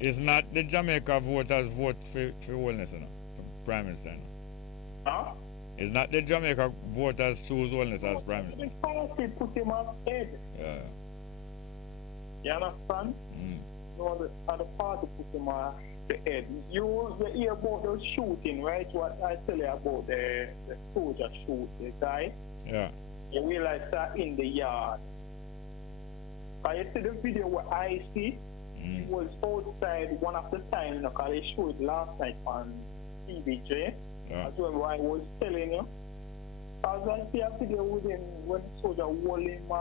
It's not the Jamaica voters vote for Wellness, Prime Minister. Huh? It's not the Jamaica voters choose Wellness as Prime Minister. The party put him on head. Yeah. You understand? No, the party put him on the head. You hear about the shooting, right? What I tell you about the soldier shoot the guy. Yeah. You realize that in the yard. I see the video what I see. It was outside one of the time, because they showed last night on TVJ. Yeah. That's what I was telling you. As I see a video with him when the soldier hold him,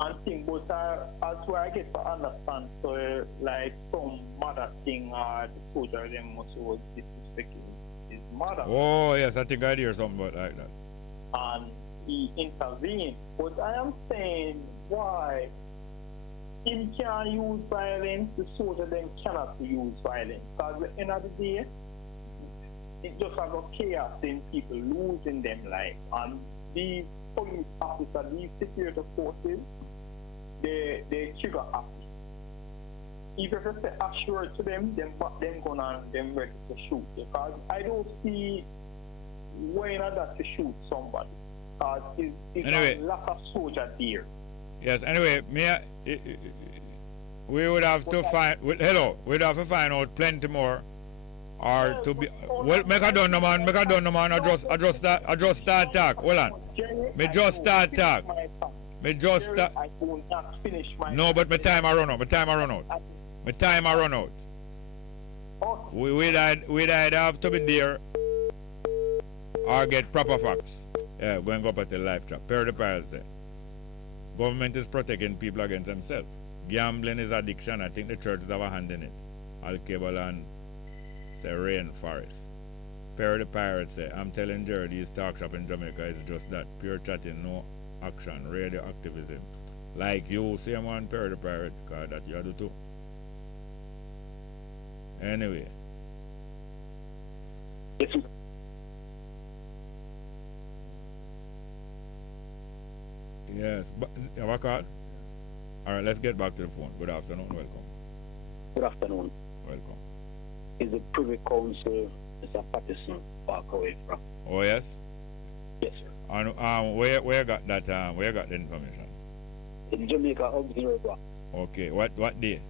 and thing, but that's where I get to understand. So, like some mother thing, the soldier them must was disrespecting his mother. Oh, yes, I think I hear something about like that. And he intervened. But I am saying, why? He can't use violence, the soldier then cannot use violence. Because at the end of the day, it just has a chaos in people losing them life. And these police officers, these security forces, they trigger happy. If you say assured to them, then back them gun and them ready to shoot. Because I don't see why not that to shoot somebody. because it's Anyway. a lot of soldiers there. Yes, anyway, we would have to find, we'd have to find out plenty more. Or to be, well, make a done no man, I just start talk, hold on. Me just start talk. Me just start. I will not finish my. No, but my time I run out. We'd either have to be there or get proper facts. Yeah, go and go up at the live chat. Per the pirates there. Government is protecting people against themselves. Gambling is addiction. I think the churches have a hand in it. Al Cable and say rainforest. Per the pirates say, I'm telling Jerry, these talk shop in Jamaica is just that. Pure chatting, no action, radio activism. Like you, same one, per the pirate, because that you do too. Anyway. Yes, but have a call? Alright, let's get back to the phone. Good afternoon, welcome. Good afternoon. Welcome. Is the Privy Council Mr. Patterson walk away from? Oh yes? Yes, sir. And where got that where got the information? In Jamaica Observer. Okay, what day?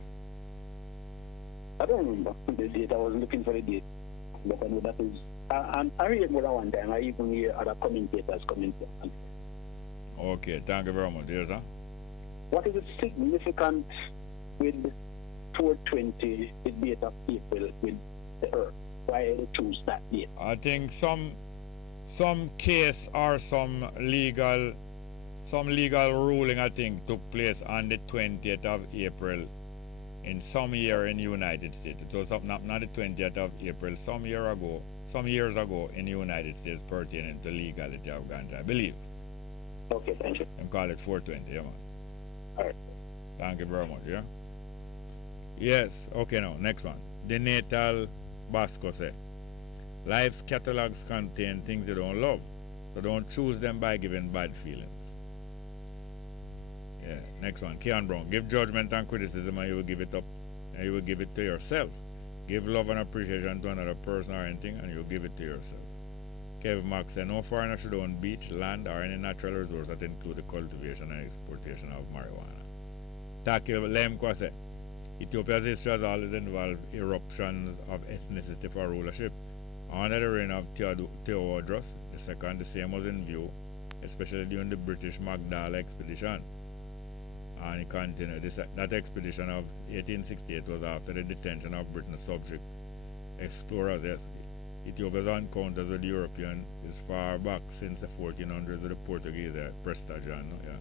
I don't remember the date. I was looking for the date. But I know that is I read more than one time. I even hear other commentators comment. Okay, thank you very much. Yes, sir. What is the significant with 420, the date of April with the Earth? Why they choose that date? I think some case or some legal ruling, I think, took place on the 20th of April in some year in the United States. It was not the 20th of April, some years ago in the United States pertaining to legality of ganja, I believe. Okay, thank you. And call it 420, yeah, man. All right. Thank you very much, yeah? Yes, okay, now, next one. The Natal Basco say, life's catalogs contain things you don't love, so don't choose them by giving bad feelings. Yeah, next one. Keon Brown, give judgment and criticism and you will give it up, and you will give it to yourself. Give love and appreciation to another person or anything, and you'll give it to yourself. Kevin Mark said, no foreigner should own beach, land, or any natural resource that include the cultivation and exportation of marijuana. Taki Lemkwa said, Ethiopia's history has always involved eruptions of ethnicity for rulership. Under the reign of Theodorus II, the same was in view, especially during the British Magdala expedition. And he continued, that expedition of 1868 was after the detention of Britain's subject explorers. Yes, Ethiopia's encounters with the European is far back since the 1400s with the Portuguese Prestagian. Yeah.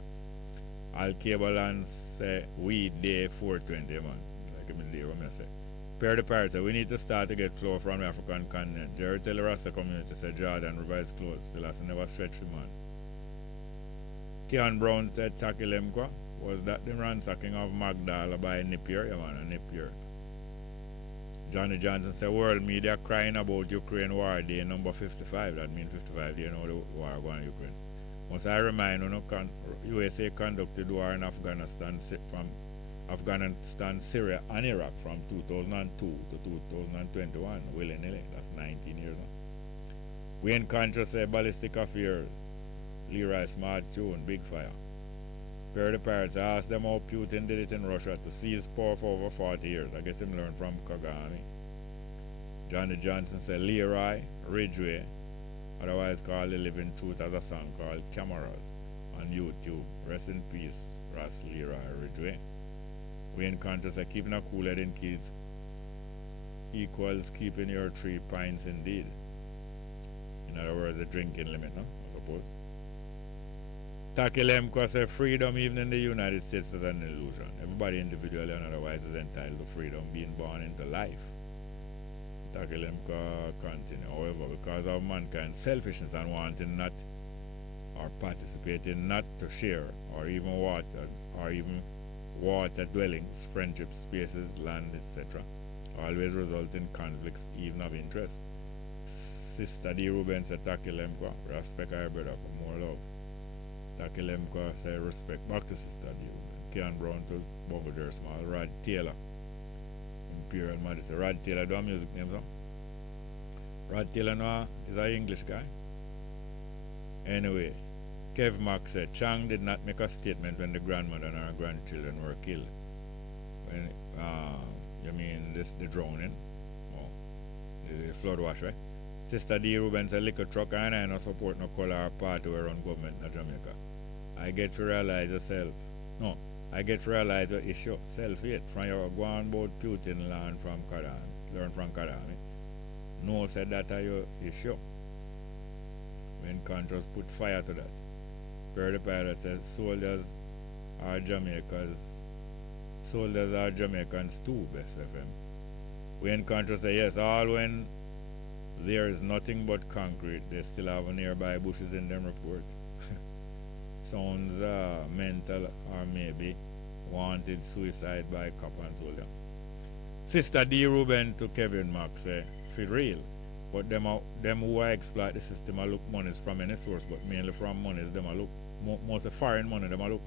Al Cable and say, we day 420, man. Like a day, what I say. Per the Pirates, we need to start to get flow from the African continent. Jerry tell the Rasta community, say, Jordan revise clothes. The last never stretch the man. Keon Brown said, Taki Lemkwa, was that the ransacking of Magdala by Napier? Yeah, man, Napier. Johnny Johnson said, world media crying about Ukraine war day number 55. That means 55 years now the war going on Ukraine. Must I remind you, USA conducted war in Afghanistan, Syria, and Iraq from 2002 to 2021, willy-nilly. That's 19 years now. Wayne Contra said, ballistic affairs, Leroy Smart Tune, Big Fire. Per the Pirates, I asked them how Putin did it in Russia to seize power for over 40 years. I guess him learned from Kagame. Johnny Johnson said, Leroy Ridgway, otherwise called The Living Truth, has a song called Cameras on YouTube. Rest in peace, Ross Leroy Ridgway. Wayne Contra said, keeping a cool head in kids equals keeping your 3 pints indeed. In other words, a drinking limit, no? I suppose. Taki Lemkwa said, freedom even in the United States is an illusion. Everybody individually and otherwise is entitled to freedom being born into life. Taki Lemkwa continue. However, because of mankind's selfishness and wanting not or participating not to share or even water dwellings, friendships, spaces, land, etc., always result in conflicts even of interest. Sister D. Ruben said, Taki Lemkwa, respect our brother for more love. Taki Lemkwa say respect back to Sister D. Keon Brown to Bongo Jerry Small. Rod Taylor, Imperial Majesty. Rod Taylor, do a music name, sir? Rod Taylor no, is an English guy. Anyway, Kev Mack said, Chang did not make a statement when the grandmother and her grandchildren were killed. When, you mean the drowning? Oh, the flood wash, right? Sister D. Ruben said, liquor truck and I no support no color or party we run government in Jamaica. I get to realize yourself. No, I get to realize your issue. Self-hate. From your go on about Putin learn from Kadami. No said that are your issue. When conscious put fire to that. Perry the Pilot said soldiers are Jamaicans too, Bess FM. When conscious say yes, all when there is nothing but concrete, they still have nearby bushes in them report. Sounds mental or maybe wanted suicide by cop and soldier. Sister D. Ruben to Kevin Mack say, for real. But them who exploit the system look monies from any source, but mainly from monies, them look most of foreign money, them look.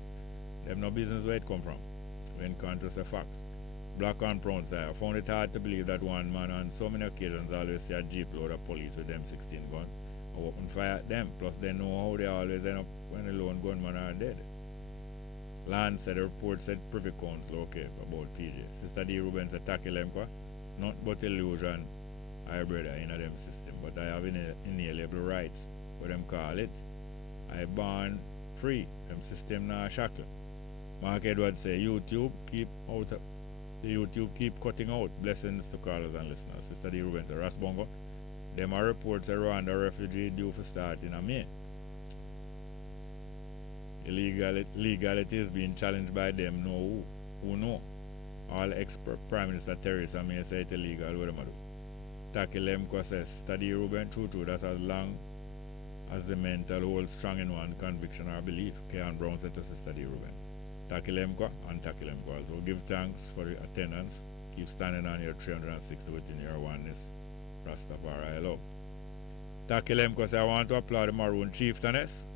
Them no business where it come from. When conscious of facts. Black and Brown say, I found it hard to believe that one man on so many occasions always see a jeep load of police with them 16 guns and open fire at them. Plus they know how they always end up when the lone gunman are dead. Lance said the report said Privy Council okay about PJ. Sister D. Ruben said tackle them, not but illusion I brother in them system, but I have inalienable rights, what them call it. I born free, them system now shackle. Mark Edwards say YouTube keep cutting out. Blessings to callers and listeners. Sister D. Ruben said Ras Bongo. Them are reports a Rwanda refugee due for start in May. Legality is being challenged by them who know. All ex-Prime Minister Theresa May say it's illegal, what am I do? Tackle them says, study Ruben, true, that's as long as the mental hold strong in one conviction or belief. Kean Brown said to Sister D. Ruben. Tackle them and tackle them also. Give thanks for the attendance. Keep standing on your 360 within your oneness. Rastafari, I love. Tackle them because I want to applaud the Maroon Chieftainess,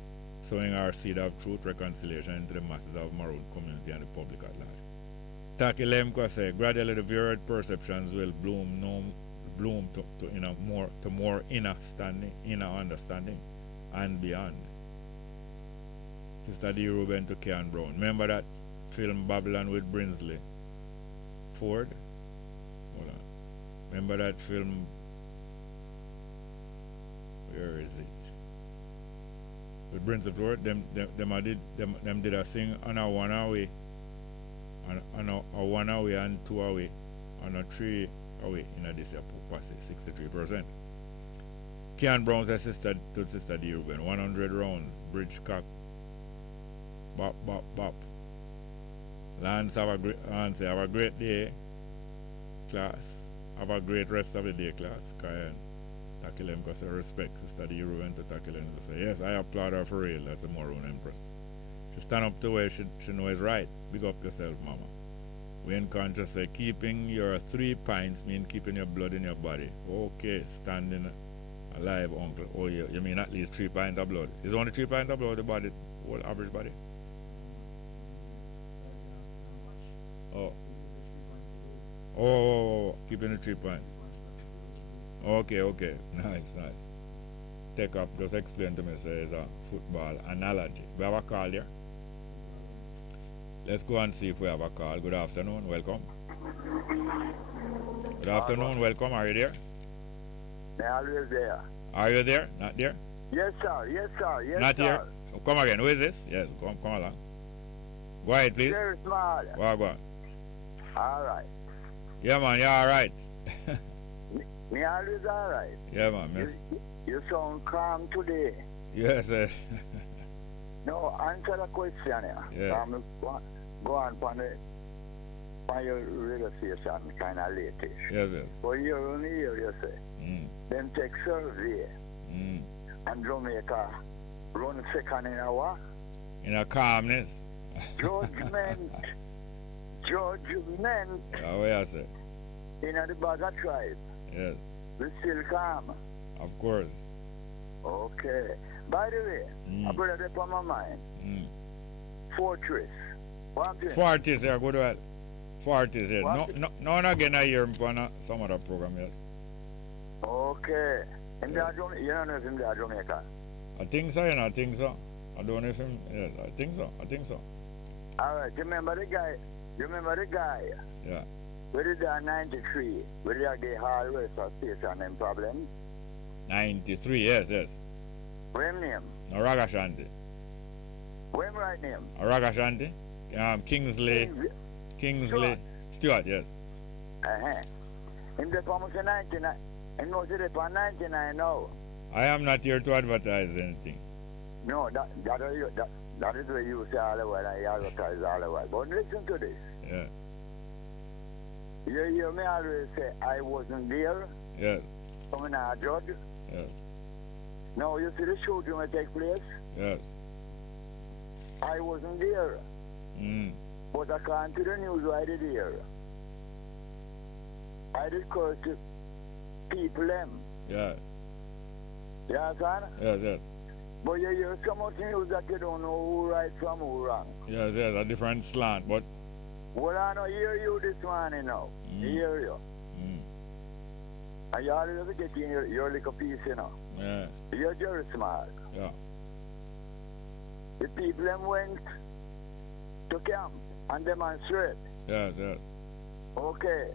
sowing our seed of truth, reconciliation into the masses of Maroon community and the public at large. Tackle them because gradually the varied perceptions will bloom to more inner understanding and beyond. Sister D. Ruben to Kean Brown. Remember that film Babylon with Brinsley Ford? Hold on. Remember that film? Where is it? With Brinsley Ford, them did a sing on a 1 away, on a 1 away and 2 away, on a 3 away in this year pass 63%. Kean Brown says Sister D. Ruben, 100 rounds, bridge cock. Bop, bop, bop. Lance, have a great day, class. Have a great rest of the day, class. Kayan. Tackle him because I respect Sister D. Ruben to tackle him to say, yes, I applaud her for real. That's a Maroon Empress. She stand up to where she knows right. Big up yourself, mama. When conscious say, keeping your 3 pints mean keeping your blood in your body. Okay, standing alive, uncle. Oh, you mean at least 3 pints of blood. Is only 3 pints of blood the body, whole average body? Oh, keeping the 3 pints. Okay. Nice. Take up, just explain to me, so it's a football analogy. We have a call here. Let's go and see if we have a call. Good afternoon, welcome. Good afternoon, welcome. Are you there? I'm always there. Are you there? Not there? Yes, sir. Not here? Come again. Who is this? Yes, come along. Go ahead, please. Very small. Go on. All right. Yeah, man, you're all right. Me always all right. Yeah, man. Miss. You sound calm today. Yes, sir. No, answer the question here. Yeah. Go on your radio station kind of latest. Yes, sir. But you only hear you say. Then take survey. And Jamaica run second in a what? In a calmness. Judgment. Oh, yeah, sir. In the Baga tribe. Yes. We still calm. Of course. Okay. By the way, I put it on my mind. Fortress. Fortress, yeah, good well. Fortress, yeah. No, again, I hear him on some other program, yes. Okay. You don't know if him there Jamaica? I think so, I I don't know if him. Yes, I think so. All right, you remember the guy? Yeah. We did that 93. We did get hard rest of station and problem. 93, yes. What him name? Aragashanti. What him right name? Aragashanti. Kingsley Stewart, yes. Him the almost 99. And no, it's on 99 now. I am not here to advertise anything. No, that is what you say all the while. I advertise all the while. But listen to this. Yeah. You hear me always say, I wasn't there. Yes. Coming out, judge. Yes. Now, you see the shooting will take place? Yes. I wasn't there. But according to the news, I did hear. I did curse the people them. Yeah. Yeah, son? Yes. But you hear so much news that you don't know who right from who wrong. Yes, a different slant, but... Well, I don't hear you this morning now. Hear you. And you always have to get in your little piece, you know. Yeah. You're very smart. Yeah. The people them went to camp and demonstrate. Yes. Okay.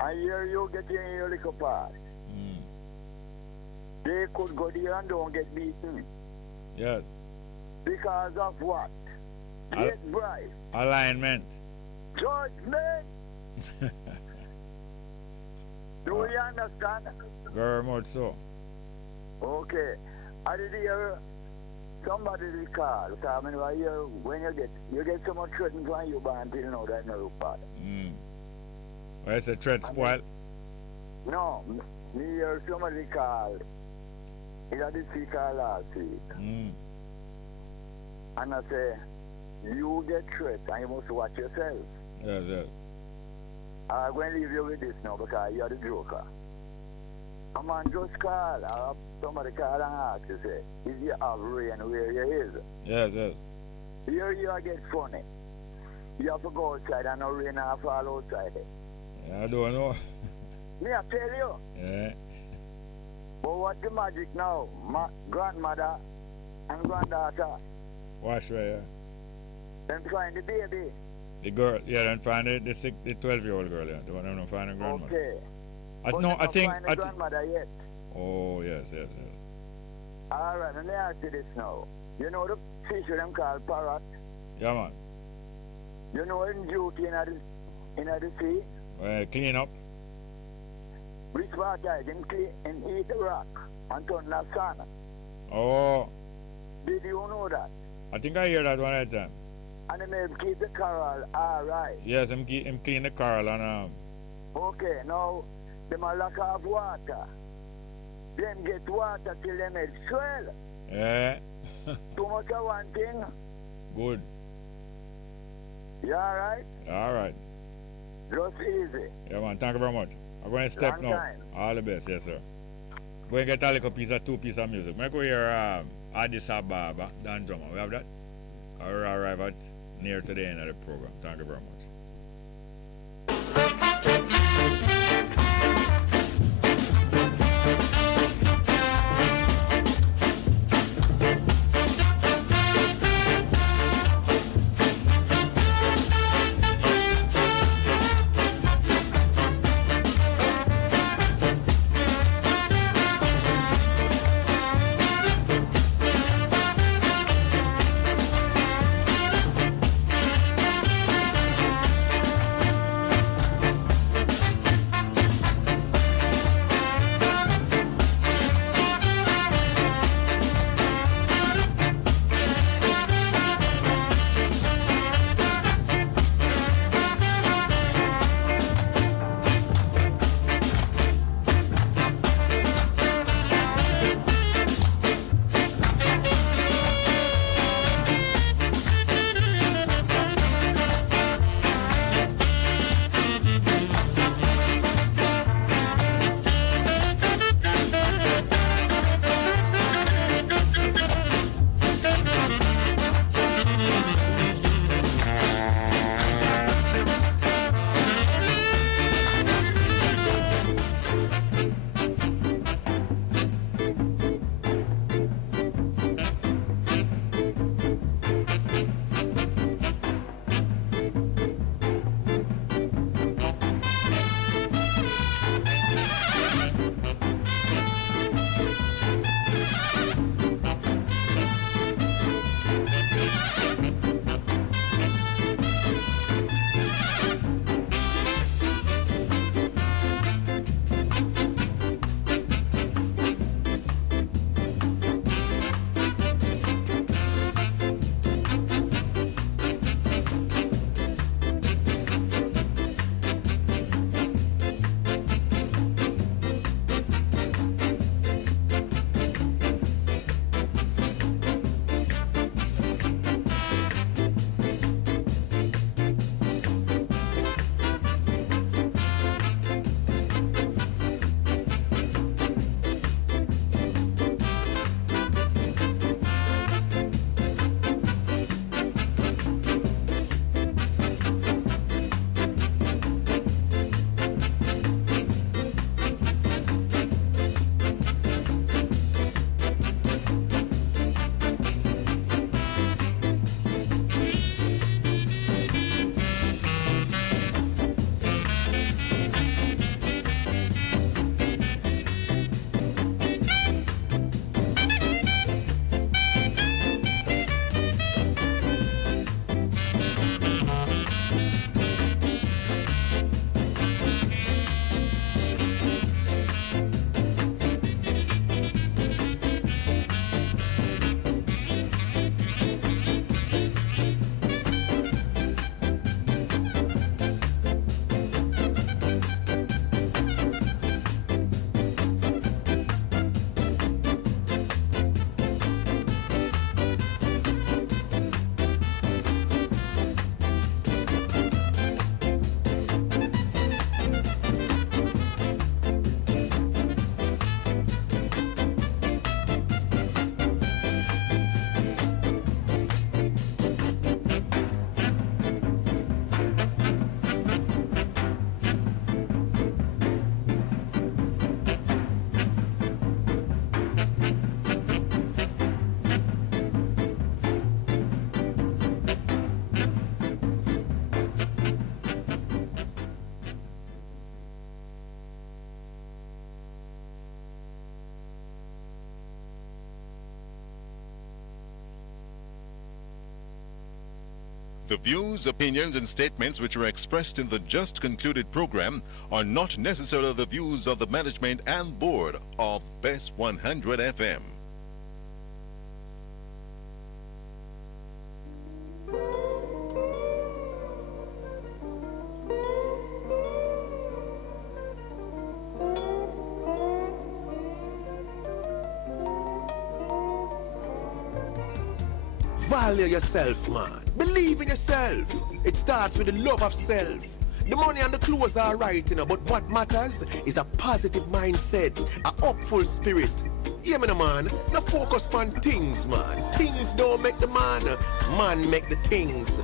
I hear you get in your little part. They could go there and don't get beaten. Yes. Because of what? Get bribe. Alignment. Judgment. Do you understand? Very much so. Okay. I did hear somebody will call. So I mean, I hear when you get so much threatened when you ban until you know that no part. Well, it's a threat spoil. No, me hear somebody call. He had this call last week. And I say, you get threat and you must watch yourself. Yes. I'm going to leave you with this now because you're the joker. A man just call, somebody call and ask you, say, is you have rain where you is? Yes. Here you get funny. You have to go outside and no rain and fall outside. I don't know. Me, I tell you. Yeah. But what's the magic now? My grandmother and granddaughter. Wash right, yeah. Then find the baby. The girl, yeah, then find the 12-year-old girl, yeah. The one I'm not finding grandmother. Okay. I think. Find the grandmother yet. Oh, yes. All right, let me ask you this now. You know the fish them called parrot? Yeah, man. You know in duty in the sea? Clean up. Which part I can clean and eat the rock and turn the sun? Oh. Did you know that? I think I hear that one at a time. And they may keep the coral all right. Yes, I'm clean the coral and Okay, now they might lack of water. Then get water till they make swell. Yeah. Too much of one thing. Good. You alright? Alright. Just easy. Yeah, man. Thank you very much. I'm going to step Long now. time. All the best, yes, sir. Go and get a little piece of 2 pieces of music. I go hear Addis Ababa, Dan Drummer. We have that? I will arrive at near to the end of the program. Thank you very much. The views, opinions, and statements which are expressed in the just concluded program are not necessarily the views of the management and board of Best 100 FM. Value yourself, man. Believe in yourself. It starts with the love of self. The money and the clothes are right, but what matters is a positive mindset, a hopeful spirit. Yeah, man. No focus on things, man. Things don't make the man. Man make the things.